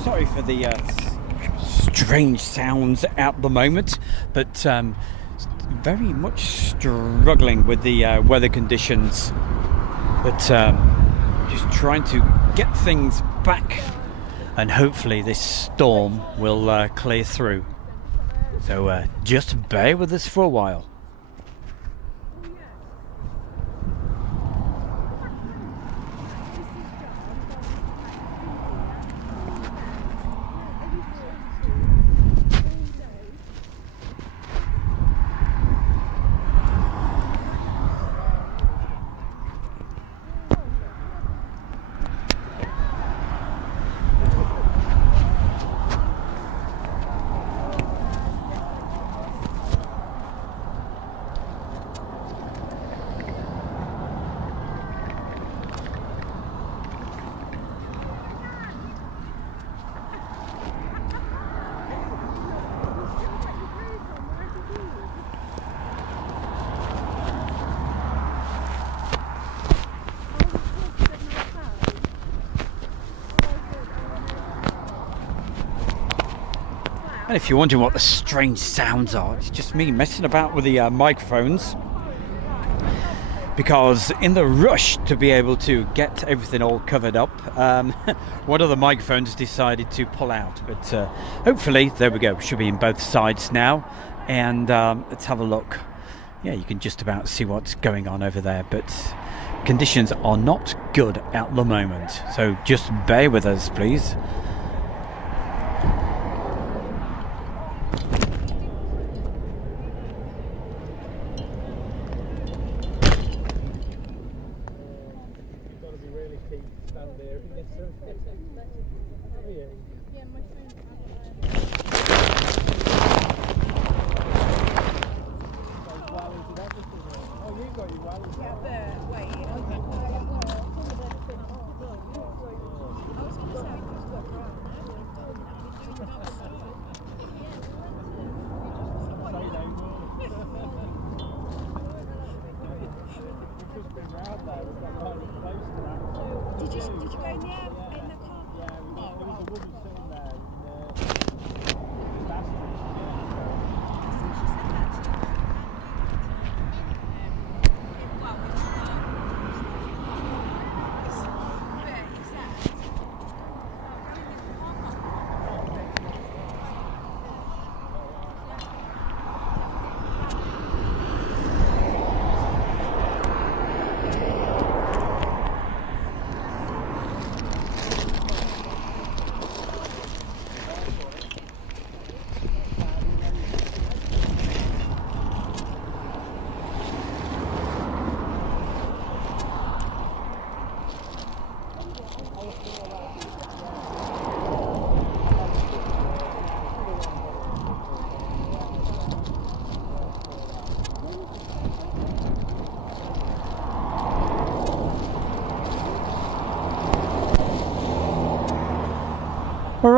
Sorry for the strange sounds at the moment, but very much struggling with the weather conditions, but just trying to get things back, and hopefully this storm will clear through. So just bear with us for a while. And if you're wondering what the strange sounds are, it's just me messing about with the microphones, because in the rush to be able to get everything all covered up, one of the microphones decided to pull out, but hopefully, there we go, should be in both sides now. And let's have a look. Yeah, you can just about see what's going on over there, but conditions are not good at the moment, so just bear with us, please.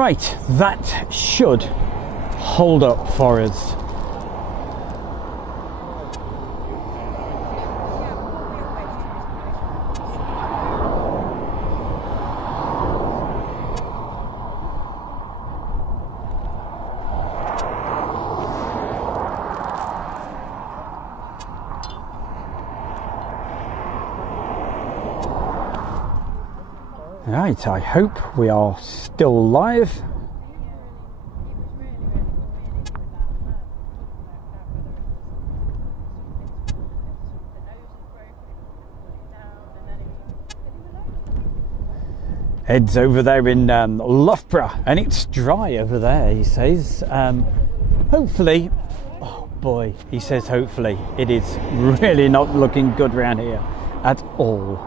Right, that should hold up for us. Right, I hope we are still live. Ed's over there in Loughborough, and it's dry over there, he says. Hopefully, oh boy, he says hopefully, it is really not looking good around here at all.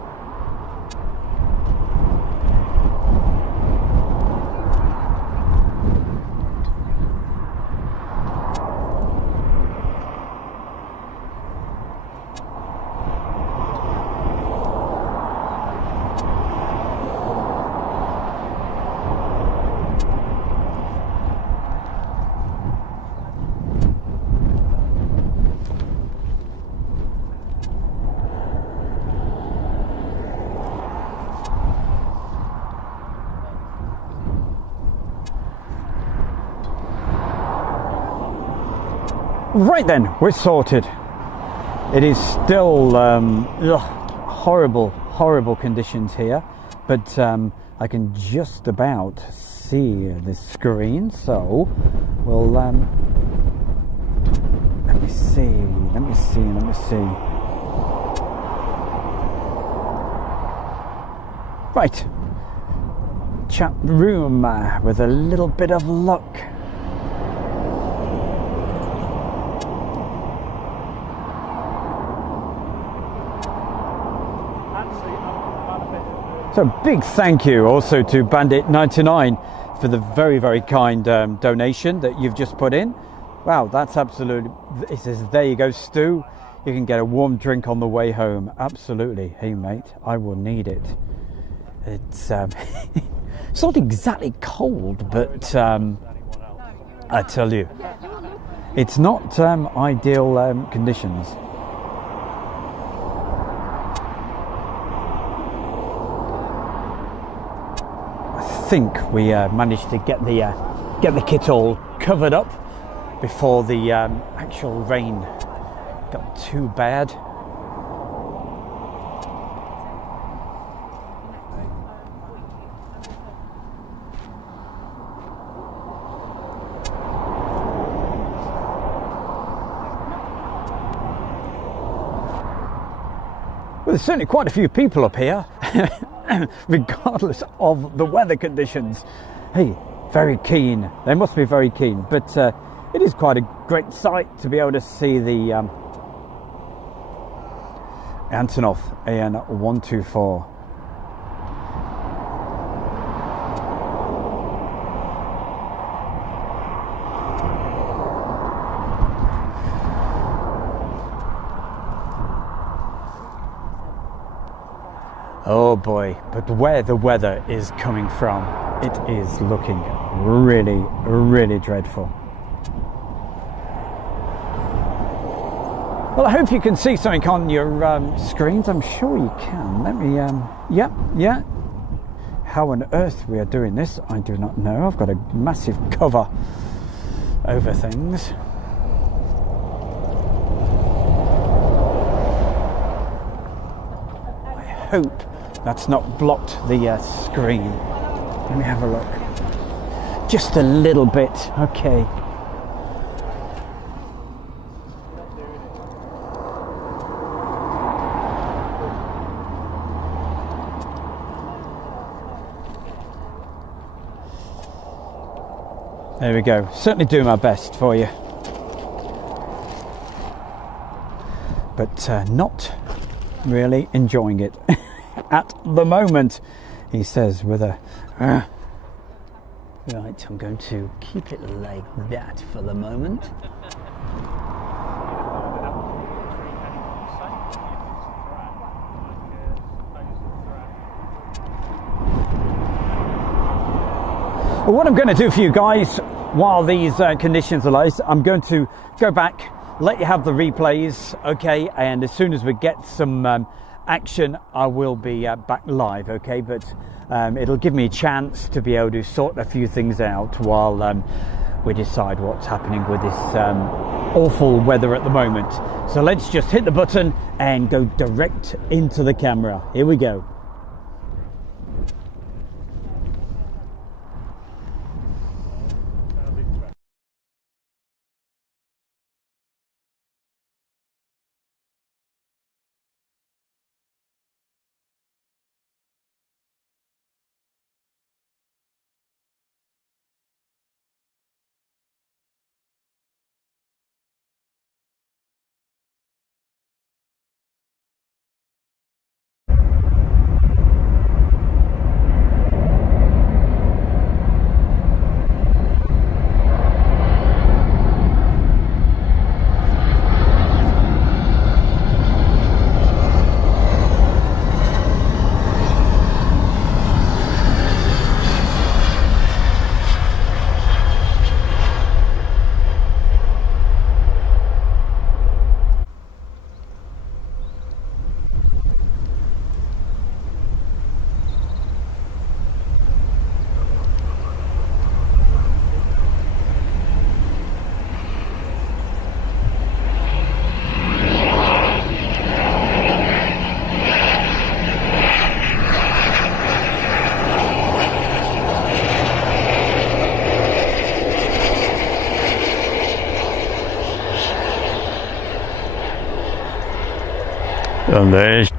Right then, we're sorted. It is still horrible conditions here, but I can just about see the screen, so we'll let me see. Right, chat room with a little bit of luck. So big thank you also to Bandit99 for the very kind donation that you've just put in. Wow, that's absolutely, it says, there you go, Stu, you can get a warm drink on the way home. Absolutely. Hey mate, I will need it. It's it's not exactly cold, but I tell you, it's not ideal conditions. I think we managed to get the kit all covered up before the actual rain got too bad. Well, there's certainly quite a few people up here. Regardless of the weather conditions. Hey, very keen. They must be very keen, but it is quite a great sight to be able to see the Antonov AN-124. Oh boy, but where the weather is coming from, it is looking really dreadful. Well, I hope you can see something on your screens. I'm sure you can. Let me, yeah. How on earth we are doing this, I do not know. I've got a massive cover over things. I hope that's not blocked the screen. Let me have a look. Just a little bit, okay. There we go. Certainly doing my best for you. But not really enjoying it at the moment, he says with a right, I'm going to keep it like that for the moment. Well, what I'm going to do for you guys while these conditions are nice, I'm going to go back, let you have the replays, okay, and as soon as we get some action, I will be back live, okay, but it'll give me a chance to be able to sort a few things out while we decide what's happening with this awful weather at the moment. So let's just hit the button and go direct into the camera. Here we go. And there's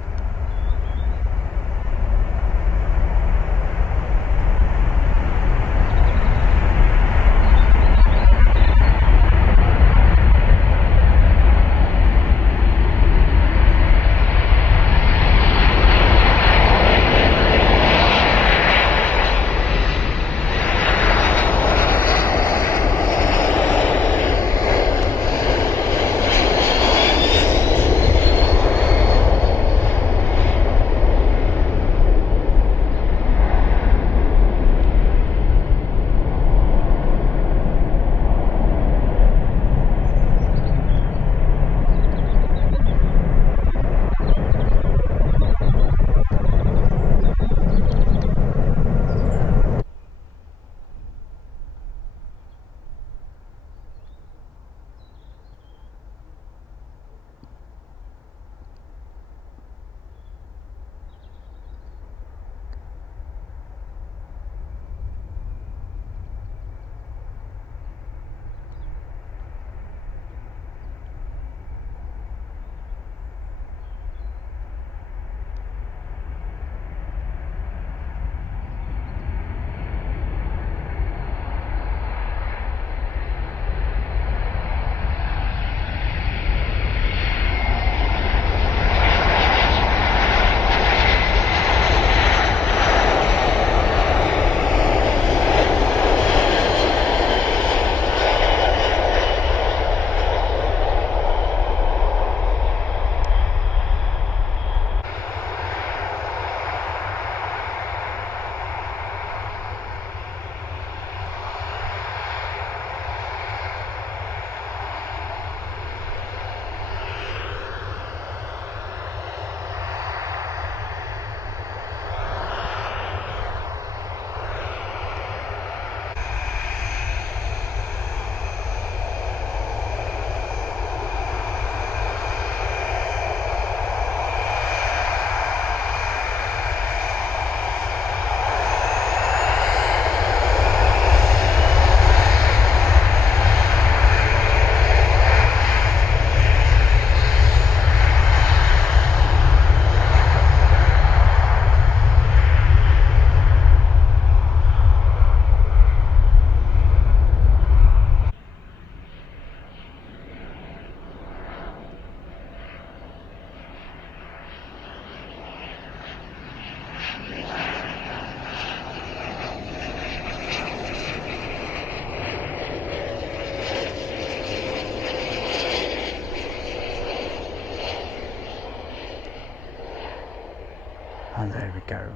and there we go.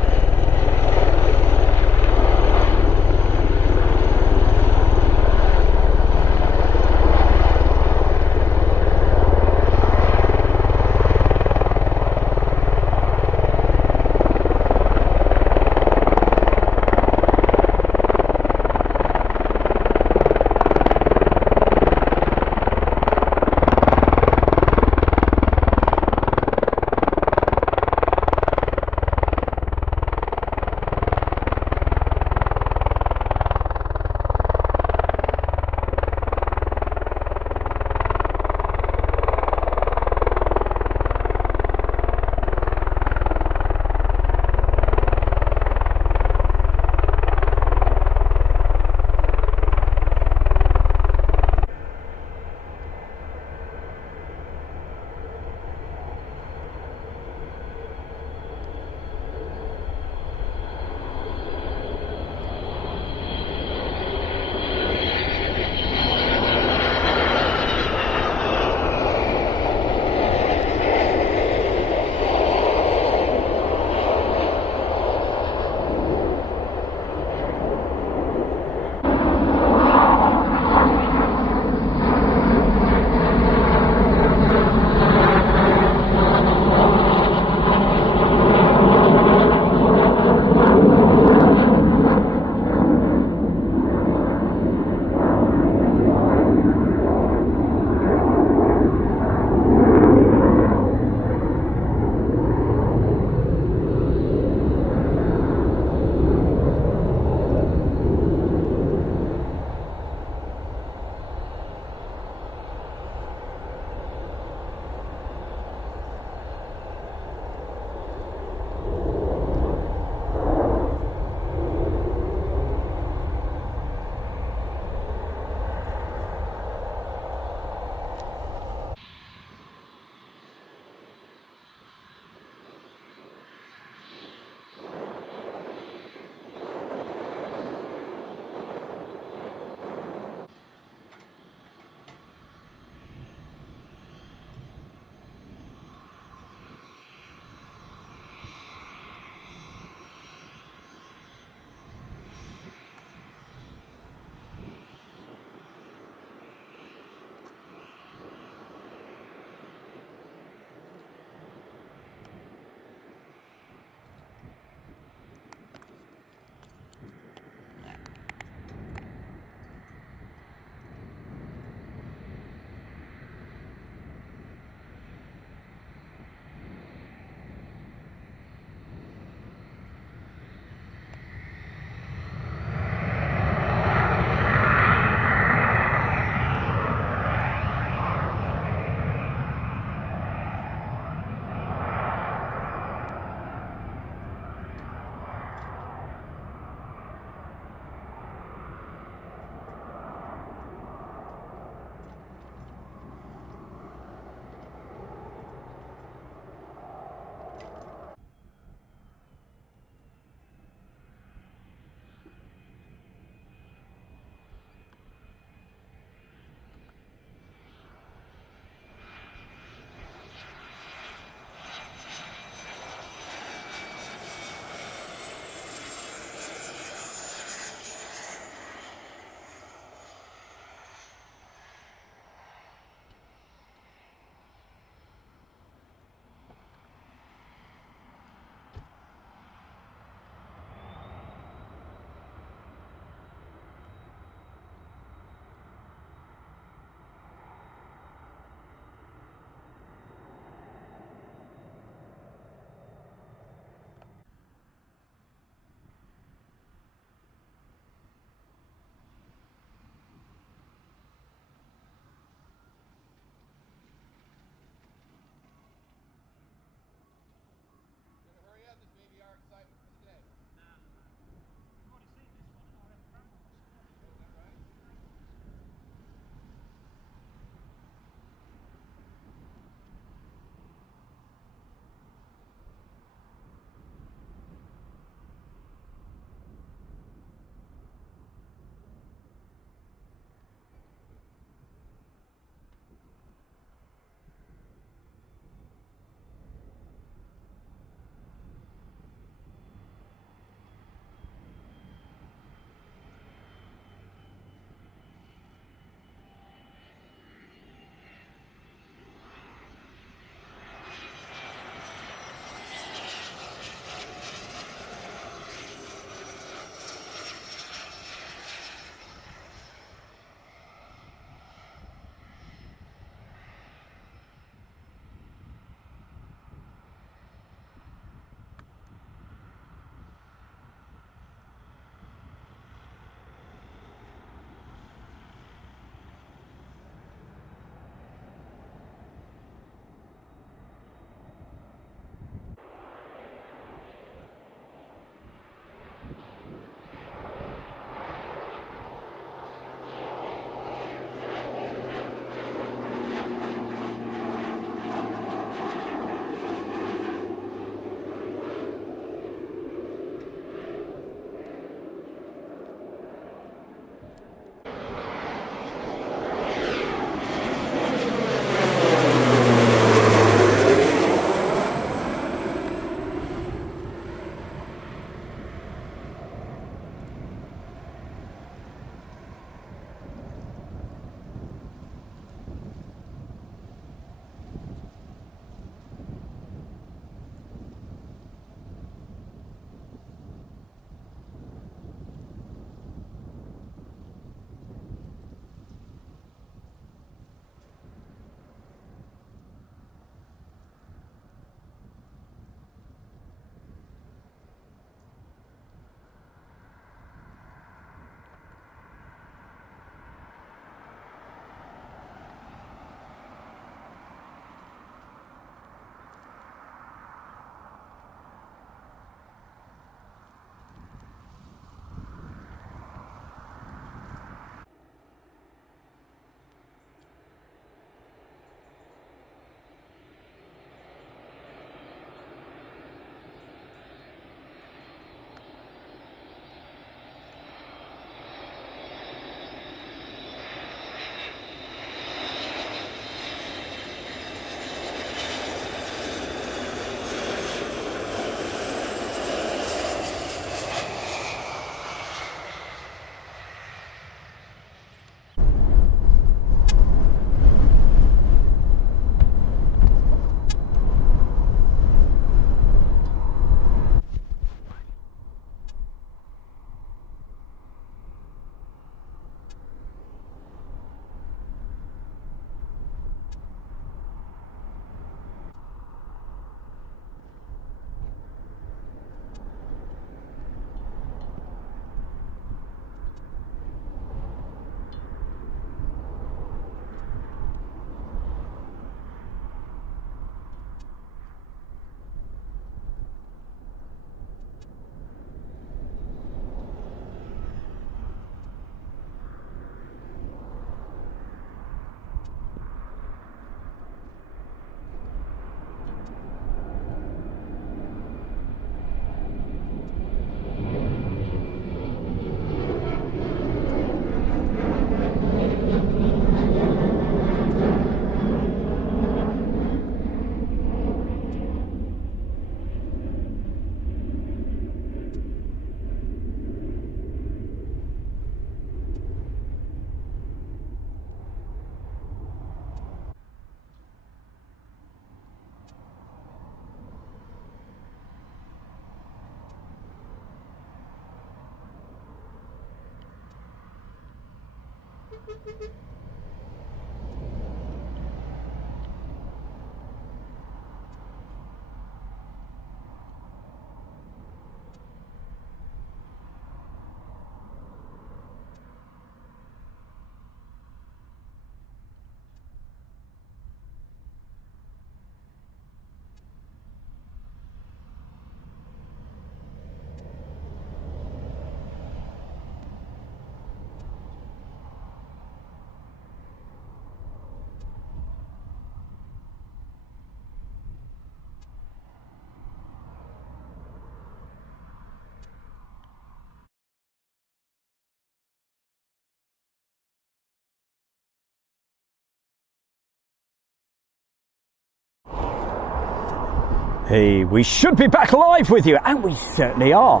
Hey, we should be back live with you, and we certainly are.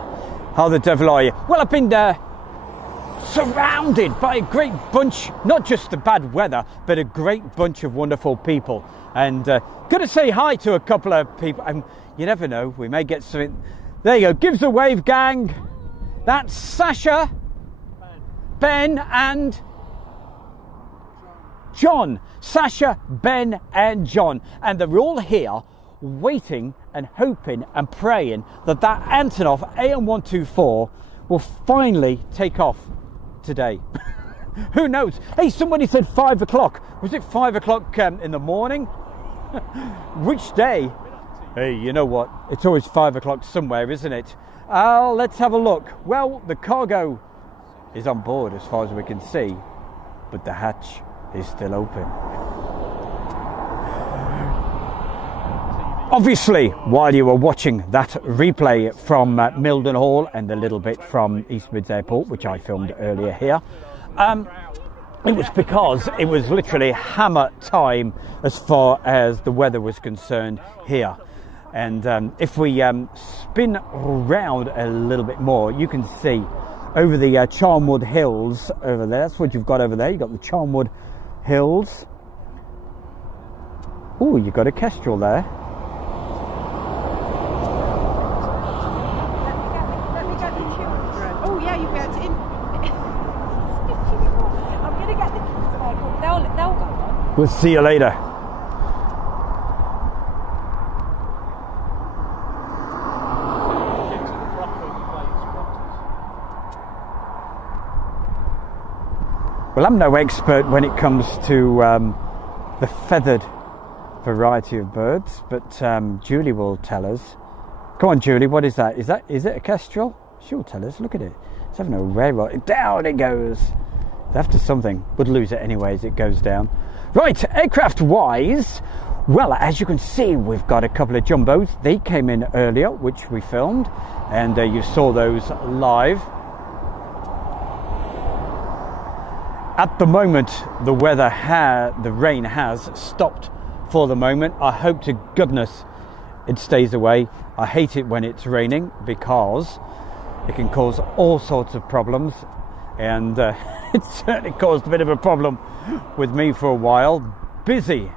How the devil are you? Well, I've been surrounded by a great bunch, not just the bad weather, but a great bunch of wonderful people. And gonna say hi to a couple of people, and you never know, we may get something. There you go, give us a wave, gang. That's Sasha, Ben, and John. Sasha, Ben, and John. And they're all here waiting and hoping and praying that that Antonov AM124 will finally take off today. Who knows? Hey, somebody said 5 o'clock. Was it 5 o'clock in the morning? Which day? Hey, you know what? It's always 5 o'clock somewhere, isn't it? Let's have a look. Well, the cargo is on board as far as we can see, but the hatch is still open. Obviously, while you were watching that replay from Mildenhall and a little bit from East Mids Airport, which I filmed earlier here, it was because it was literally hammer time as far as the weather was concerned here. And if we spin around a little bit more, you can see over the Charnwood Hills over there. That's what you've got over there. You've got the Charnwood Hills. Oh, you've got a Kestrel there. Oh yeah, you get in. I'm gonna get the kids. They'll go on. We'll see you later. Well, I'm no expert when it comes to the feathered variety of birds, but Julie will tell us. Come on, Julie, what is that? Is it a kestrel? She'll tell us. Look at it. It's having a railroad. Down it goes. It's after something. Would lose it anyway as it goes down. Right, aircraft-wise, well, as you can see, we've got a couple of jumbos. They came in earlier, which we filmed, and you saw those live. At the moment, the rain has stopped for the moment. I hope to goodness it stays away. I hate it when it's raining because it can cause all sorts of problems, and it certainly caused a bit of a problem with me for a while. Busy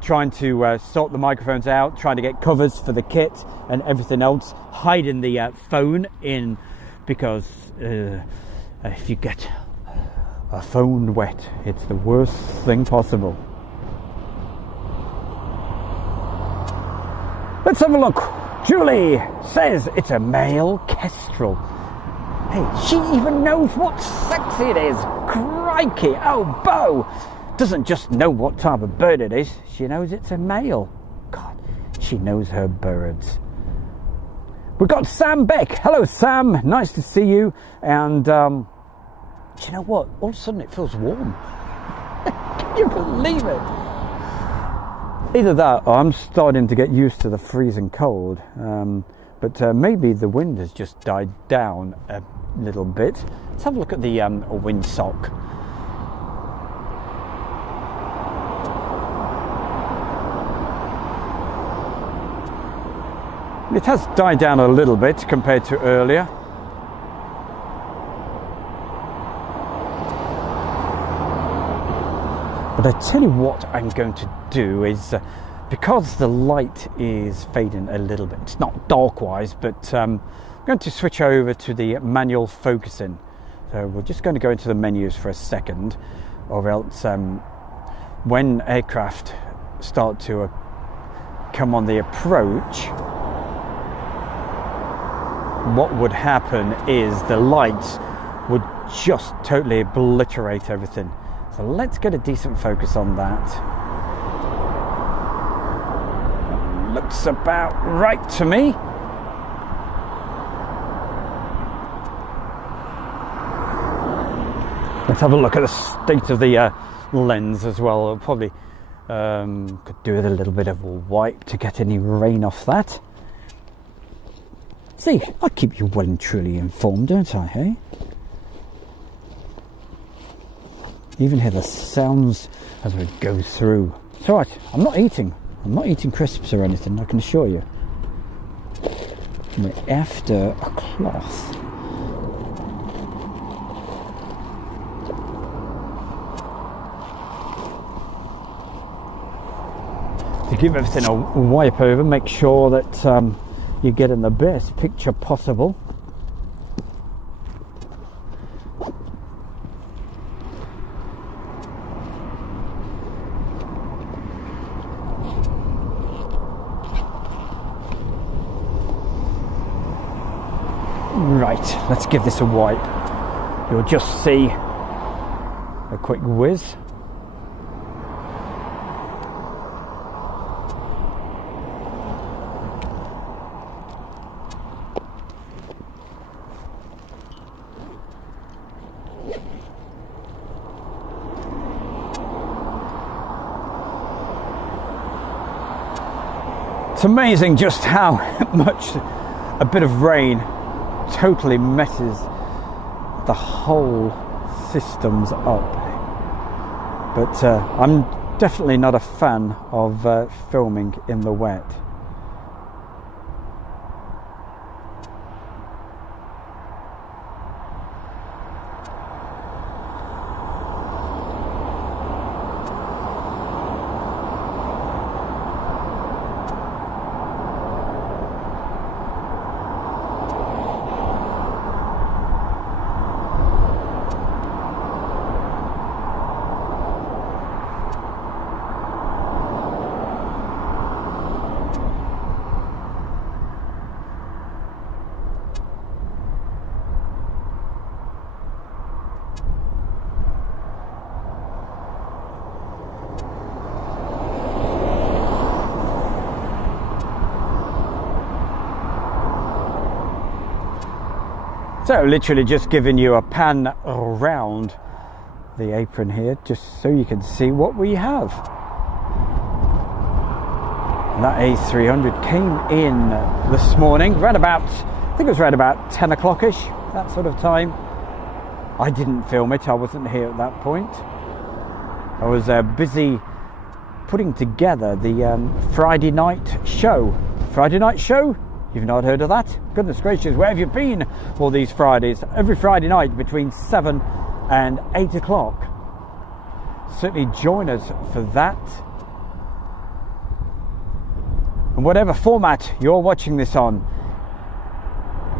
trying to sort the microphones out, trying to get covers for the kit and everything else, hiding the phone in, because if you get a phone wet, it's the worst thing possible. Let's have a look. Julie says it's a male kestrel. Hey, she even knows what sex it is. Crikey, oh, Bo doesn't just know what type of bird it is, she knows it's a male. God, she knows her birds. We've got Sam Beck. Hello, Sam, nice to see you. And do you know what? All of a sudden it feels warm. Can you believe it? Either that or I'm starting to get used to the freezing cold. But maybe the wind has just died down a little bit. Let's have a look at the windsock. It has died down a little bit compared to earlier. But I tell you what I'm going to do is, because the light is fading a little bit, it's not dark-wise, but I'm going to switch over to the manual focusing. So we're just going to go into the menus for a second. or else when aircraft start to come on the approach, what would happen is the lights would just totally obliterate everything. So let's get a decent focus on that. Looks about right to me. Let's have a look at the state of the lens as well. I'll probably could do with a little bit of a wipe to get any rain off that. See, I keep you well and truly informed, don't I, hey? Even hear the sounds as we go through. It's alright, I'm not eating crisps or anything, I can assure you. We're after a cloth. To give everything a wipe over, make sure that you're getting the best picture possible. Right, let's give this a wipe. You'll just see a quick whiz. It's amazing just how much a bit of rain totally messes the whole systems up. But I'm definitely not a fan of filming in the wet. So literally just giving you a pan around the apron here just so you can see what we have. And that A300 came in this morning around about, I think it was around about 10 o'clock-ish, that sort of time. I didn't film it, I wasn't here at that point. I was busy putting together the Friday night show. Friday night show? You've not heard of that? Goodness gracious, where have you been all these Fridays? Every Friday night between 7 and 8 o'clock. Certainly join us for that. And whatever format you're watching this on,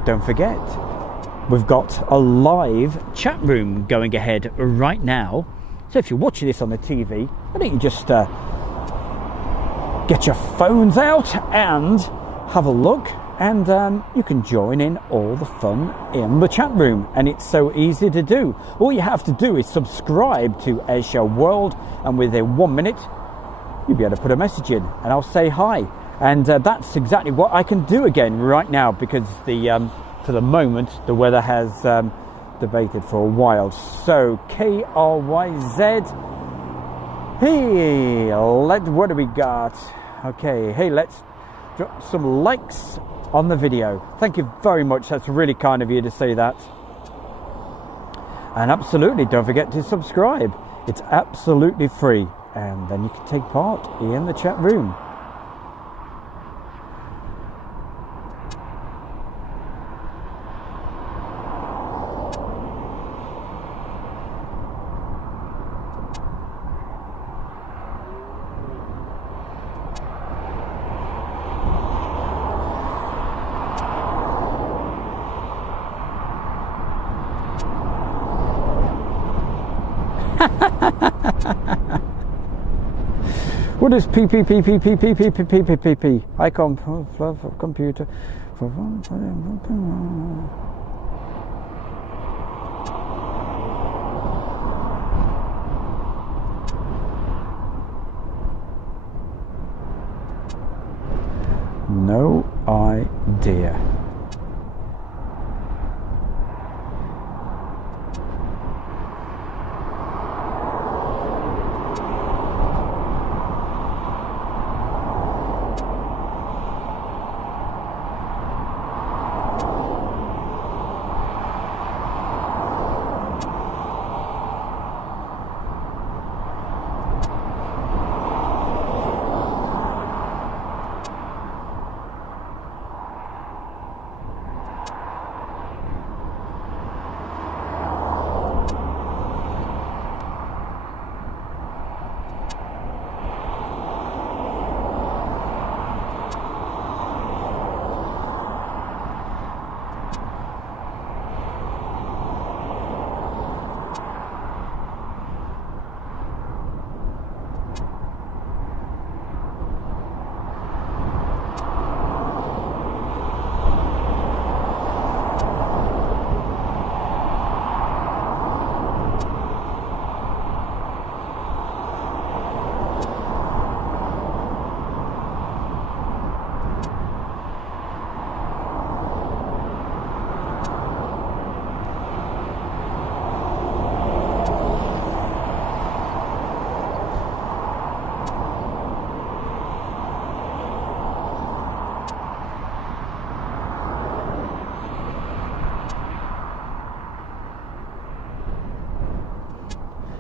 don't forget, we've got a live chat room going ahead right now. So if you're watching this on the TV, why don't you just get your phones out and have a look, and you can join in all the fun in the chat room, and it's so easy to do. All you have to do is subscribe to Airshow World, and within 1 minute you'll be able to put a message in and I'll say hi. And that's exactly what I can do again right now, because the for the moment the weather has debated for a while. So KRYZ, hey, what do we got? Okay, hey, let's drop some likes on the video. Thank you very much, that's really kind of you to say that. And absolutely don't forget to subscribe, it's absolutely free, and then you can take part in the chat room. What is P? I come from computer. No idea.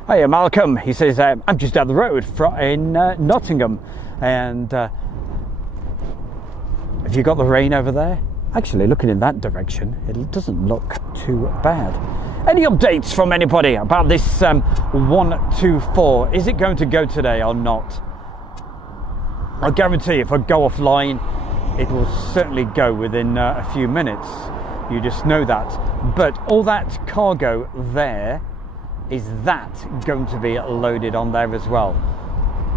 Hiya Malcolm, he says, I'm just down the road in Nottingham, and have you got the rain over there? Actually, looking in that direction, it doesn't look too bad. Any updates from anybody about this 124? Is it going to go today or not? I guarantee if I go offline, it will certainly go within a few minutes. You just know that. But all that cargo there, is that going to be loaded on there as well?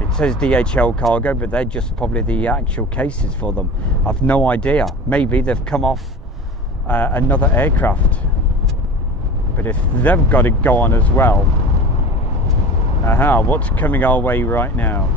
It says DHL cargo, but they're just probably the actual cases for them. I've no idea. Maybe they've come off another aircraft. But if they've got to go on as well, what's coming our way right now?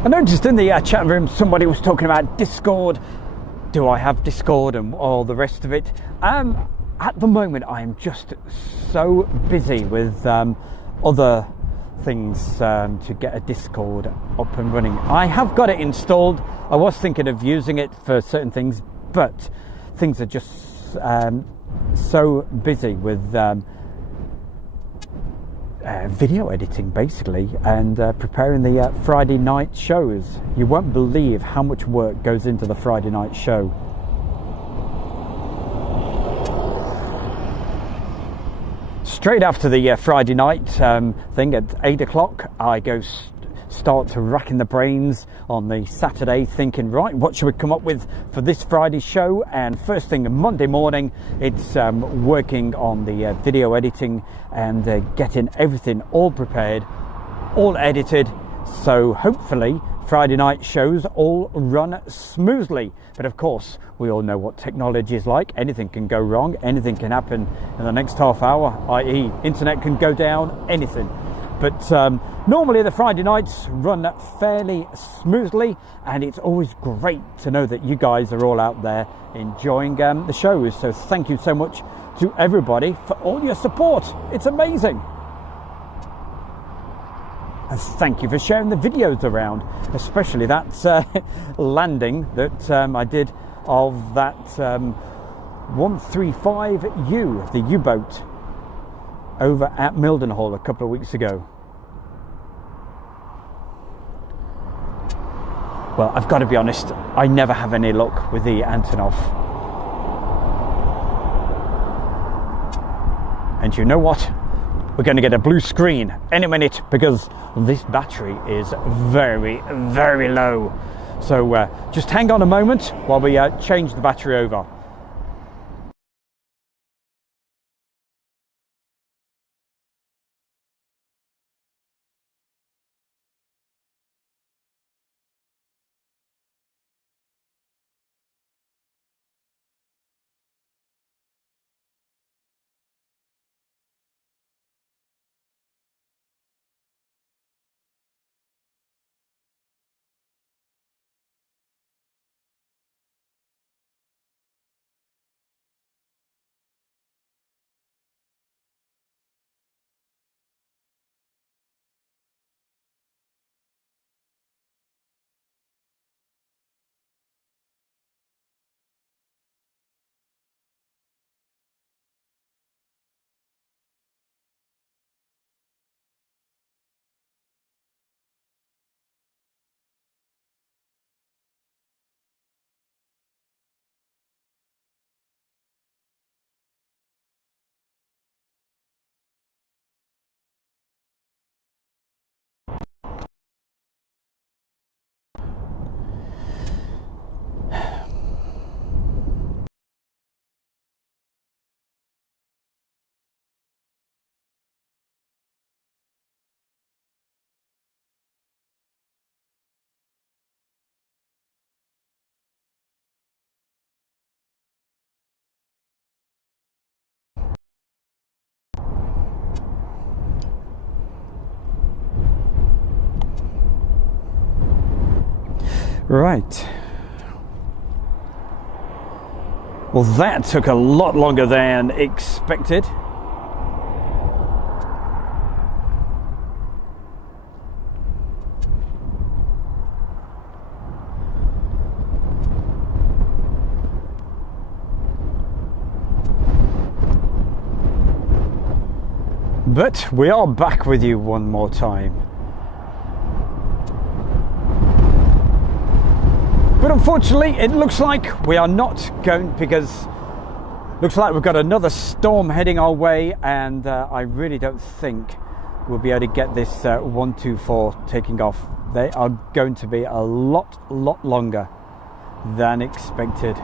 I noticed in the chat room somebody was talking about Discord. Do I have Discord and all the rest of it? At the moment, I am just so busy with other things to get a Discord up and running. I have got it installed. I was thinking of using it for certain things, but things are just so busy with video editing basically, and preparing the Friday night shows. You won't believe how much work goes into the Friday night show. Straight after the Friday night thing at 8 o'clock, I go start racking the brains on the Saturday, thinking, right, what should we come up with for this Friday show? And first thing Monday morning, it's working on the video editing and getting everything all prepared, all edited, so hopefully Friday night shows all run smoothly. But of course, we all know what technology is like. Anything can go wrong, anything can happen in the next half hour, i.e. internet can go down, anything. But normally the Friday nights run fairly smoothly, and it's always great to know that you guys are all out there enjoying the shows. So thank you so much to everybody for all your support. It's amazing. And thank you for sharing the videos around, especially that landing that I did of that 135U, the U-boat, over at Mildenhall a couple of weeks ago. Well, I've got to be honest, I never have any luck with the Antonov. And you know what? We're going to get a blue screen any minute because this battery is very, very low. So just hang on a moment while we change the battery over. Right. Well, that took a lot longer than expected. But we are back with you one more time. But unfortunately, it looks like we are not going, because looks like we've got another storm heading our way, and I really don't think we'll be able to get this 124 taking off. They are going to be a lot longer than expected.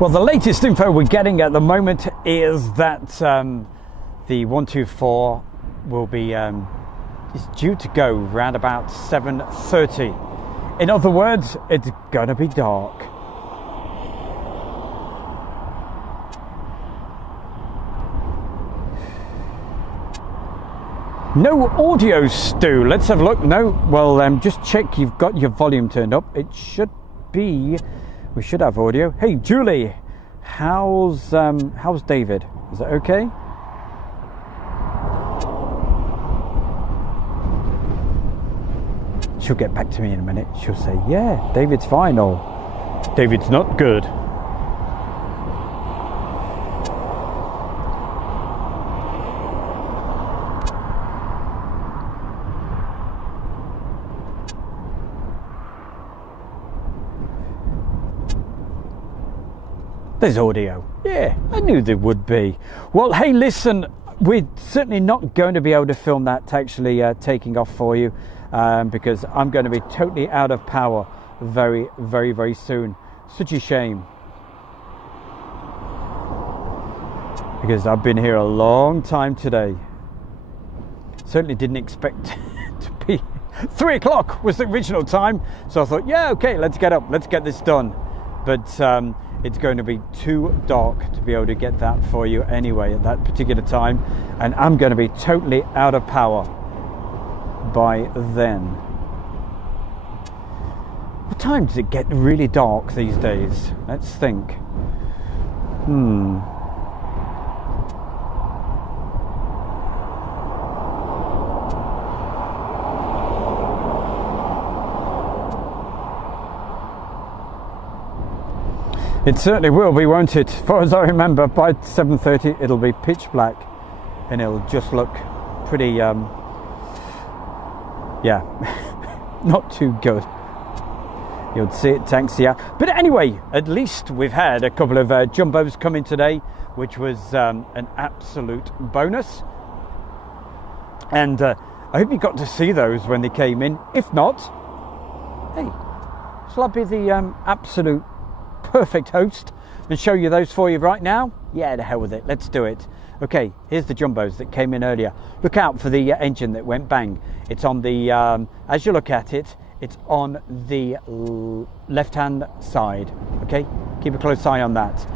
Well, the latest info we're getting at the moment is that the 124 will be is due to go round about 7:30. In other words, it's gonna be dark. No audio, Stu. Let's have a look. No, well, just check you've got your volume turned up. It should be. We should have audio. Hey, Julie, how's David? Is that okay? She'll get back to me in a minute. She'll say, yeah, David's fine, or David's not good. There's audio. Yeah, I knew there would be. Well, hey, listen, we're certainly not going to be able to film that actually taking off for you because I'm going to be totally out of power very, very, very soon. Such a shame. Because I've been here a long time today. Certainly didn't expect to be 3 o'clock was the original time. So I thought, yeah, okay, let's get up, let's get this done. But it's going to be too dark to be able to get that for you anyway at that particular time, and I'm going to be totally out of power by then. What time does it get really dark these days? Let's think. It certainly will be, won't it? As far as I remember, by 7:30 it'll be pitch black and it'll just look pretty, yeah, not too good. You'll see it, thanks, yeah. But anyway, at least we've had a couple of jumbos come in today, which was an absolute bonus. And I hope you got to see those when they came in. If not, hey, shall I be the absolute perfect host and show you those for you right now? Yeah, the hell with it, let's do it. Okay, here's the jumbos that came in earlier. Look out for the engine that went bang. It's on the as you look at it, it's on the left hand side. Okay, keep a close eye on that.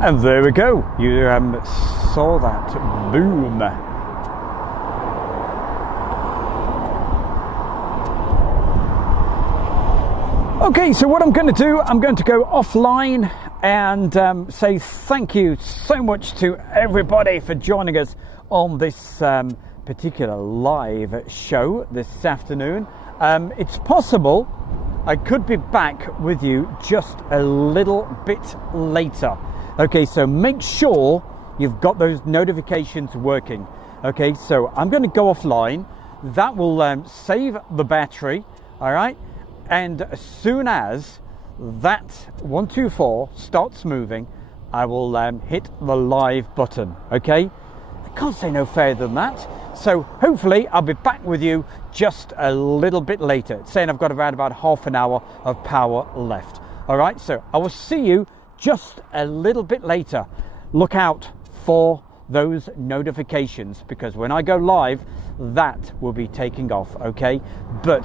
And there we go. You saw that. Boom. Okay, so what I'm going to do, I'm going to go offline and say thank you so much to everybody for joining us on this particular live show this afternoon. It's possible I could be back with you just a little bit later. Okay, so make sure you've got those notifications working. Okay, so I'm going to go offline. That will save the battery, all right? And as soon as that 124 starts moving, I will hit the live button, okay? I can't say no further than that. So hopefully I'll be back with you just a little bit later. It's saying I've got around about half an hour of power left. All right, so I will see you just a little bit later. Look out for those notifications, because when I go live, that will be taking off, okay? But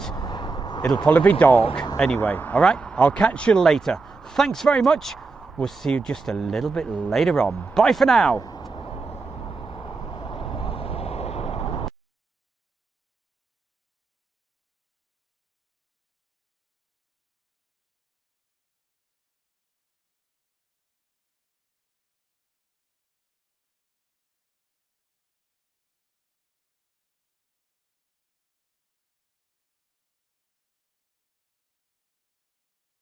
it'll probably be dark anyway. All right, I'll catch you later. Thanks very much. We'll see you just a little bit later on. Bye for now.